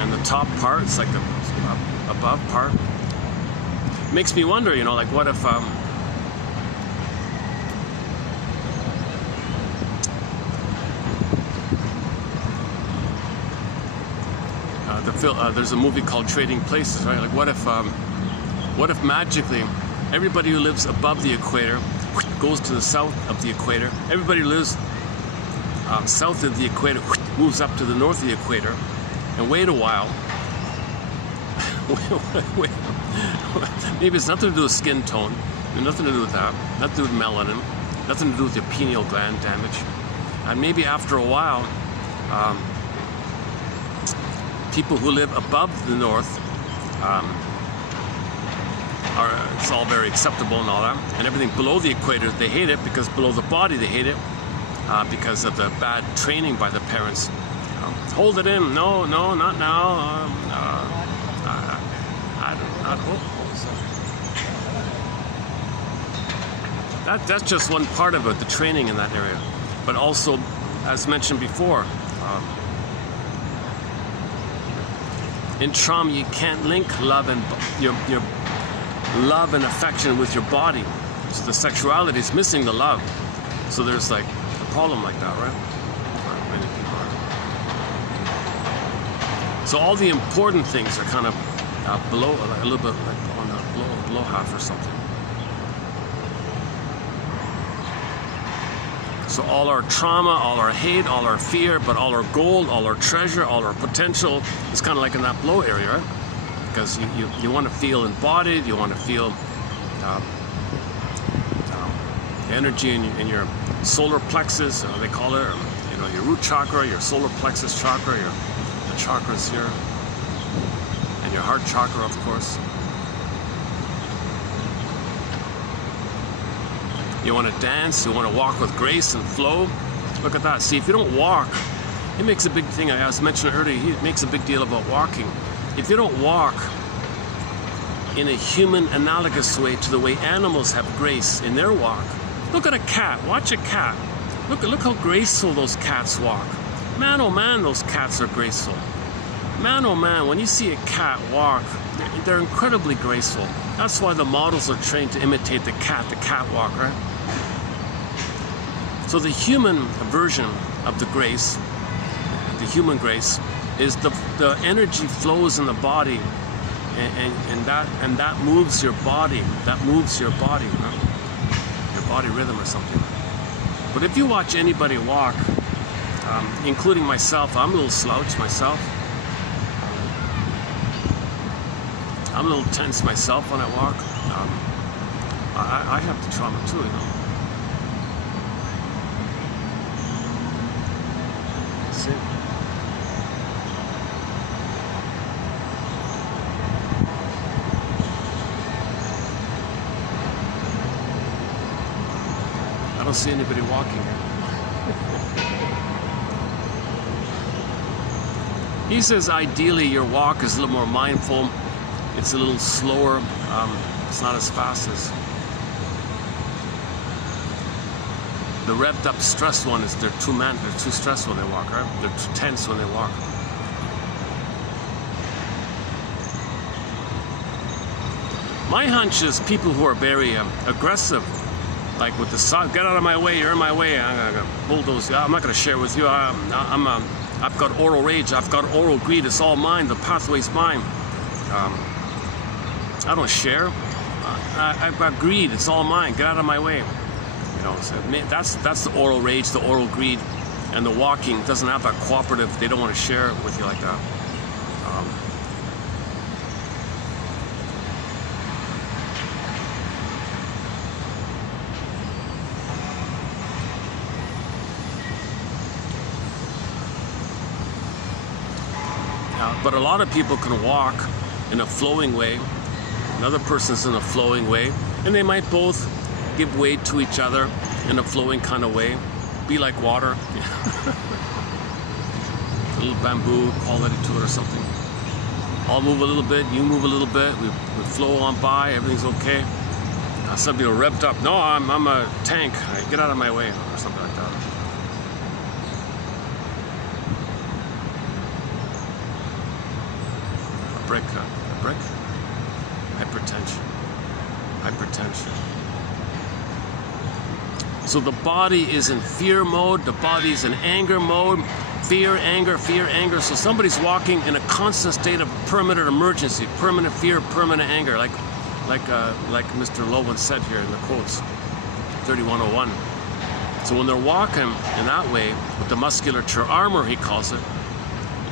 and the top part, it's like the above part. It makes me wonder, like what if there's a movie called Trading Places, right? Like what if magically everybody who lives above the equator goes to the south of the equator. Everybody who lives south of the equator moves up to the north of the equator, and wait a while. Maybe it's nothing to do with skin tone, nothing to do with that, nothing to do with melanin, nothing to do with the pineal gland damage. And maybe after a while, people who live above the north, it's all very acceptable and all that, and everything below the equator, they hate it because below the body they hate it because of the bad training by the parents. Hold it in, no, not now. I don't hope so. That's just one part of it, the training in that area. But also, as mentioned before, in trauma you can't link love and your love and affection with your body. So the sexuality is missing the love. So there's like a problem like that, right? For many people. So all the important things are kind of below, like a little bit like on the below half or something. So all our trauma, all our hate, all our fear, but all our gold, all our treasure, all our potential is kind of like in that below area, right? Because you want to feel embodied, you want to feel energy in your solar plexus, they call it, or, you know, your root chakra, your solar plexus chakra, the chakras here, and your heart chakra, of course. You want to dance, you want to walk with grace and flow. Look at that. See, if you don't walk, it makes a big thing. I was mentioning earlier, he makes a big deal about walking. If you don't walk in a human analogous way to the way animals have grace in their walk, look at a cat. Watch a cat. Look how graceful those cats walk. Man, oh man, those cats are graceful. Man, oh man, when you see a cat walk, they're incredibly graceful. That's why the models are trained to imitate the catwalk, right? So the human version of the grace, the human grace, is the energy flows in the body, and that moves your body. That moves your body, right? Your body rhythm or something. But if you watch anybody walk, including myself, I'm a little slouch myself. I'm a little tense myself when I walk. I have the trauma too, you know. See? I don't see anybody walking here. He says ideally your walk is a little more mindful. It's a little slower. It's not as fast as the revved up stressed one. They're too stressed when they walk, right? They're too tense when they walk. My hunch is people who are very aggressive, like with the side, get out of my way, you're in my way, I'm gonna bulldoze you. I'm not gonna share with you. I've got oral rage, I've got oral greed. It's all mine. The pathway's mine. I don't share. I've got greed. It's all mine. Get out of my way. You know, so that's the oral rage, the oral greed, and the walking doesn't have that cooperative. They don't want to share with you like that. But a lot of people can walk in a flowing way. Another person's in a flowing way, and they might both give way to each other in a flowing kind of way. Be like water. A little bamboo quality to it or something. I'll move a little bit, you move a little bit, we flow on by, everything's okay. Some people are revved up. No, I'm a tank. Get out of my way, or something like that. A brick. Hypertension. So the body is in fear mode, the body is in anger mode, fear, anger. So somebody's walking in a constant state of permanent emergency, permanent fear, permanent anger, like Mr. Lowen said here in the quotes, 3101. So when they're walking in that way, with the musculature armor, he calls it,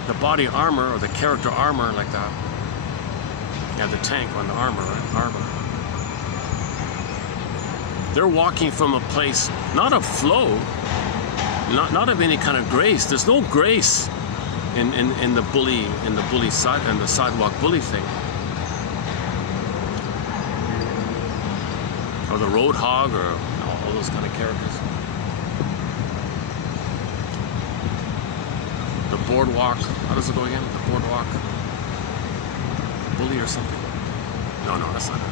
the body armor, or the character armor, like that. Yeah, the tank on the armor, right? Armor. They're walking from a place, not of flow, not of any kind of grace. There's no grace in the bully side and the sidewalk bully thing, or the road hog, or all those kind of characters. The boardwalk. How does it go again? The boardwalk. Bully or something? No, that's not it.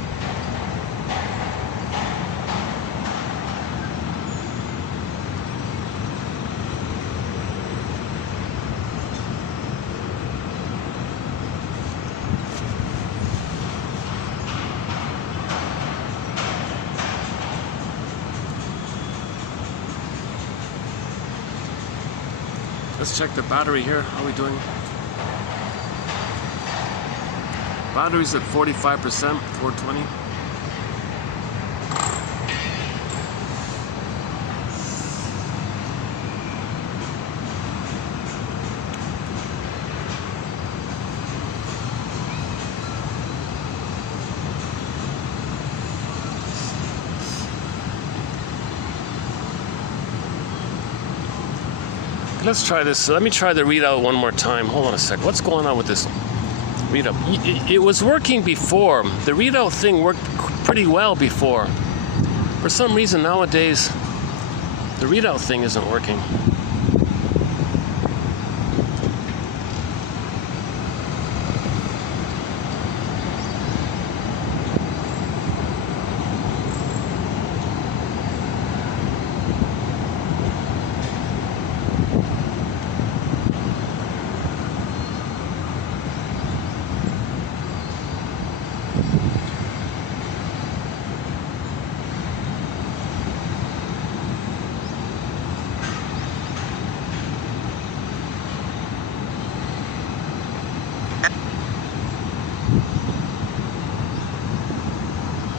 Let's check the battery here. How are we doing? Battery's at 45%, 420. Let's try this. Let me try the readout one more time. Hold on a sec. What's going on with this readout? It was working before. The readout thing worked pretty well before. For some reason nowadays, the readout thing isn't working.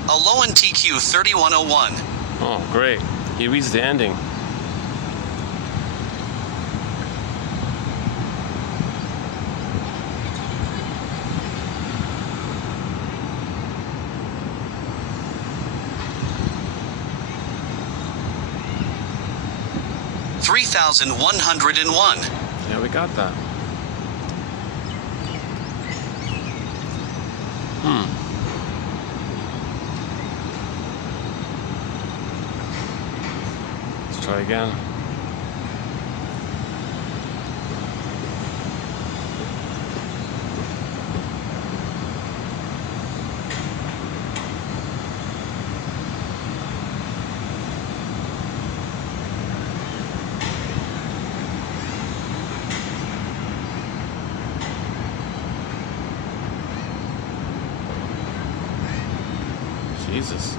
A low in TQ 3101. Oh, great. He reads the ending. $3,101. Yeah, we got that. Let's try again. Jesus.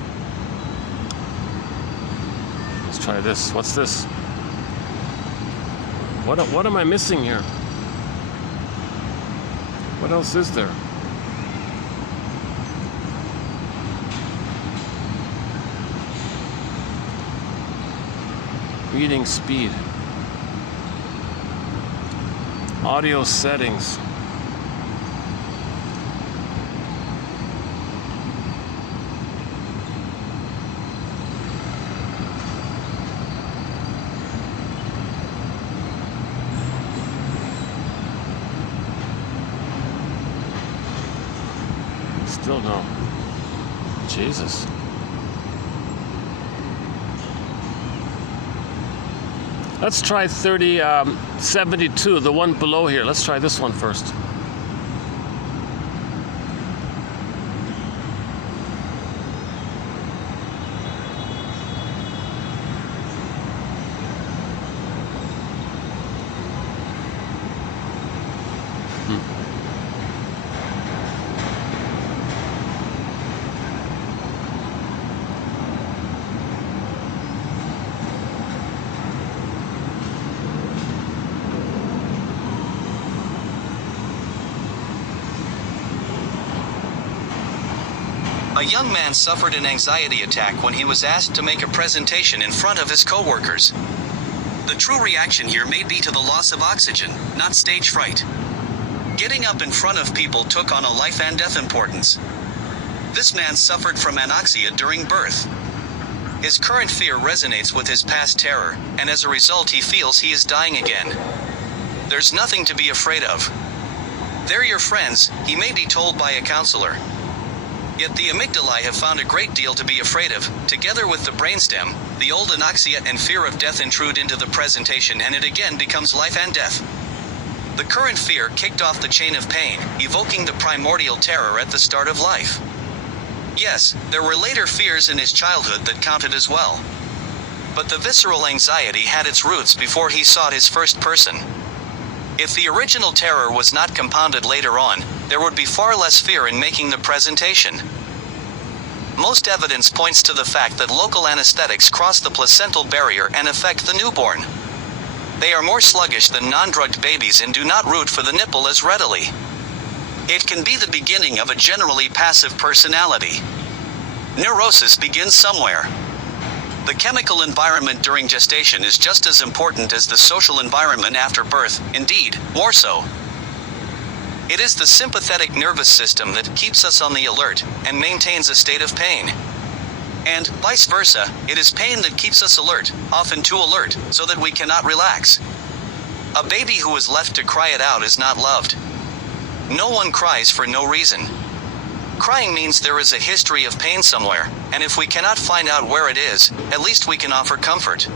Let's try this. What's this? What am I missing here? What else is there? Reading speed. Audio settings. Still no. Jesus. Let's try 3072, the one below here. Let's try this one first. A young man suffered an anxiety attack when he was asked to make a presentation in front of his coworkers. The true reaction here may be to the loss of oxygen, not stage fright. Getting up in front of people took on a life and death importance. This man suffered from anoxia during birth. His current fear resonates with his past terror, and as a result he feels he is dying again. There's nothing to be afraid of. They're your friends, he may be told by a counselor. Yet the amygdalae have found a great deal to be afraid of. Together with the brainstem, the old anoxia and fear of death intrude into the presentation, and it again becomes life and death. The current fear kicked off the chain of pain, evoking the primordial terror at the start of life. Yes, there were later fears in his childhood that counted as well. But the visceral anxiety had its roots before he sought his first person. If the original terror was not compounded later on, there would be far less fear in making the presentation. Most evidence points to the fact that local anesthetics cross the placental barrier and affect the newborn. They are more sluggish than non-drugged babies and do not root for the nipple as readily. It can be the beginning of a generally passive personality. Neurosis begins somewhere. The chemical environment during gestation is just as important as the social environment after birth, indeed, more so. It is the sympathetic nervous system that keeps us on the alert and maintains a state of pain. And, vice versa, it is pain that keeps us alert, often too alert, so that we cannot relax. A baby who is left to cry it out is not loved. No one cries for no reason. Crying means there is a history of pain somewhere, and if we cannot find out where it is, at least we can offer comfort.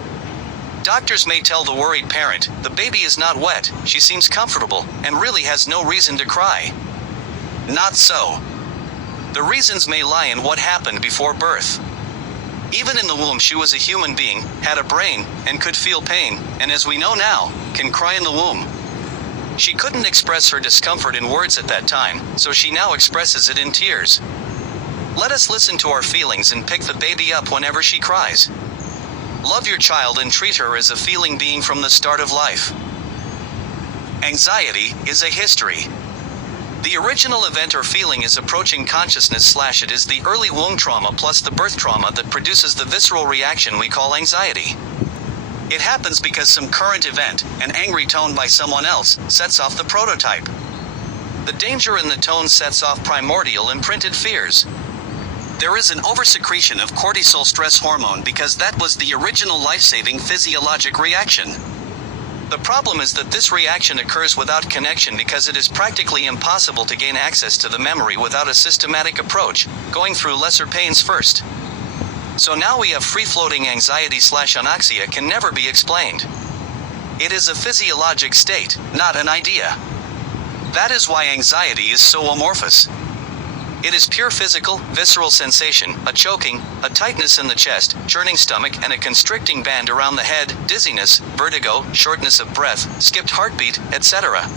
Doctors may tell the worried parent, the baby is not wet, she seems comfortable, and really has no reason to cry. Not so. The reasons may lie in what happened before birth. Even in the womb she was a human being, had a brain, and could feel pain, and as we know now, can cry in the womb. She couldn't express her discomfort in words at that time, so she now expresses it in tears. Let us listen to our feelings and pick the baby up whenever she cries. Love your child and treat her as a feeling being from the start of life. Anxiety is a history. The original event or feeling is approaching consciousness / it is the early womb trauma plus the birth trauma that produces the visceral reaction we call anxiety. It happens because some current event, an angry tone by someone else, sets off the prototype. The danger in the tone sets off primordial imprinted fears. There is an oversecretion of cortisol stress hormone because that was the original life-saving physiologic reaction. The problem is that this reaction occurs without connection because it is practically impossible to gain access to the memory without a systematic approach, going through lesser pains first. So now we have free-floating anxiety / anoxia can never be explained. It is a physiologic state, not an idea. That is why anxiety is so amorphous. It is pure physical, visceral sensation, a choking, a tightness in the chest, churning stomach and a constricting band around the head, dizziness, vertigo, shortness of breath, skipped heartbeat, etc.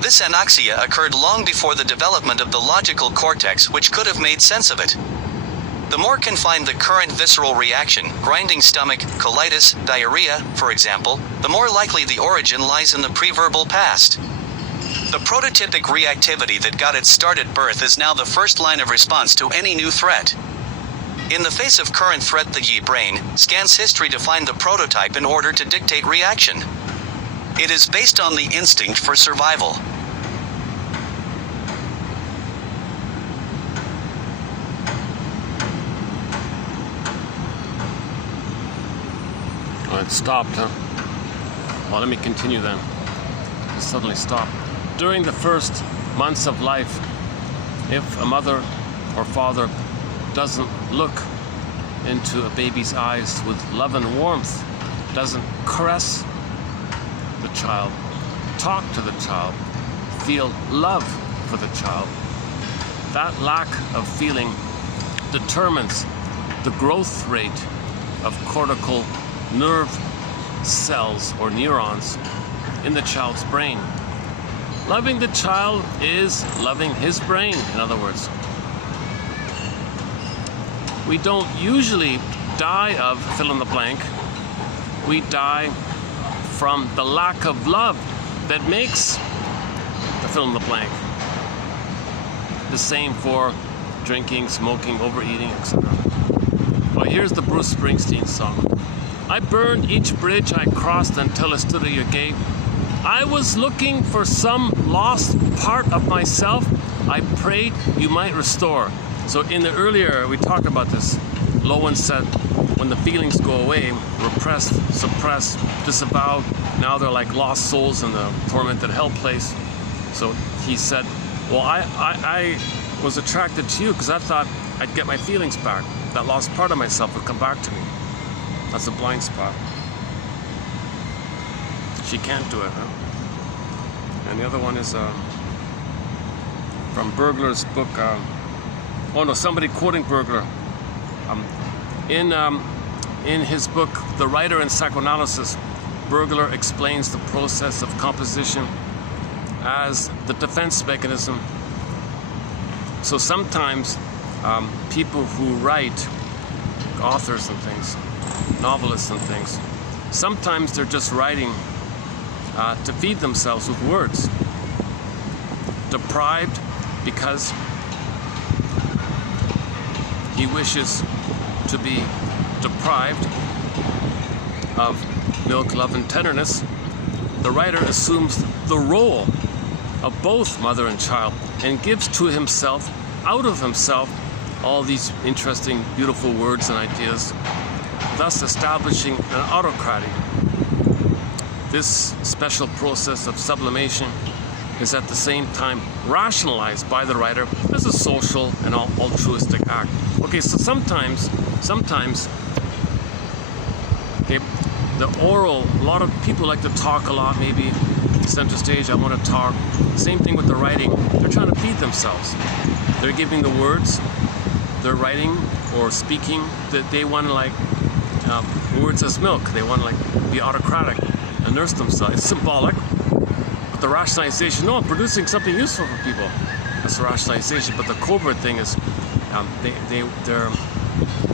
This anoxia occurred long before the development of the logical cortex, which could have made sense of it. The more confined the current visceral reaction, grinding stomach, colitis, diarrhea, for example, the more likely the origin lies in the pre-verbal past. The prototypic reactivity that got its start at birth is now the first line of response to any new threat. In the face of current threat, the ye brain scans history to find the prototype in order to dictate reaction. It is based on the instinct for survival. Oh, it stopped, huh? Well, let me continue then. It suddenly stopped. During the first months of life, if a mother or father doesn't look into a baby's eyes with love and warmth, doesn't caress the child, talk to the child, feel love for the child, that lack of feeling determines the growth rate of cortical nerve cells or neurons in the child's brain. Loving the child is loving his brain, in other words. We don't usually die of fill in the blank. We die from the lack of love that makes the fill in the blank. The same for drinking, smoking, overeating, etc. Well, here's the Bruce Springsteen song. I burned each bridge I crossed until I stood at your gate. I was looking for some lost part of myself. I prayed you might restore. So in the earlier, we talked about this. Lowen said, when the feelings go away, repressed, suppressed, disavowed, now they're like lost souls in the tormented hell place. So he said, well, I was attracted to you because I thought I'd get my feelings back. That lost part of myself would come back to me. That's a blind spot. She can't do it, huh? And the other one is from Bergler's book. Somebody quoting Bergler. In his book, The Writer and Psychoanalysis, Bergler explains the process of composition as the defense mechanism. So sometimes people who write, authors and things, novelists and things, sometimes they're just writing to feed themselves with words. Deprived because he wishes to be deprived of milk, love, and tenderness. The writer assumes the role of both mother and child and gives to himself, out of himself, all these interesting, beautiful words and ideas, thus establishing an autocracy. This special process of sublimation is at the same time rationalized by the writer as a social and altruistic act. Okay, so sometimes the oral, a lot of people like to talk a lot, maybe center stage, I want to talk. Same thing with the writing. They're trying to feed themselves. They're giving the words, they're writing or speaking that they want to like words as milk. They want to like be autocratic and nurse themselves. It's symbolic, but the rationalization, no, I'm producing something useful for people. That's the rationalization. But the covert thing is they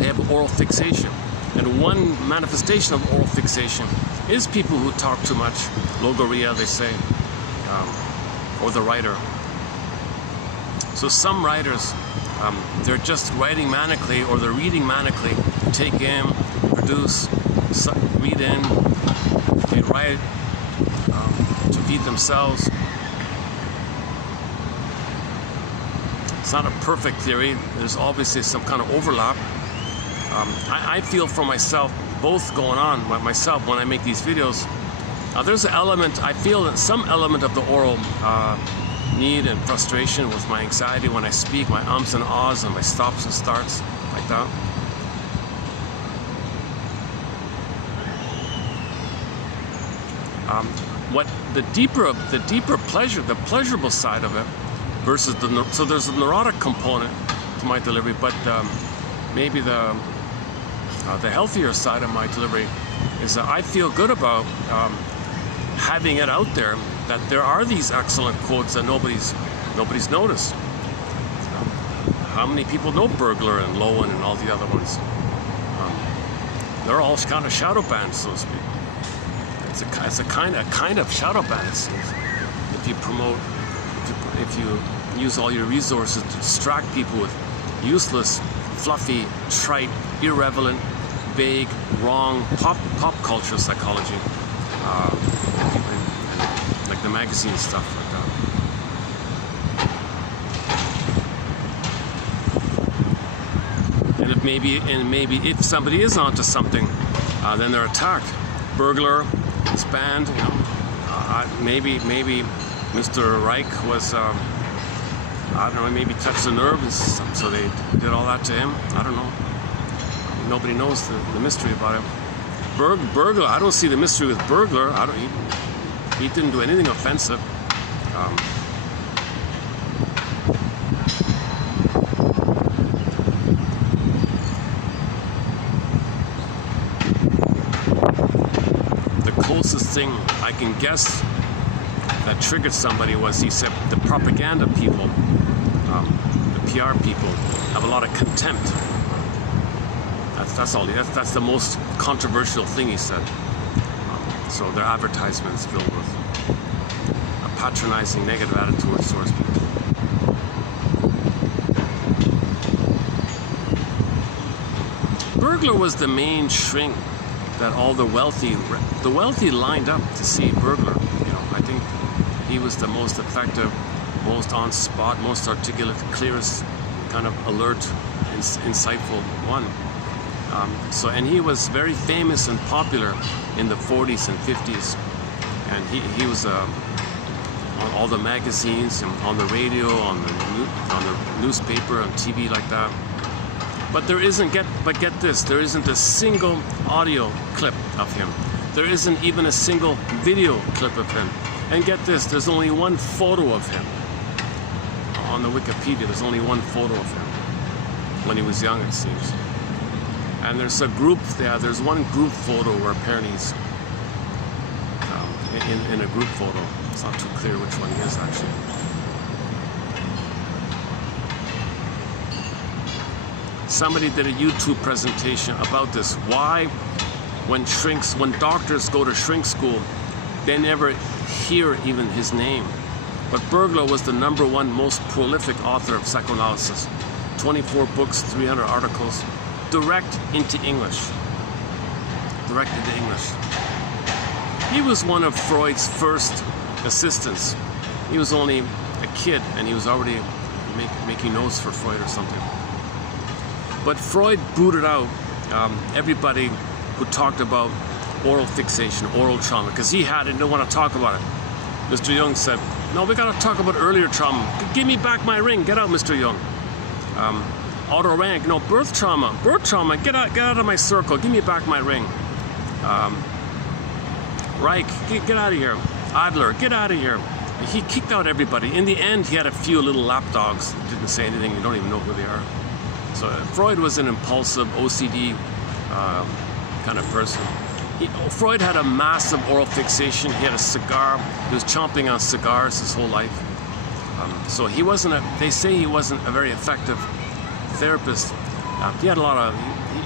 have oral fixation. And one manifestation of oral fixation is people who talk too much, logorrhea, they say, or the writer. So some writers, they're just writing manically, or they're reading manically, take in, produce, read in, they write to feed themselves. It's not a perfect theory. There's obviously some kind of overlap. I feel for myself, both going on with myself when I make these videos. There's an element, I feel that some element of the oral need and frustration with my anxiety when I speak, my ums and ahs and my stops and starts, like that. What the deeper pleasure, the pleasurable side of it, versus so there's a neurotic component to my delivery, but maybe the healthier side of my delivery is that I feel good about having it out there that there are these excellent quotes that nobody's noticed. How many people know Bergler and Lowen and all the other ones? They're all kind of shadow bands, so to speak. It's a kind of shadow band, it seems. If you promote, if you use all your resources to distract people with useless, fluffy, trite, irrelevant, vague, wrong pop culture psychology, like the magazine stuff like that. And maybe if somebody is onto something, then they're attacked. Bergler, his band, you know, maybe Mr. Reich was, I don't know, maybe touched the nerve, so they did all that to him. I don't know. Nobody knows the mystery about him. Bergler, I don't see the mystery with Bergler. He didn't do anything offensive. The closest thing I can guess that triggered somebody was, he said, the propaganda people, the PR people, have a lot of contempt. That's all. That's the most controversial thing he said. So their advertisements filled with a patronizing, negative attitude towards people. Bergler was the main shrink that all the wealthy lined up to see Bergler. You know, I think he was the most effective, most on spot, most articulate, clearest, kind of alert, insightful one. And he was very famous and popular in the 40s and 50s, and he was on all the magazines and on the radio, on the newspaper, on TV, like that. But there get this, there isn't a single audio clip of him. There isn't even a single video clip of him. And get this, there's only one photo of him on the Wikipedia. There's only one photo of him when he was young, it seems. And there's a group there. There's one group photo where apparently he's in a group photo. It's not too clear which one he is actually. Somebody did a YouTube presentation about this. Why, when doctors go to shrink school, they never hear even his name. But Bergler was the #1 most prolific author of psychoanalysis. 24 books, 300 articles, direct into English. Direct into English. He was one of Freud's first assistants. He was only a kid and he was already making notes for Freud or something. But Freud booted out everybody who talked about oral fixation, oral trauma, because he had it and didn't want to talk about it. Mr. Jung said, no, we got to talk about earlier trauma. Give me back my ring. Get out, Mr. Jung. Otto Rank, no, birth trauma, get out of my circle. Give me back my ring. Reich, get out of here. Adler, get out of here. He kicked out everybody. In the end, he had a few little lapdogs. Didn't say anything. You don't even know who they are. So Freud was an impulsive, OCD kind of person. Freud had a massive oral fixation. He had a cigar. He was chomping on cigars his whole life. So he wasn't they say he wasn't a very effective therapist. He had a lot of,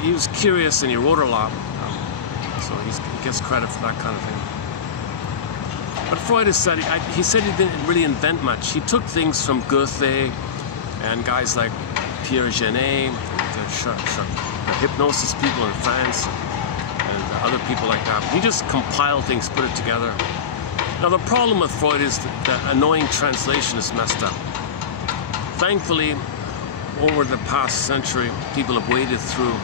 he was curious and he wrote a lot. So he gets credit for that kind of thing. But Freud has said, he said he didn't really invent much. He took things from Goethe and guys like Pierre Genet, the hypnosis people in France, and other people like that. He just compiled things, put it together. Now the problem with Freud is that annoying translation is messed up. Thankfully, over the past century, people have waded through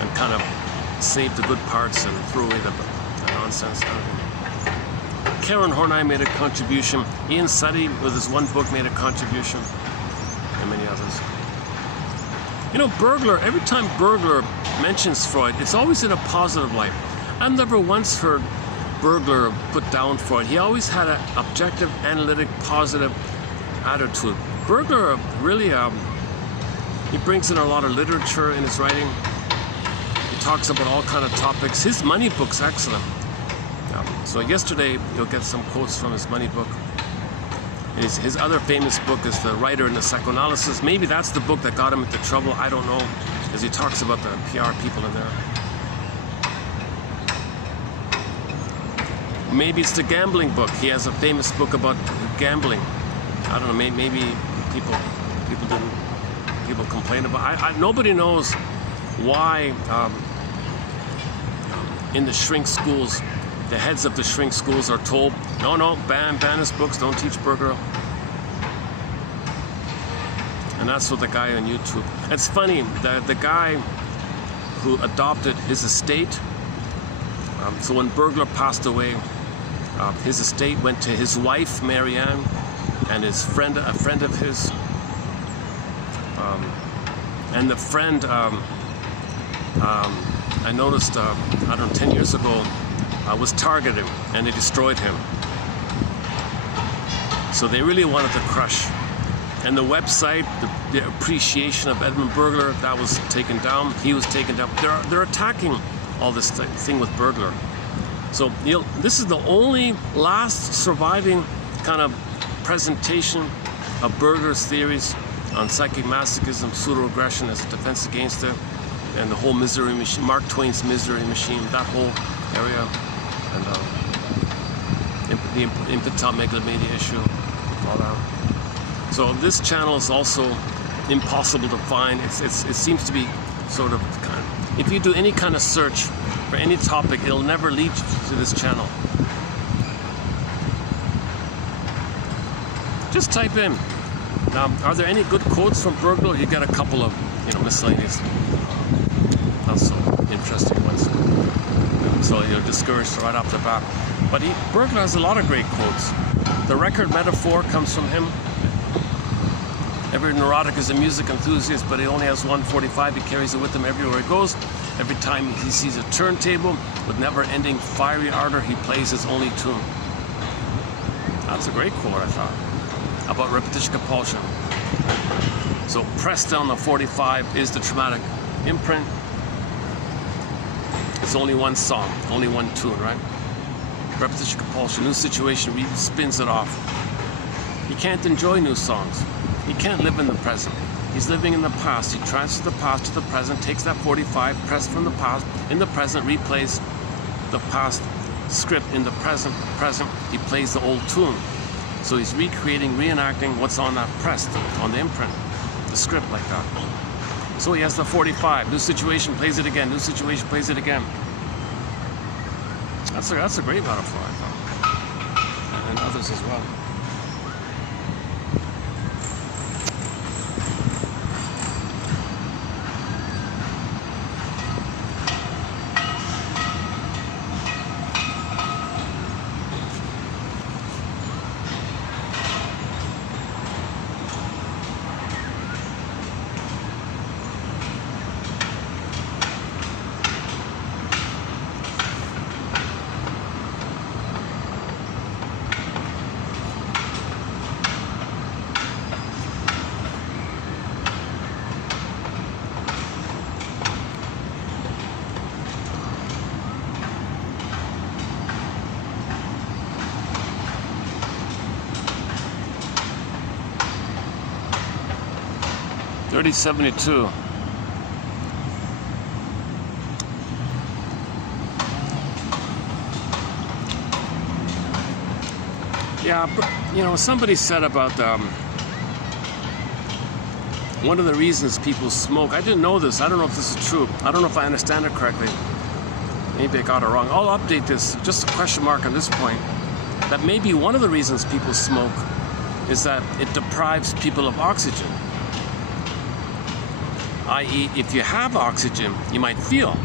and kind of saved the good parts and threw away the nonsense. Karen Horney made a contribution. Ian Sutton, with his one book, made a contribution, and many others. You know, Bergler, every time Bergler mentions Freud, it's always in a positive light. I've never once heard Bergler put down Freud. He always had an objective, analytic, positive attitude. Bergler really, he brings in a lot of literature in his writing. He talks about all kind of topics. His money book's excellent. So yesterday, you'll get some quotes from his money book. His other famous book is The Writer and Psychoanalysis. Maybe that's the book that got him into trouble. I don't know, as he talks about the PR people in there. Maybe it's the gambling book. He has a famous book about gambling. I don't know. Maybe people complain about. Nobody knows why in the shrink schools, the heads of the shrink schools are told, no, ban his books, don't teach Bergler. And that's what the guy on YouTube. It's funny that the guy who adopted his estate. So when Bergler passed away, his estate went to his wife Marianne and his friend, a friend of his, and the friend. I noticed, I don't know, 10 years ago, was targeted and they destroyed him. So they really wanted to crush. And the website, the appreciation of Edmund Bergler, that was taken down. He was taken down. They're attacking all this thing with Bergler. So this is the only last surviving kind of presentation of Bergler's theories on psychic masochism, pseudo-aggression as a defense against it, and the whole misery machine, Mark Twain's misery machine, that whole area, and the infantile megalomania issue, all that. So this channel is also impossible to find. It seems to be sort of kind of, if you do any kind of search for any topic, it'll never lead you to this channel. Just type in. Are there any good quotes from Bergler? You get a couple of, miscellaneous, not so interesting ones. So you're discouraged right off the bat. But Bergler has a lot of great quotes. The record metaphor comes from him. Every neurotic is a music enthusiast, but he only has 145. He carries it with him everywhere he goes. Every time he sees a turntable with never-ending fiery ardor, he plays his only tune. That's a great quote, I thought, about repetition compulsion. So pressed down the 45 is the traumatic imprint. It's only one song, only one tune, right? Repetition compulsion, new situation, he spins it off. He can't enjoy new songs. He can't live in the present. He's living in the past. He transfers the past to the present, takes that 45, pressed from the past, in the present, replays the past script in the present, he plays the old tune. So he's recreating, reenacting what's on that pressed, on the imprint, the script like that. So he has the 45, new situation, plays it again, new situation, plays it again. That's a great metaphor, I thought, and others as well. $30.72. Yeah, but, you know, somebody said about one of the reasons people smoke. I didn't know this. I don't know if this is true. I don't know if I understand it correctly. Maybe I got it wrong. I'll update this. Just a question mark on this point. That maybe one of the reasons people smoke is that it deprives people of oxygen. I.e., if you have oxygen, you might feel.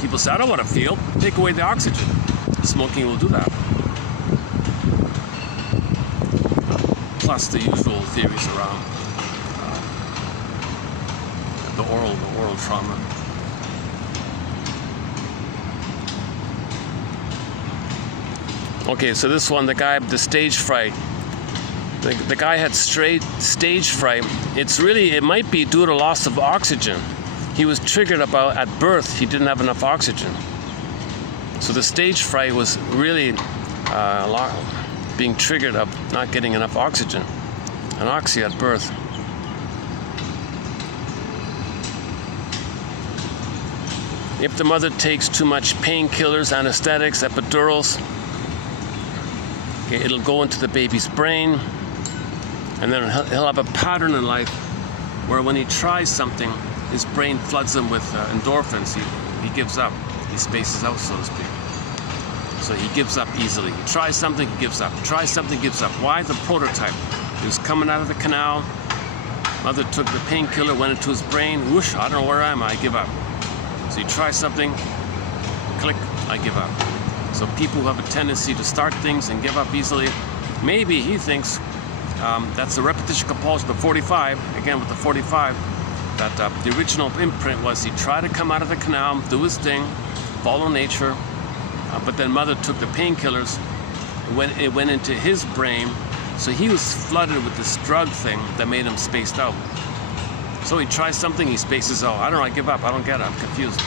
People say, I don't want to feel. Take away the oxygen. Smoking will do that. Plus the usual theories around the oral trauma. Okay, so this one, the stage fright. The guy had stage fright. It might be due to loss of oxygen. He was triggered about at birth. He didn't have enough oxygen. So the stage fright was really being triggered of not getting enough oxygen. Anoxia at birth. If the mother takes too much painkillers, anesthetics, epidurals, okay, it'll go into the baby's brain. And then he'll have a pattern in life where when he tries something, his brain floods him with endorphins. He gives up. He spaces out, so to speak. So he gives up easily. He tries something, he gives up. Tries something, gives up. Why? The prototype. He was coming out of the canal. Mother took the painkiller, went into his brain. Whoosh, I don't know where I am. I give up. So he tries something, click, I give up. So people who have a tendency to start things and give up easily, maybe he thinks that's the repetition compulsion, the 45, again with the 45, that the original imprint was he tried to come out of the canal, do his thing, follow nature, but then mother took the painkillers, it went into his brain, so he was flooded with this drug thing that made him spaced out. So he tries something, he spaces out. I don't know, I give up, I don't get it, I'm confused.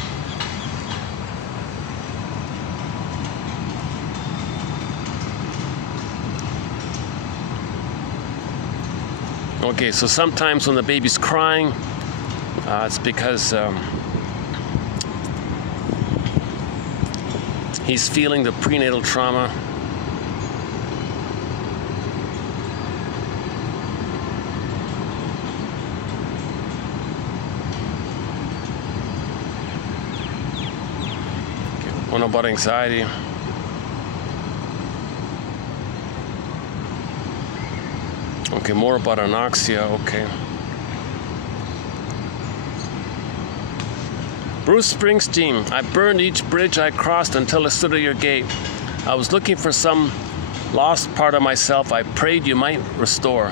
Okay, so sometimes when the baby's crying, it's because he's feeling the prenatal trauma. Okay, one about anxiety. Okay, more about anoxia, okay. Bruce Springsteen, I burned each bridge I crossed until I stood at your gate. I was looking for some lost part of myself I prayed you might restore.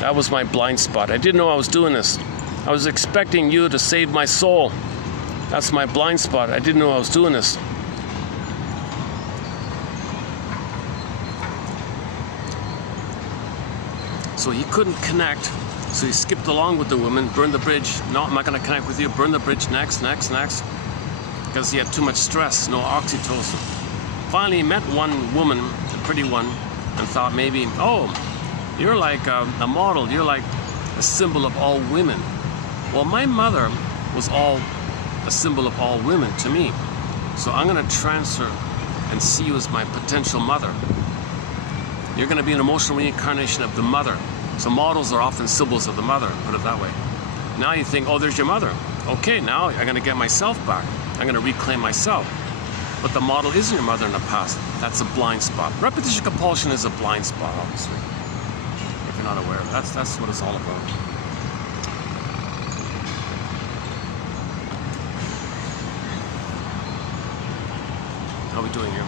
That was my blind spot. I didn't know I was doing this. I was expecting you to save my soul. That's my blind spot. I didn't know I was doing this. So he couldn't connect, so he skipped along with the woman, burned the bridge. No, I'm not going to connect with you. Burn the bridge, next. Because he had too much stress, no oxytocin. Finally, he met one woman, a pretty one, and thought maybe, oh, you're like a model. You're like a symbol of all women. Well, my mother was a symbol of all women to me. So I'm going to transfer and see you as my potential mother. You're going to be an emotional reincarnation of the mother. So models are often symbols of the mother, put it that way. Now you think, oh, there's your mother. Okay, now I'm going to get myself back. I'm going to reclaim myself. But the model isn't your mother in the past. That's a blind spot. Repetition compulsion is a blind spot, obviously. If you're not aware. That's what it's all about. How are we doing here?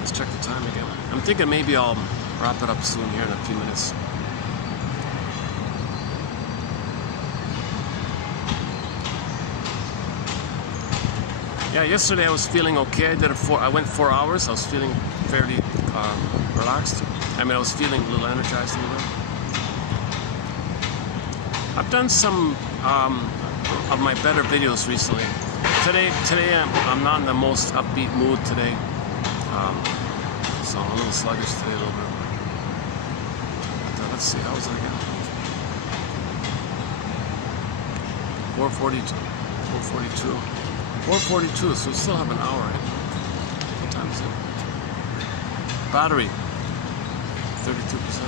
Let's check the time again. I'm thinking maybe I'll wrap it up soon here in a few minutes. Yeah, yesterday I was feeling okay. I went 4 hours. I was feeling fairly relaxed. I mean, I was feeling a little energized in the room. I've done some of my better videos recently. Today I'm not in the most upbeat mood today. So I'm a little sluggish today, a little bit. But, let's see, how was it again? 4:42. 4:42, so we still have an hour, right? What time is it? Battery, 32%.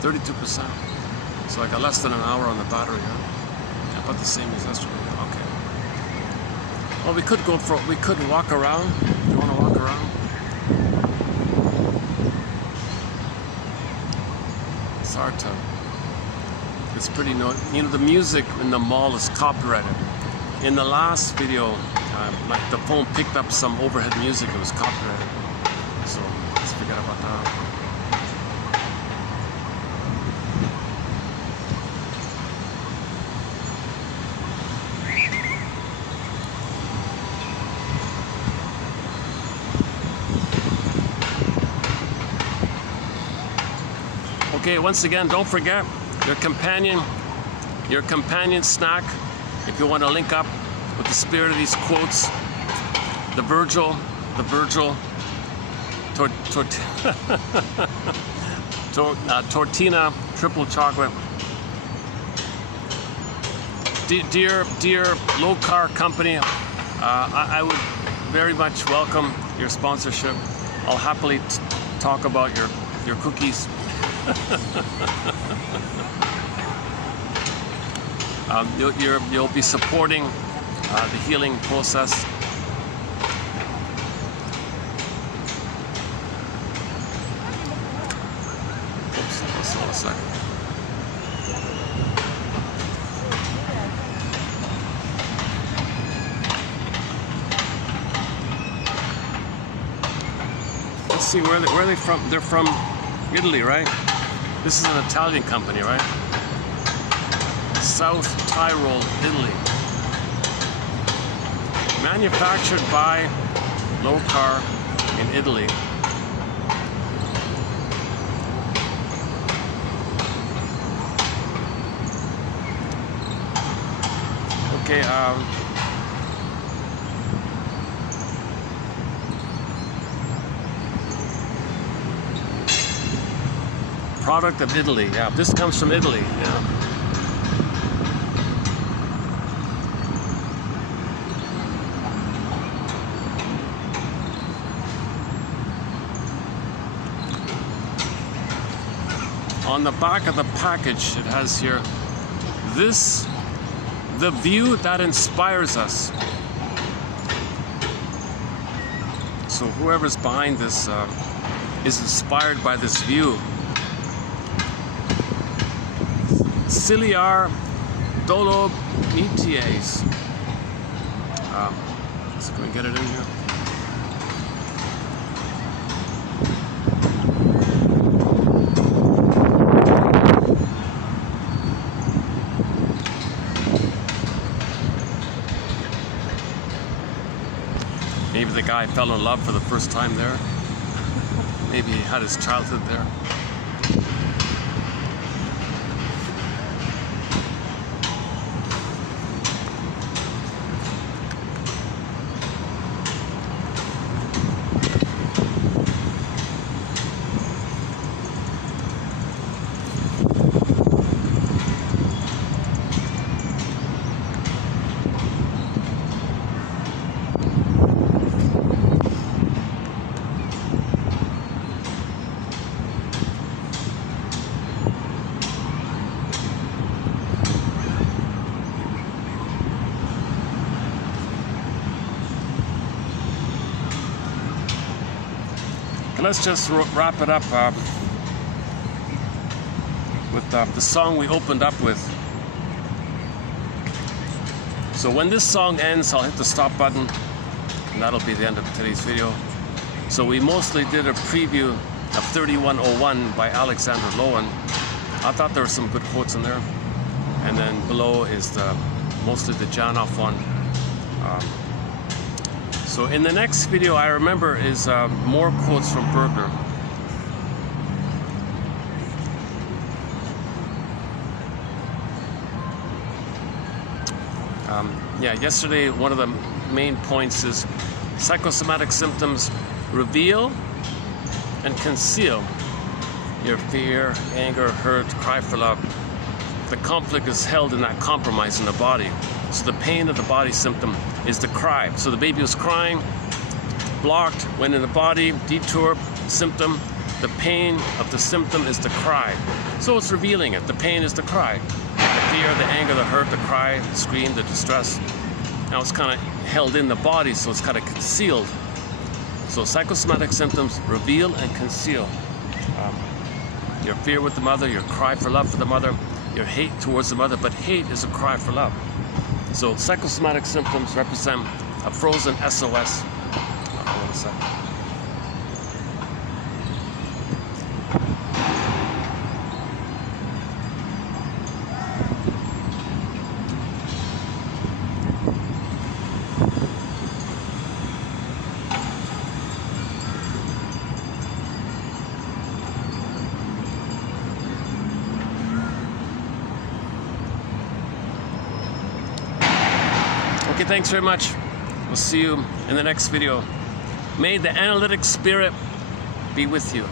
32%. So I got less than an hour on the battery, huh? About the same as yesterday. Okay. Well, we could walk around. You want to walk around? It's hard to. It's pretty you know, the music in the mall is copyrighted. In the last video, like the phone picked up some overhead music. It was copyrighted. So let's forget about that. Okay, once again, don't forget your companion snack. If you want to link up with the spirit of these quotes, the Virgil, Tortina triple chocolate. Dear low car company, I would very much welcome your sponsorship. I'll happily talk about your cookies. You'll be supporting the healing process. Oops, hold on a second. Let's see, where are they from? They're from Italy, right? This is an Italian company, right? South Tyrol, Italy. Manufactured by Low Car in Italy. Okay, product of Italy. Yeah, this comes from Italy. Yeah. On the back of the package, it has here, the view that inspires us. So whoever's behind this is inspired by this view. Ciliar Dolomites. So can we get it in here? Maybe the guy fell in love for the first time there. Maybe he had his childhood there. let's just wrap it up with the song we opened up with. So when this song ends, I'll hit the stop button, and that'll be the end of today's video. So we mostly did a preview of 3101 by Alexander Lowen. I thought there were some good quotes in there. And then below is mostly the Janov one. So in the next video, I remember, is more quotes from Bergler. Yeah, yesterday one of the main points is psychosomatic symptoms reveal and conceal your fear, anger, hurt, cry for love. The conflict is held in that compromise in the body. So the pain of the body symptom is the cry. So the baby was crying, blocked, went in the body, detour symptom. The pain of the symptom is the cry. So it's revealing it. The pain is the cry. The fear, the anger, the hurt, the cry, the scream, the distress. Now it's kind of held in the body, so it's kind of concealed. So psychosomatic symptoms reveal and conceal. Your fear with the mother, your cry for love for the mother, your hate towards the mother, but hate is a cry for love. So psychosomatic symptoms represent a frozen SOS. Hold on a second. Okay, thanks very much. We'll see you in the next video. May the analytic spirit be with you.